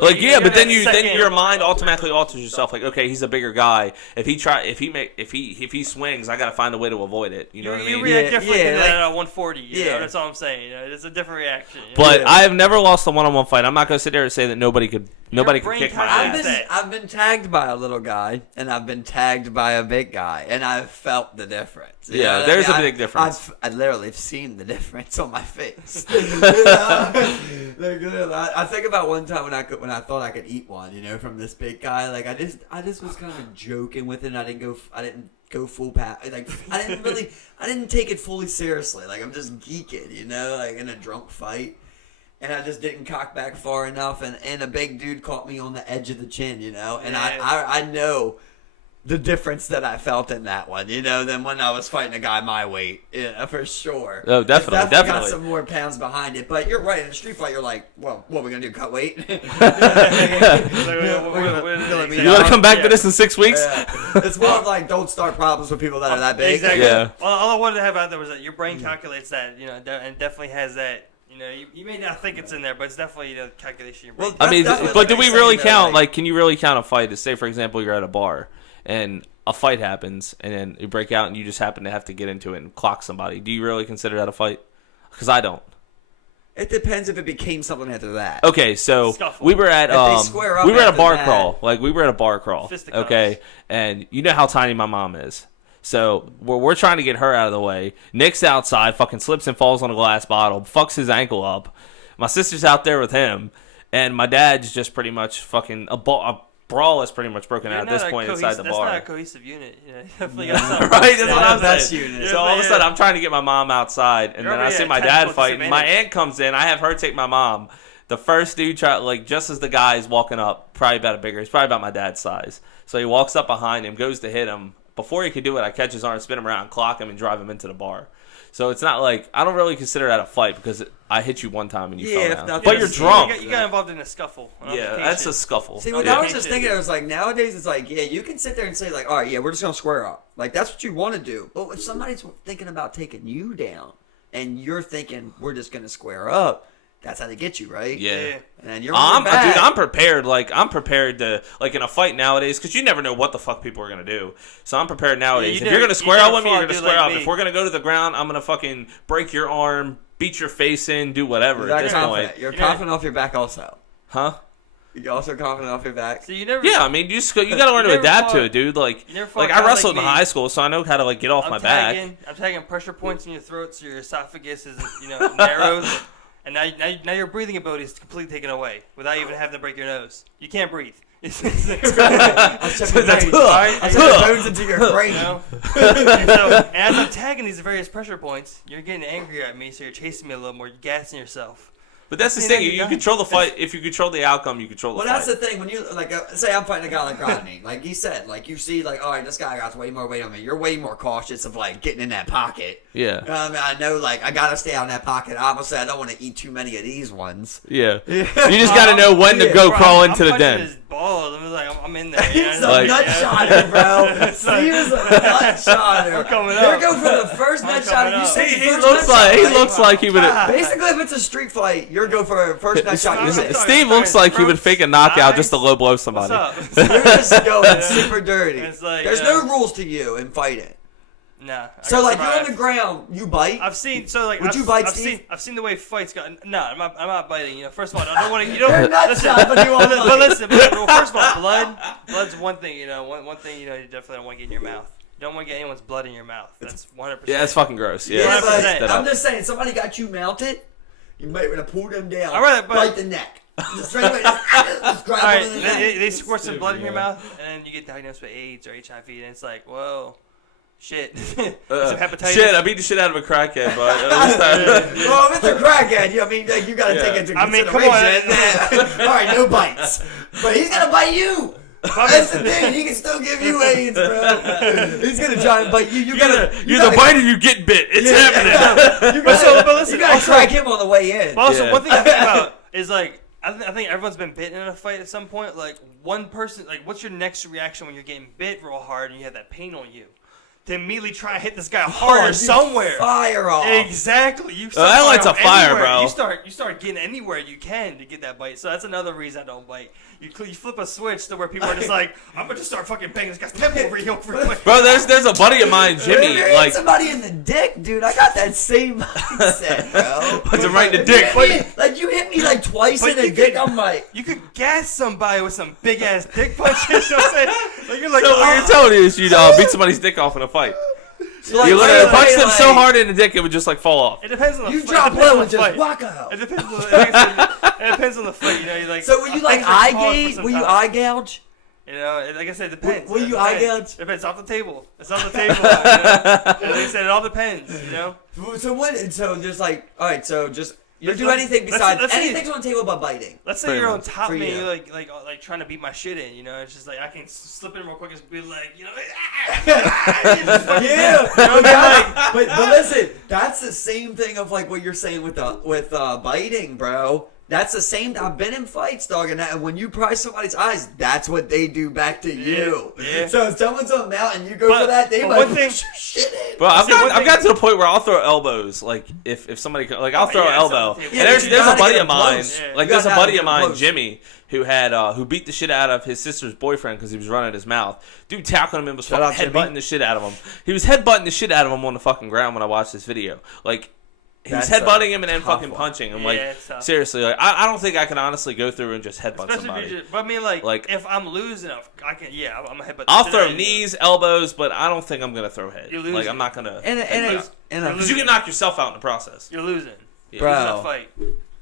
Like You're but then that second- your mind automatically alters yourself. Like, okay, he's a bigger guy. If he swings, I gotta find a way to avoid it. You know what I You mean? react differently than like- that at 140. You know? Yeah. That's all I'm saying. You know? It's a different reaction. You know? But Yeah. I have never lost a one-on-one fight. I'm not gonna sit there and say that nobody could brain kick my calculates ass. that. I've been tagged by a little guy, and I've been tagged by a big guy, and I've felt the difference. You Yeah, know what there's I mean? a big difference. I literally have seen the difference on my face. You know? Like, I think about one time when I thought I could eat one, you know, from this big guy. Like I just was kind of joking with it. I didn't go full pat. Like I didn't take it fully seriously. Like I'm just geeking, you know, like in a drunk fight. And I just didn't cock back far enough, and a big dude caught me on the edge of the chin, you know. And I know the difference that I felt in that one, you know, than when I was fighting a guy my weight, yeah, for sure. Oh, definitely, It's definitely. got some more pounds behind it, but you're right. In a street fight, you're like, well, what are we gonna do? Cut weight? You want to come back to this in 6 weeks? Yeah. It's more of like don't start problems with people that are that big. Exactly. Yeah. All I wanted to have out there was that your brain calculates that, you know, and definitely has that. You know, you may not think it's in there, but it's definitely, you know, calculation in your brain. Well, I mean, That's but do like we you're really saying, though, count? like- Like, can you really count a fight? To say, for example, you're at a bar and a fight happens, and then you break out, and you just happen to have to get into it and clock somebody. Do you really consider that a fight? Because I don't. It depends if it became something after that. Okay, so Scuffle. we were at If they square up we were at a after bar that- crawl. Like we were at a bar crawl. Fisticuffs. Okay, and you know how tiny my mom is. So we're trying to get her out of the way. Nick's outside, fucking slips and falls on a glass bottle, fucks his ankle up. My sister's out there with him, and my dad's just pretty much fucking a brawl is pretty much broken out at this point inside the that's bar. not a cohesive unit. You know, you definitely got something. Right, that's what I'm That's saying. unit. So all of a sudden, I'm trying to get my mom outside, and You're then I already see at my technical dad fighting. My disadvantage. aunt comes in. I have her take my mom. The first dude just as the guy is walking up, probably he's probably about my dad's size. So he walks up behind him, goes to hit him. Before he could do it, I catch his arm, spin him around, clock him, and drive him into the bar. So it's not like I don't really consider that a fight because I hit you one time and you Yeah, fell if down. nothing But you're else, drunk. You got involved in a scuffle. an Yeah, altercation. that's a scuffle. See, what Yeah. I was just thinking, I was like, nowadays it's like, yeah, you can sit there and say like, all right, yeah, we're just gonna square up. Like that's what you want to do. But if somebody's thinking about taking you down, and you're thinking we're just gonna square up, that's how they get you, right? Yeah. And then you're Dude, I'm prepared. Like I'm prepared to like in a fight nowadays because you never know what the fuck people are gonna do. So I'm prepared nowadays. you If you're gonna square up with me, never you're gonna fought a square dude up. like If we're gonna go to the ground, I'm gonna fucking break your arm, beat your face in, do whatever You're at that this confident. point. You're Yeah. confident off your back, also. Huh? You're also confident off your back. So you never. Yeah, I mean, you gotta learn to never adapt to fought- it, dude. Like you never fought like a I guy wrestled like in me. high school, so I know how to like get off my back. I'm tagging pressure points in your throat, so your esophagus is, you know, narrows, and now your breathing ability is completely taken away without even having to break your nose. You can't breathe. I'll check your brain. Alright, I'll you check the know? bones into your brain. You know? So, and as I'm tagging these various pressure points, you're getting angry at me, so you're chasing me a little more. You're gassing yourself. But that's the See, thing. then You you're control the fight. If you control the outcome, you control the Well, fight. that's the thing. When you like, say I'm fighting a guy like Rodney, like he said, like you see, like, all right, this guy got way more weight on me. You're way more cautious of like getting in that pocket. Yeah. I know, like, I gotta stay out in that pocket. Obviously, I don't want to eat too many of these ones. Yeah. You just gotta know when to go Bro, crawl I'm into the punching den. his balls. I'm like, I'm in there. You He's know? a Like- nut shotter, bro. He was a nut shotter. I'm coming Here up. go for the first I'm nut coming shot. You up. say He first looks nut like shot, right? he would. Basically, if it's a street fight, you're go for a first nut shot. You're Steve- just, Steve looks like he would fake a knockout just to low blow somebody. What's up? you're just going super dirty. It's like, There's no rules to you in fighting. Nah. I So can like you're on survive. the ground, you bite. I've seen Would you bite, I've Steve? I've seen the way fights go. No, I'm not biting. You know, first of all, I don't want to. You You're a don't nut listen. shot, but you won't But bite. listen. Well, first of all, blood's one thing. You know, one thing. You know, you definitely don't want to get in your mouth. You don't want to get anyone's blood in your mouth. That's 100%. Yeah, that's fucking gross. Yeah, Yeah, but Straight I'm up. just saying, somebody got you mounted, you might want to pull them down. All right, but- bite the neck. Just straight away, just grab All right, them in the neck. they squirt some blood in your mouth, and then you get diagnosed with AIDS or HIV, and it's like, whoa, shit, some hepatitis. Shit, I beat the shit out of a crackhead, but at least I, Well, if it's a crackhead, I mean, like, you got to Yeah. take into I mean, consideration. come on. All right, no bites, but he's gonna bite you. That's the thing. He can still give you AIDS, bro. He's gonna try and bite you. You gotta. you're the biter, you get bit. It's happening. You But gotta, listen, you gotta also- crack him on the way in. But also, Yeah. one thing I think about is like, I think everyone's been bitten in a fight at some point. Like, one person, like, what's your next reaction when you're getting bit real hard and you have that pain on you? to immediately try and hit this guy harder somewhere. Fire off. Exactly. You that lights a fire, anywhere. bro. You start getting anywhere you can to get that bite. So that's another reason I don't bite. You flip a switch to where people are just like, I'm gonna just start fucking banging this guy's temple over here. Bro, there's a buddy of mine, Jimmy. If you Like hit somebody in the dick, dude, I got that same mindset, bro. puts him right in the dick. Like you hit me like twice But in the you dick. could- I'm like, You could gas somebody with some big ass dick punches. You know what I'm saying? Like you're like, So what you're telling me is you'd beat somebody's dick off in a fight. like, You literally right punch away, them so like, hard in the dick it would just like fall off. it depends on the You fight. drop It depends low on and the just fight. walk out. It depends on it depends on the fight. You know, you like. So were you like things are hard for eye gauge? some Were you time. eye gouge? You know, like I said, it depends. Will It you eye depends. gouge? It depends. Off the table. It's on the table. You know? Like I said, it all depends. You know. So what? So just like, all right. So just you Let's- do anything let's- besides let's see. anything's on the table but biting. Let's say Pretty you're on much. top For of me, you. like trying to beat my shit in. You know, it's just like I can slip in real quick and be like, you know, yeah. Yeah, but listen, that's the same thing of like what you're saying with biting, bro. That's the same. I've been in fights, dog, and when you pry somebody's eyes, that's what they do back to you. Yeah. So if someone's on a mountain, you go But- for that, they but might one thing- push your shit in. Bro, I've See, one got thing- to the point where I'll throw elbows. Like if somebody like I'll throw yeah, an elbow. something- And Yeah, there's you a gotta buddy get of them mine. close. Yeah. Like You there's a gotta buddy get of them mine, close. Jimmy, who had who beat the shit out of his sister's boyfriend because he was running his mouth. Dude tackling him and was Shout out, fucking Jimmy. headbutting the shit out of him. He was headbutting the shit out of him on the fucking ground when I watched this video. Like he was That's a headbutting him and then tough fucking one. punching him. Yeah, Like it's tough. seriously, like I don't think I can honestly go through and just headbutt Especially somebody. if you just, but I mean, like Like- if I'm losing, I can. Yeah, I'm gonna headbutt. the I'll shit throw out of you. knees, elbows, but I don't think I'm gonna throw head. You're Like losing. I'm not gonna. And Because you can knock yourself out in the process. You're losing. Yeah. Bro. You're losing a fight.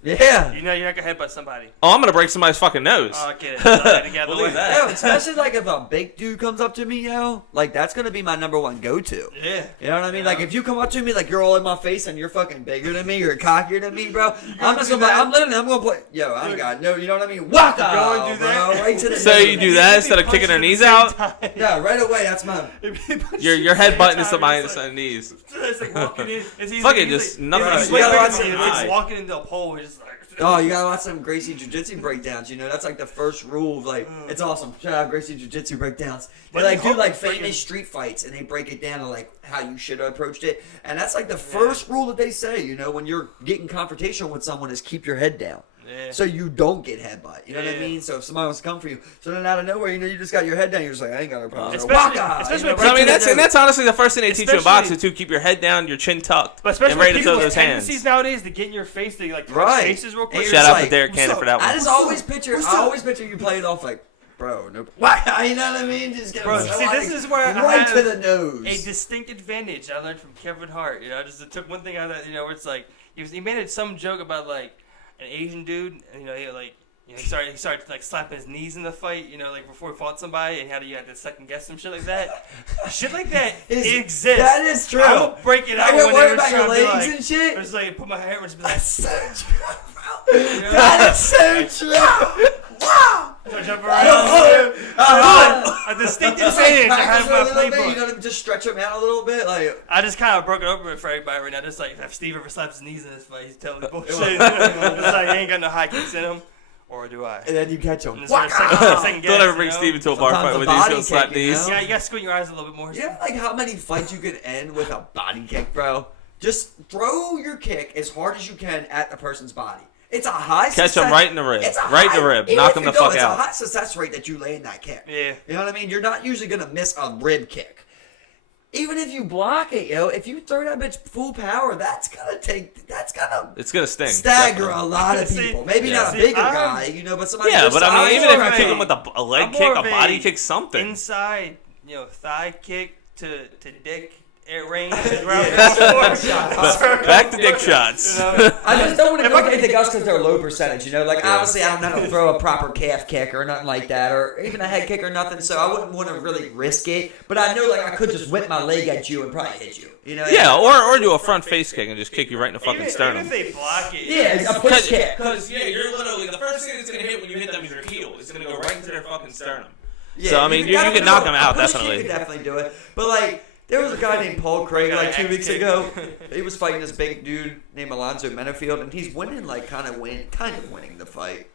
yeah. You know you're not gonna headbutt somebody. Oh, I'm gonna break somebody's fucking nose. Oh, get it. Together. Believe that. Yo, especially like if a big dude comes up to me, yo, like that's gonna be my number one go-to. Yeah. You know what I mean? Yeah. Like if you come up to me like you're all in my face and you're fucking bigger than me, you're cockier than me, bro. I'm just do gonna, that? I'm gonna play. Yo, I ain't got no. You know what I mean? Walk You're out, going to do bro. that? Right to the. So nose. you do that instead of kicking their knees out? Yeah, right away. That's my. You're headbutting somebody in the knees. It's like walking in. It's easy. Fuck it, he's just like, nothing. He's Just like, you gotta way watch bigger than some you. It's eye. walking into a pole. We're just like. Oh, you gotta watch some Gracie Jiu-Jitsu breakdowns. You know, that's like the first rule of like, it's awesome. Shout out Gracie Jiu-Jitsu breakdowns. They But like you do like hope- famous street fights and they break it down to like how you should have approached it. And that's like the first rule that they say, you know, when you're getting confrontation with someone is keep your head down. Yeah. So you don't get headbutt. You know what I Yeah. mean? So if somebody wants to come for you, so then out of nowhere, you know, you just got your head down. You're just like, I ain't got no problem. Especially- Walk out. especially You know, with So I right mean to that's the and nose. that's honestly the first thing they teach you in Especially- boxing too. Keep your head down, your chin tucked, But especially and ready with to people throw with those hands. tendencies nowadays to get in your face, to like touch Right. faces real quick. And Shout you're out like, to Derek what's Cannon up? for that I one. just always picture you play it off like, bro, no. Why? You know what I mean? Just get Bro, see, this is where I right have to the nose. a distinct advantage I learned from Kevin Hart. You know, just it took one thing out of that. You know, where it's like he made some joke about like an Asian dude, and you know, he started like slapping his knees in the fight. You know, like before he fought somebody, and you had to second guess some shit like that. Shit like that exists. That is true. I will break it I out get when worried they were about your trying to be legs like, and shit. it was like put my hair, was like, That's so true, bro. That is so true. Wow. so jump around. A distinct advantage I have Backwards my a little bit, you playbook. know, just stretch them out a little bit, like. I just kind of broke it open for everybody right now. Just like if Steve ever slaps his knees in his face, he's telling me bullshit. It's like he ain't got no high kicks in him, or do I? And then you catch them. And it's second guess, Don't ever you bring know? Steve into a bar Sometimes fight a with you. He's body gonna slap kick, you knees. know? Yeah, you gotta squint your eyes a little bit more. You know, like how many fights you could end with a body kick, bro? Just throw your kick as hard as you can at the person's body. It's a high Catch success. him right in the rib. It's a Right in the high- rib. even Knock if him you the don't, fuck it's out. a high success rate that you land that kick. Yeah. You know what I mean? You're not usually gonna miss a rib kick. Even if you block it, yo, if you throw that bitch full power, that's gonna It's gonna sting. stagger definitely. a lot of See- people. Maybe yeah. not a See, bigger I'm- guy, you know, but somebody. Yeah, your but I size. mean, even more if you of kick a- him with a leg I'm kick, more a of body a kick, something. Inside, thigh kick to dick air range. Is where Back to dick shots. I just don't want to If go I with could- anything else because they're low percentage, you know. Like obviously, I don't know how to throw a proper calf kick or nothing like that, or even a head kick or nothing. So I wouldn't want to really risk it. But I know, like, I could just whip my leg at you and probably hit you. You know? Yeah, or do a front face kick and just kick you right in the fucking Even sternum. if they block it. Yeah, a push kick. Because you're literally the first thing that's gonna hit when you hit them is your heel. It's gonna go right into their fucking sternum. Yeah, So, I mean, you definitely can knock do it. him out, A push kick, definitely. You could definitely do it. But like, there was a guy named Paul Craig like 2 weeks ago. He was fighting this big dude named Alonzo Menafield, and he's winning, like kind of winning the fight.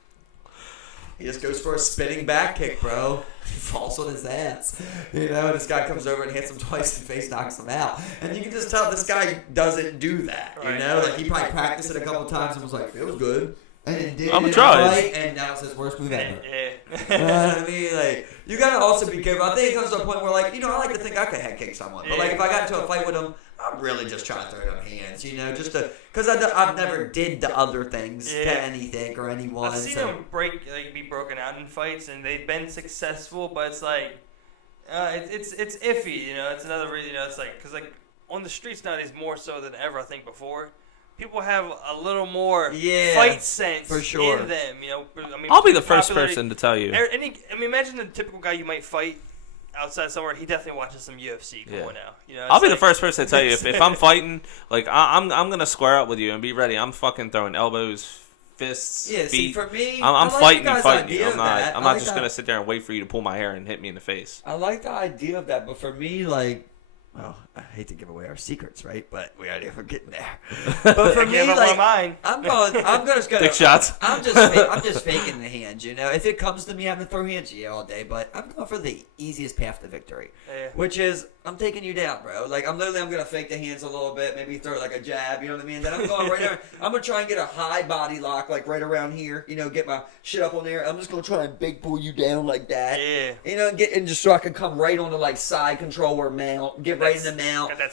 He just goes for a spinning back kick, bro. He falls on his ass. You know, and this guy comes over and hits him twice in the face, knocks him out. And you can just tell this guy doesn't do that. You know, like he probably practiced it a couple times and was like, feels good. And then did I'm it try. right, and now it's his worst move ever. Yeah. You know what I mean? Like, you gotta also be careful. I think it comes to a point where, like, you know, I like to think I could head kick someone. But, like, if I got into a fight with him, I'm really just trying to throw them hands, you know, just to, because I've never did the other things to anything or anyone. I've seen them be broken out in fights, and they've been successful, but it's like, it's iffy, you know. It's another reason, you know. It's like, because like on the streets nowadays more so than ever, I think before. People have a little more fight sense for sure. in them, you know. I mean, I'll be the first person to tell you. Imagine the typical guy you might fight outside somewhere. He definitely watches some UFC going out. You know, I'll be the first person to tell you if I'm fighting, like I'm gonna square up with you and be ready. I'm fucking throwing elbows, fists, feet. See, for me, I'm like fighting you. you. I'm not just that. gonna sit there and wait for you to pull my hair and hit me in the face. I like the idea of that, but for me, like, well, I hate to give away our secrets, right? But we already are getting there. But for me, like, I'm just gonna Dick shots. I'm just faking the hands, you know. If it comes to me having to throw hands, all day. But I'm going for the easiest path to victory, which is I'm taking you down, bro. Like I'm gonna fake the hands a little bit, maybe throw like a jab, you know what I mean? Then I'm going right there. I'm gonna try and get a high body lock, like right around here, you know, get my shit up on there. I'm just gonna try and big pull you down like that, you know, and just so I can come right onto like side control or mount, get right in the mount.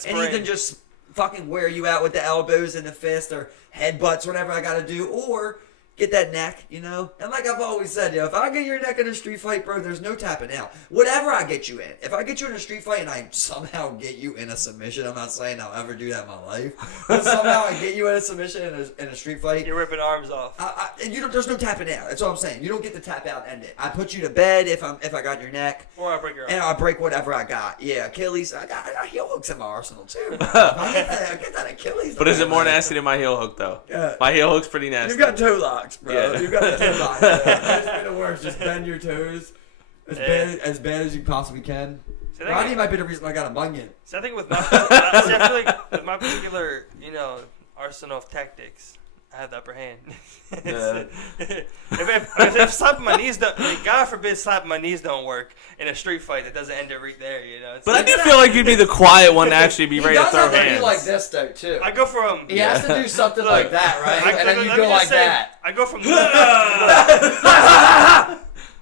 And even just fucking wear you out with the elbows and the fist or headbutts, whatever I gotta do, or get that neck, you know? And like I've always said, if I get your neck in a street fight, bro, there's no tapping out. Whatever I get you in. If I get you in a street fight and I somehow get you in a submission, I'm not saying I'll ever do that in my life, but somehow I get you in a submission in a street fight. You're ripping arms off. And there's no tapping out. That's all I'm saying. You don't get to tap out and end it. I put you to bed if I got your neck. Or I break your arm. And I break whatever I got. Yeah, Achilles. I got heel hooks in my arsenal, too. I get that Achilles. But is it more nasty than my heel hook, though? My heel hook's pretty nasty. You got toe locks, bro. Yeah. You got the toe locks. That's the worst. Just bend your toes as bad as you possibly can. Rodney might be the reason I got a bunion. So I think with my, I feel like with my particular, you know, arsenal of tactics, I have the upper hand. If slapping my knees don't, like, God forbid, slapping my knees don't work in a street fight, it doesn't end it right there, you know. But I do feel like you'd be the quiet one to actually be ready to throw hands. He does have to be like this, though, too. I go from... He has to do something like that, right? And then you go like that. I go from...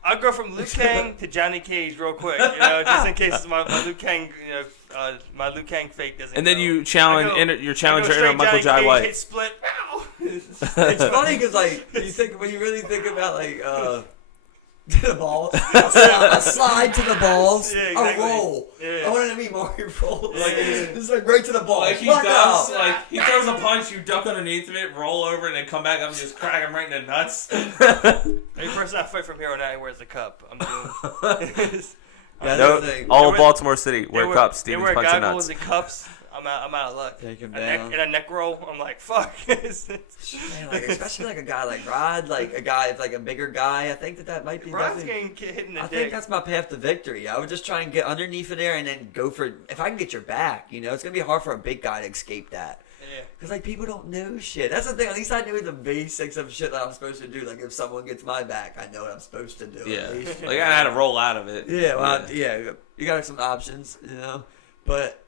I'll go from Liu Kang to Johnny Cage real quick, you know, just in case my Liu Kang, you know, my Liu Kang fake doesn't. And then you challenge, your challenger inner Michael Jai White. Hit split. It's funny because like when you really think about like to the balls, a slide to the balls, a roll. I wanted to be Mario roll, just like right to the balls. Like he does, like he throws a punch, you duck underneath of it, roll over, and then come back up and just crack him right in the nuts. Every person I fight from here on out wears a cup. I'm doing. All of Baltimore City wear cups. Steven's punching nuts. They wear goggles and cups. I'm out of luck. Take him down. In a neck roll, I'm like, fuck. Man, like, especially like a guy like Rod, like a guy, like a bigger guy. I think that might be. Rod's getting hit in the dick. I think that's my path to victory. I would just try and get underneath of there and then go for. If I can get your back, you know, it's gonna be hard for a big guy to escape that. Yeah. Because like people don't know shit. That's the thing. At least I knew the basics of shit that I'm supposed to do. Like if someone gets my back, I know what I'm supposed to do. Yeah. Like I had to roll out of it. Yeah. Well, yeah. You got some options, you know, but.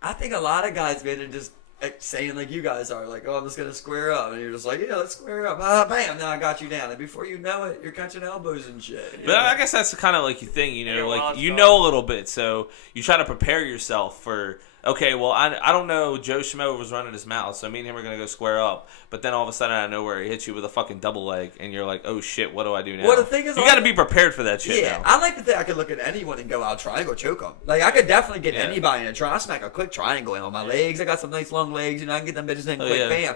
I think a lot of guys, man, are just saying like you guys are, like, oh, I'm just going to square up. And you're just like, yeah, let's square up. Bam, now I got you down. And before you know it, you're catching elbows and shit. But I guess that's kind of like your thing, you know, like you know a little bit. So you try to prepare yourself for, okay, well, I don't know. Joe Schmo was running his mouth, so me and him are going to go square up. But then all of a sudden, out of nowhere, he hits you with a fucking double leg, and you're like, oh, shit, what do I do now? Well, the thing is, you got to be prepared for that shit now. I like to think I could look at anyone and go, I'll triangle choke them. Like, I could definitely get anybody in a try. I smack a quick triangle in on my legs. I got some nice long legs, you know, I can get them bitches in quick, bam.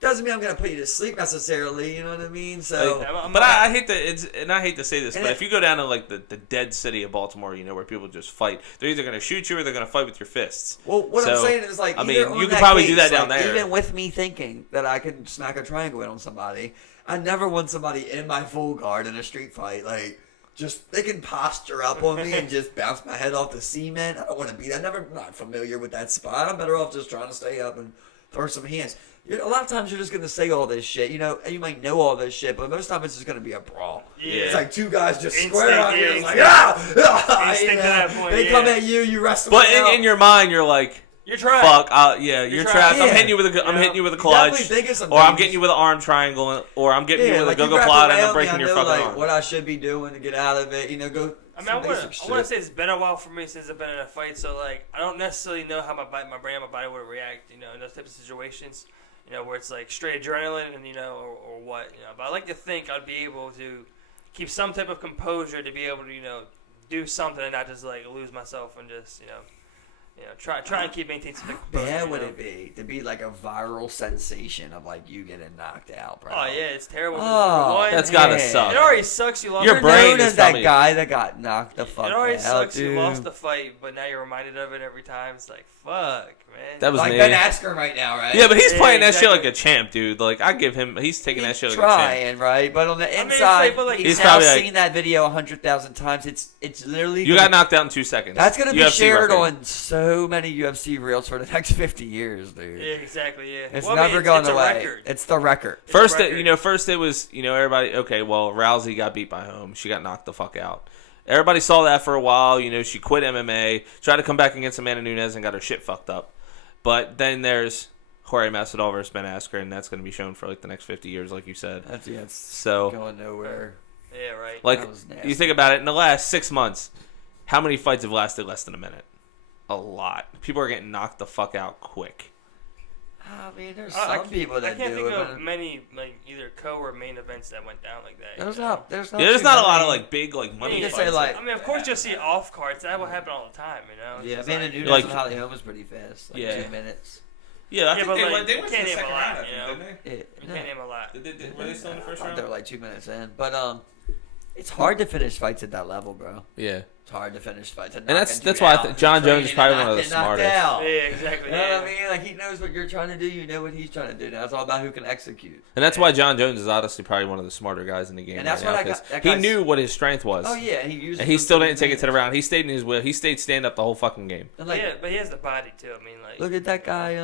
Doesn't mean I'm gonna put you to sleep necessarily, you know what I mean? So, but I hate to say this, but if you go down to like the dead city of Baltimore, you know, where people just fight, they're either gonna shoot you or they're gonna fight with your fists. Well, what I'm saying is like, I mean, you could probably do that down there. Even with me thinking that I could smack a triangle in on somebody, I never want somebody in my full guard in a street fight, like. Just they can posture up on me and just bounce my head off the cement. I don't want to be that. I'm not familiar with that spot. I'm better off just trying to stay up and throw some hands. A lot of times you're just gonna say all this shit, and you might know all this shit, but most of the time it's just gonna be a brawl. Yeah. It's like two guys just Instinct, square on you. yeah, It's like, Instinct to that point, they come at you wrestle. But in your mind, you're like, you're trying. fuck, you're trapped. Yeah. I'm hitting you with a definitely clutch, think of some or I'm things. getting you with an arm triangle, or I'm getting you with a like go-go wrap plot and around I'm breaking me, your I know, fucking like, arm. what I should be doing to get out of it, go. I mean, I want to say it's been a while for me since I've been in a fight, so like I don't necessarily know how my brain and my body would react, in those types of situations, where it's like straight adrenaline and or what, But I like to think I'd be able to keep some type of composure to be able to do something and not just like lose myself and just try and maintain some composure. How bad would it be to be like a viral sensation of like you getting knocked out, bro? Oh yeah, it's terrible. Oh, One, That's gotta man. suck. it already sucks. You lost. Your You're brain known is as that probably- guy that got knocked the fuck It already out, sucks. dude. You lost the fight, but now you're reminded of it every time. It's like fuck, man. That was like me. Ben Askren right now, right? Yeah, but he's Yeah, playing that shit exactly. like a champ, dude. Like I give him, he's taking that shit like a champ. trying, right? But on the mean, it's inside, like- but like- he's He's now probably like- seen that video 100,000 times. It's literally You got knocked out in 2 seconds. That's gonna be UFC shared record. on so many UFC reels for the next 50 years, dude. Yeah, exactly. Yeah. It's Well, I mean, never going it's away. A record. It's the record. First, record. first it was, everybody. Okay, well, Rousey got beat by Holmes. She got knocked the fuck out. Everybody saw that for a while. She quit MMA, tried to come back against Amanda Nunes, and got her shit fucked up. But then there's Jorge Masvidal versus Ben Askren, and that's going to be shown for like the next 50 years, like you said. It's So, going nowhere. Yeah, right. like, That was nasty. you think about it, in the last 6 months, how many fights have lasted less than a minute? A lot. People are getting knocked the fuck out quick. I mean, there's I some people that I can't do think it, of but many like either co or main events that went down like that. there's you know? not. There's not. Yeah, there's too not a lot many. of like big like money You fights. just say, like- I mean, of course you'll see off cards. That will happen all the time. It's Yeah, just Amanda like- Nunes Like- and Holly Holm was pretty fast. Like Yeah. 2 minutes. Yeah, I Yeah, think but, they like, went. They you went to can't the name a second lot, round, I think, you know? didn't they? You can't name a lot. Were they still in the first I think round? they're like 2 minutes in, but it's hard to finish fights at that level, bro. Yeah, It's hard to finish fights. and that's why I think John Jones is probably one of the smartest. Yeah, exactly. You know Yeah. what I mean? Like, he knows what you're trying to do. You know what he's trying to do. Now it's all about who can execute. And that's why John Jones is honestly probably one of the smarter guys in the game. And that's right what now, I got- 'cause that he guy's- knew what his strength was. Oh, yeah. And he used And he still didn't take it to the round. He stayed in his will. He stayed stand up the whole fucking game. And like, Yeah, but he has the body too. I mean, like. look at that guy,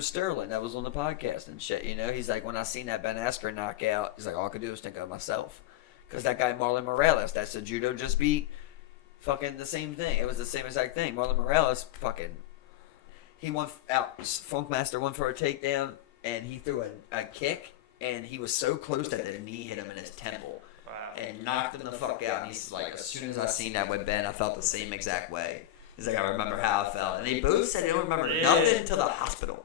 Sterling, that was on the podcast and shit. He's like, when I seen that Ben Askren knockout, he's like, all I could do was think of myself. Because that guy, Marlon Morales, that's a judo just beat fucking the same thing. It was the same exact thing. Marlon Morales, he won out. Funkmaster won for a takedown, and he threw a kick, and he was so close that the knee hit him in his temple. Wow. And knocked him the fuck out. And he's like, as soon as I seen that with Ben, I felt the same exact way. He's like, I remember how I felt. And they both said they don't remember nothing until the hospital.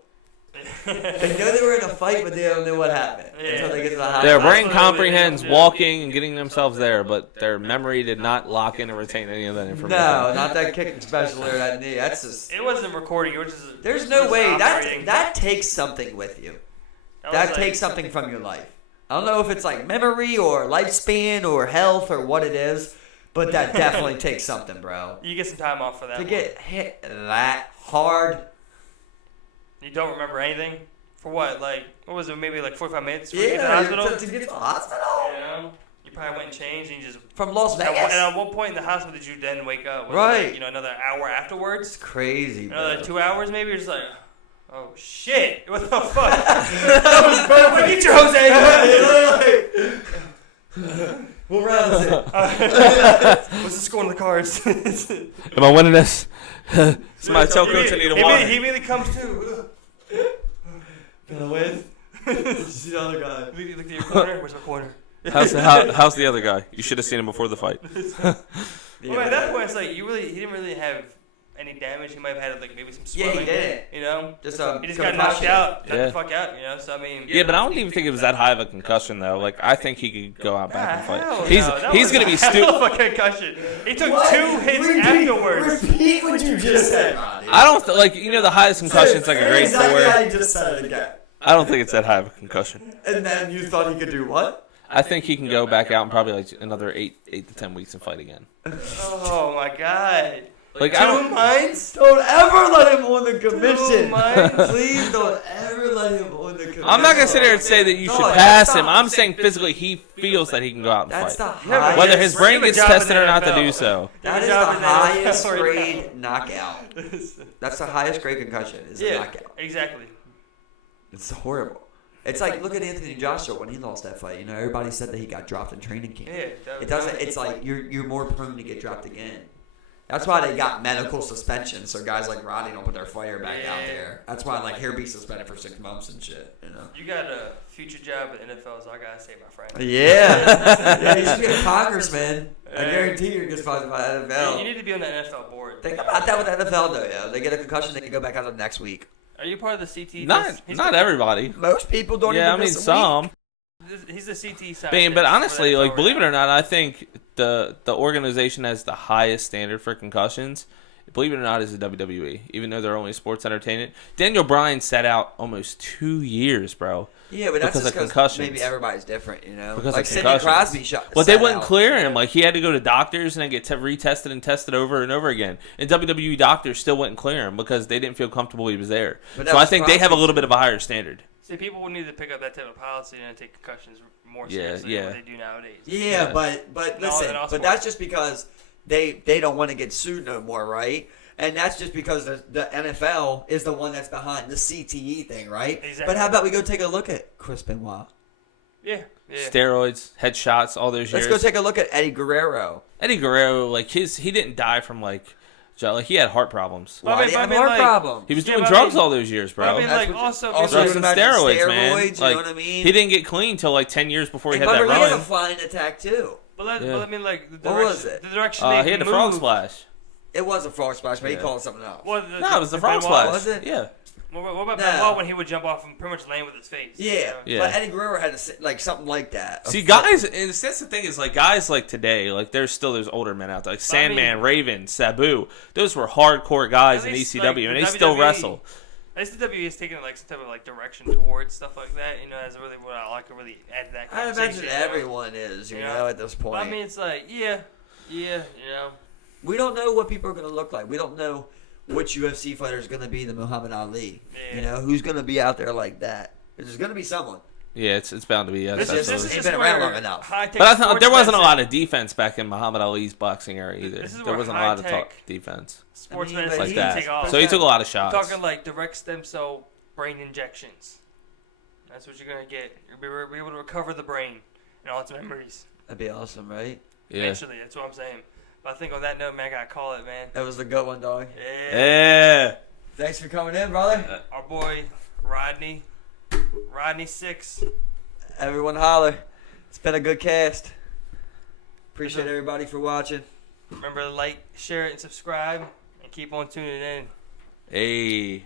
They know they were in a fight, but they don't know what happened until they get to the hospital. Their brain Absolutely. comprehends walking and getting themselves there, but their memory did not lock in and retain any of that information. No, not that kicking special or that knee. That's just. It wasn't recording. It was just. There's it no was way operating. that takes something with you. was That like- takes something from your life. I don't know if it's like memory or lifespan or health or what it is, but that definitely takes something, bro. You get some time off for that. To one. get hit that hard. You don't remember anything? For what? Like, what was it? Maybe like 45 minutes before you get to the Yeah, hospital? to get to the hospital. You know? You probably went and changed and you just. From Las And Vegas. at what point in the hospital did you then wake up? Was it Right. like, another hour afterwards? It's crazy, bro. Another 2 hours maybe? You're just like, oh shit. What the fuck? That was perfect. Get your Jose. What round is it? What's the score on the cards? Am I winning this? Somebody tell Coach I need a water. He really comes too. Gonna win? See the other guy. Look at your corner. Where's my corner? How's the other guy? You should have seen him before the fight. Well, at that point, it's like he didn't really have any damage. He might have had like maybe some Yeah, swelling. he did. You know, Just he just got knocked out, knocked Yeah. the fuck out. You know, so I mean. Yeah, but I don't even think it was that high of a concussion though. Like I think he could go out back and Hell fight. no, that He's was gonna be a hell stupid. of a concussion. He took 2 hits afterwards. Repeat what you just said, Rodney. I don't like the highest concussion is like a grade Exactly how 4. you just said it again. I don't think it's that high of a concussion. And then you thought he could do what? I think he can go back out in probably like another 8 to 10 weeks and fight again. Oh my god. Like I Two don't. minds. Don't ever let him on the commission. minds. Please don't ever let him on the commission. I'm not gonna sit there and say that you No, should that's pass not- him. I'm saying physically he feels that he can go out and That's the fight. highest. Whether his brain Give a gets job in tested the or not to NFL. do so. That is Good the job in the highest NFL right grade knockout. That's the highest grade concussion. Is a Yeah, knockout. exactly. It's horrible. It's like, look at Anthony Joshua when he lost that fight. You know, everybody said that he got dropped in training camp. Yeah, It doesn't. It's like you're more prone to get dropped again. That's why they got medical suspension, so guys like Rodney don't put their fire back out there. That's why like he'll be suspended for 6 months and shit. You know. You got a future job at NFL, so I gotta say, my friend. Yeah. Yeah, you should be a congressman. I guarantee you get sponsored by NFL. You need to be on the NFL board. Think about that with the NFL though. Yeah, they get a concussion, they can go back out the next week. Are you part of the CT? Not everybody. Most people don't. Yeah, I even mean miss a some. week. He's the CT side. But honestly, like believe it or not, I think the organization has the highest standard for concussions. Believe it or not, is the WWE. Even though they're only sports entertainment, Daniel Bryan sat out almost 2 years, bro. Yeah, but that's because just of concussions. Maybe everybody's different, you know. Because like of Sidney concussions. Crosby shot. Well, they sat wouldn't out. clear him. Like he had to go to doctors and then get retested and tested over and over again. And WWE doctors still wouldn't clear him because they didn't feel comfortable he was there. But So I think they have a little bit of a higher standard. See, people would need to pick up that type of policy and take concussions more Yeah, seriously yeah. than what they do nowadays. Yeah, but No, listen, in all but sports. that's just because they don't want to get sued no more, right? And that's just because the NFL is the one that's behind the CTE thing, right? Exactly. But how about we go take a look at Chris Benoit? Yeah. Steroids, headshots, all those Let's years. go take a look at Eddie Guerrero. Eddie Guerrero, like he didn't die from like he had heart problems. Well, Why do you have a heart problem? He was Yeah, doing but I drugs mean- all those years, But bro. I mean, like, also drugs and imagine steroids, man. you Like, know what I mean? he didn't get clean till like 10 years before he had that Remember, he had a run. flying attack too. But I mean, like, the What direction, was it? The direction He they had the moved. frog splash. It was a frog splash, but he Yeah. called it something else. Well, No, it was the frog Benoit- splash. Was it? Yeah. What about No. Benoit when he would jump off and pretty much land with his face? Yeah, You know? Yeah. but Eddie Guerrero had like something like that. See, guys, and that's the thing is, like, guys like today, like, there's still those older men out there, like Sandman, Raven, Sabu. Those were hardcore guys At in least, ECW, like, and the they still WWE wrestle. At least the WWE is taking like some type of like direction towards stuff like that. You know, as really what I like to really add to that I conversation. imagine everyone is, you You know, know? at this point. But I mean, it's like, yeah, you know. We don't know what people are going to look like. We don't know which UFC fighter is going to be the Muhammad Ali. Yeah. You know, who's going to be out there like that? There's going to be someone. Yeah, it's bound to be, yes. This is absolutely. He's been around long enough. high-tech But I thought there sports wasn't a medicine- lot of defense back in Muhammad Ali's boxing era either. This is There where wasn't a lot of high-tech defense Sports I mean, medicine but like he that. take off. So he took a lot of I'm shots. talking like direct stem cell brain injections. That's what you're gonna get. You'll be able to recover the brain and all its memories. That'd be awesome, right? Yeah. Eventually, that's what I'm saying. But I think on that note, man, I gotta call it, man. That was a good one, dog. Yeah. Yeah. Thanks for coming in, brother. Our boy Rodney Six. Everyone holler. It's been a good cast. Appreciate everybody for watching. Remember to like, share it, and subscribe, and keep on tuning in. Hey.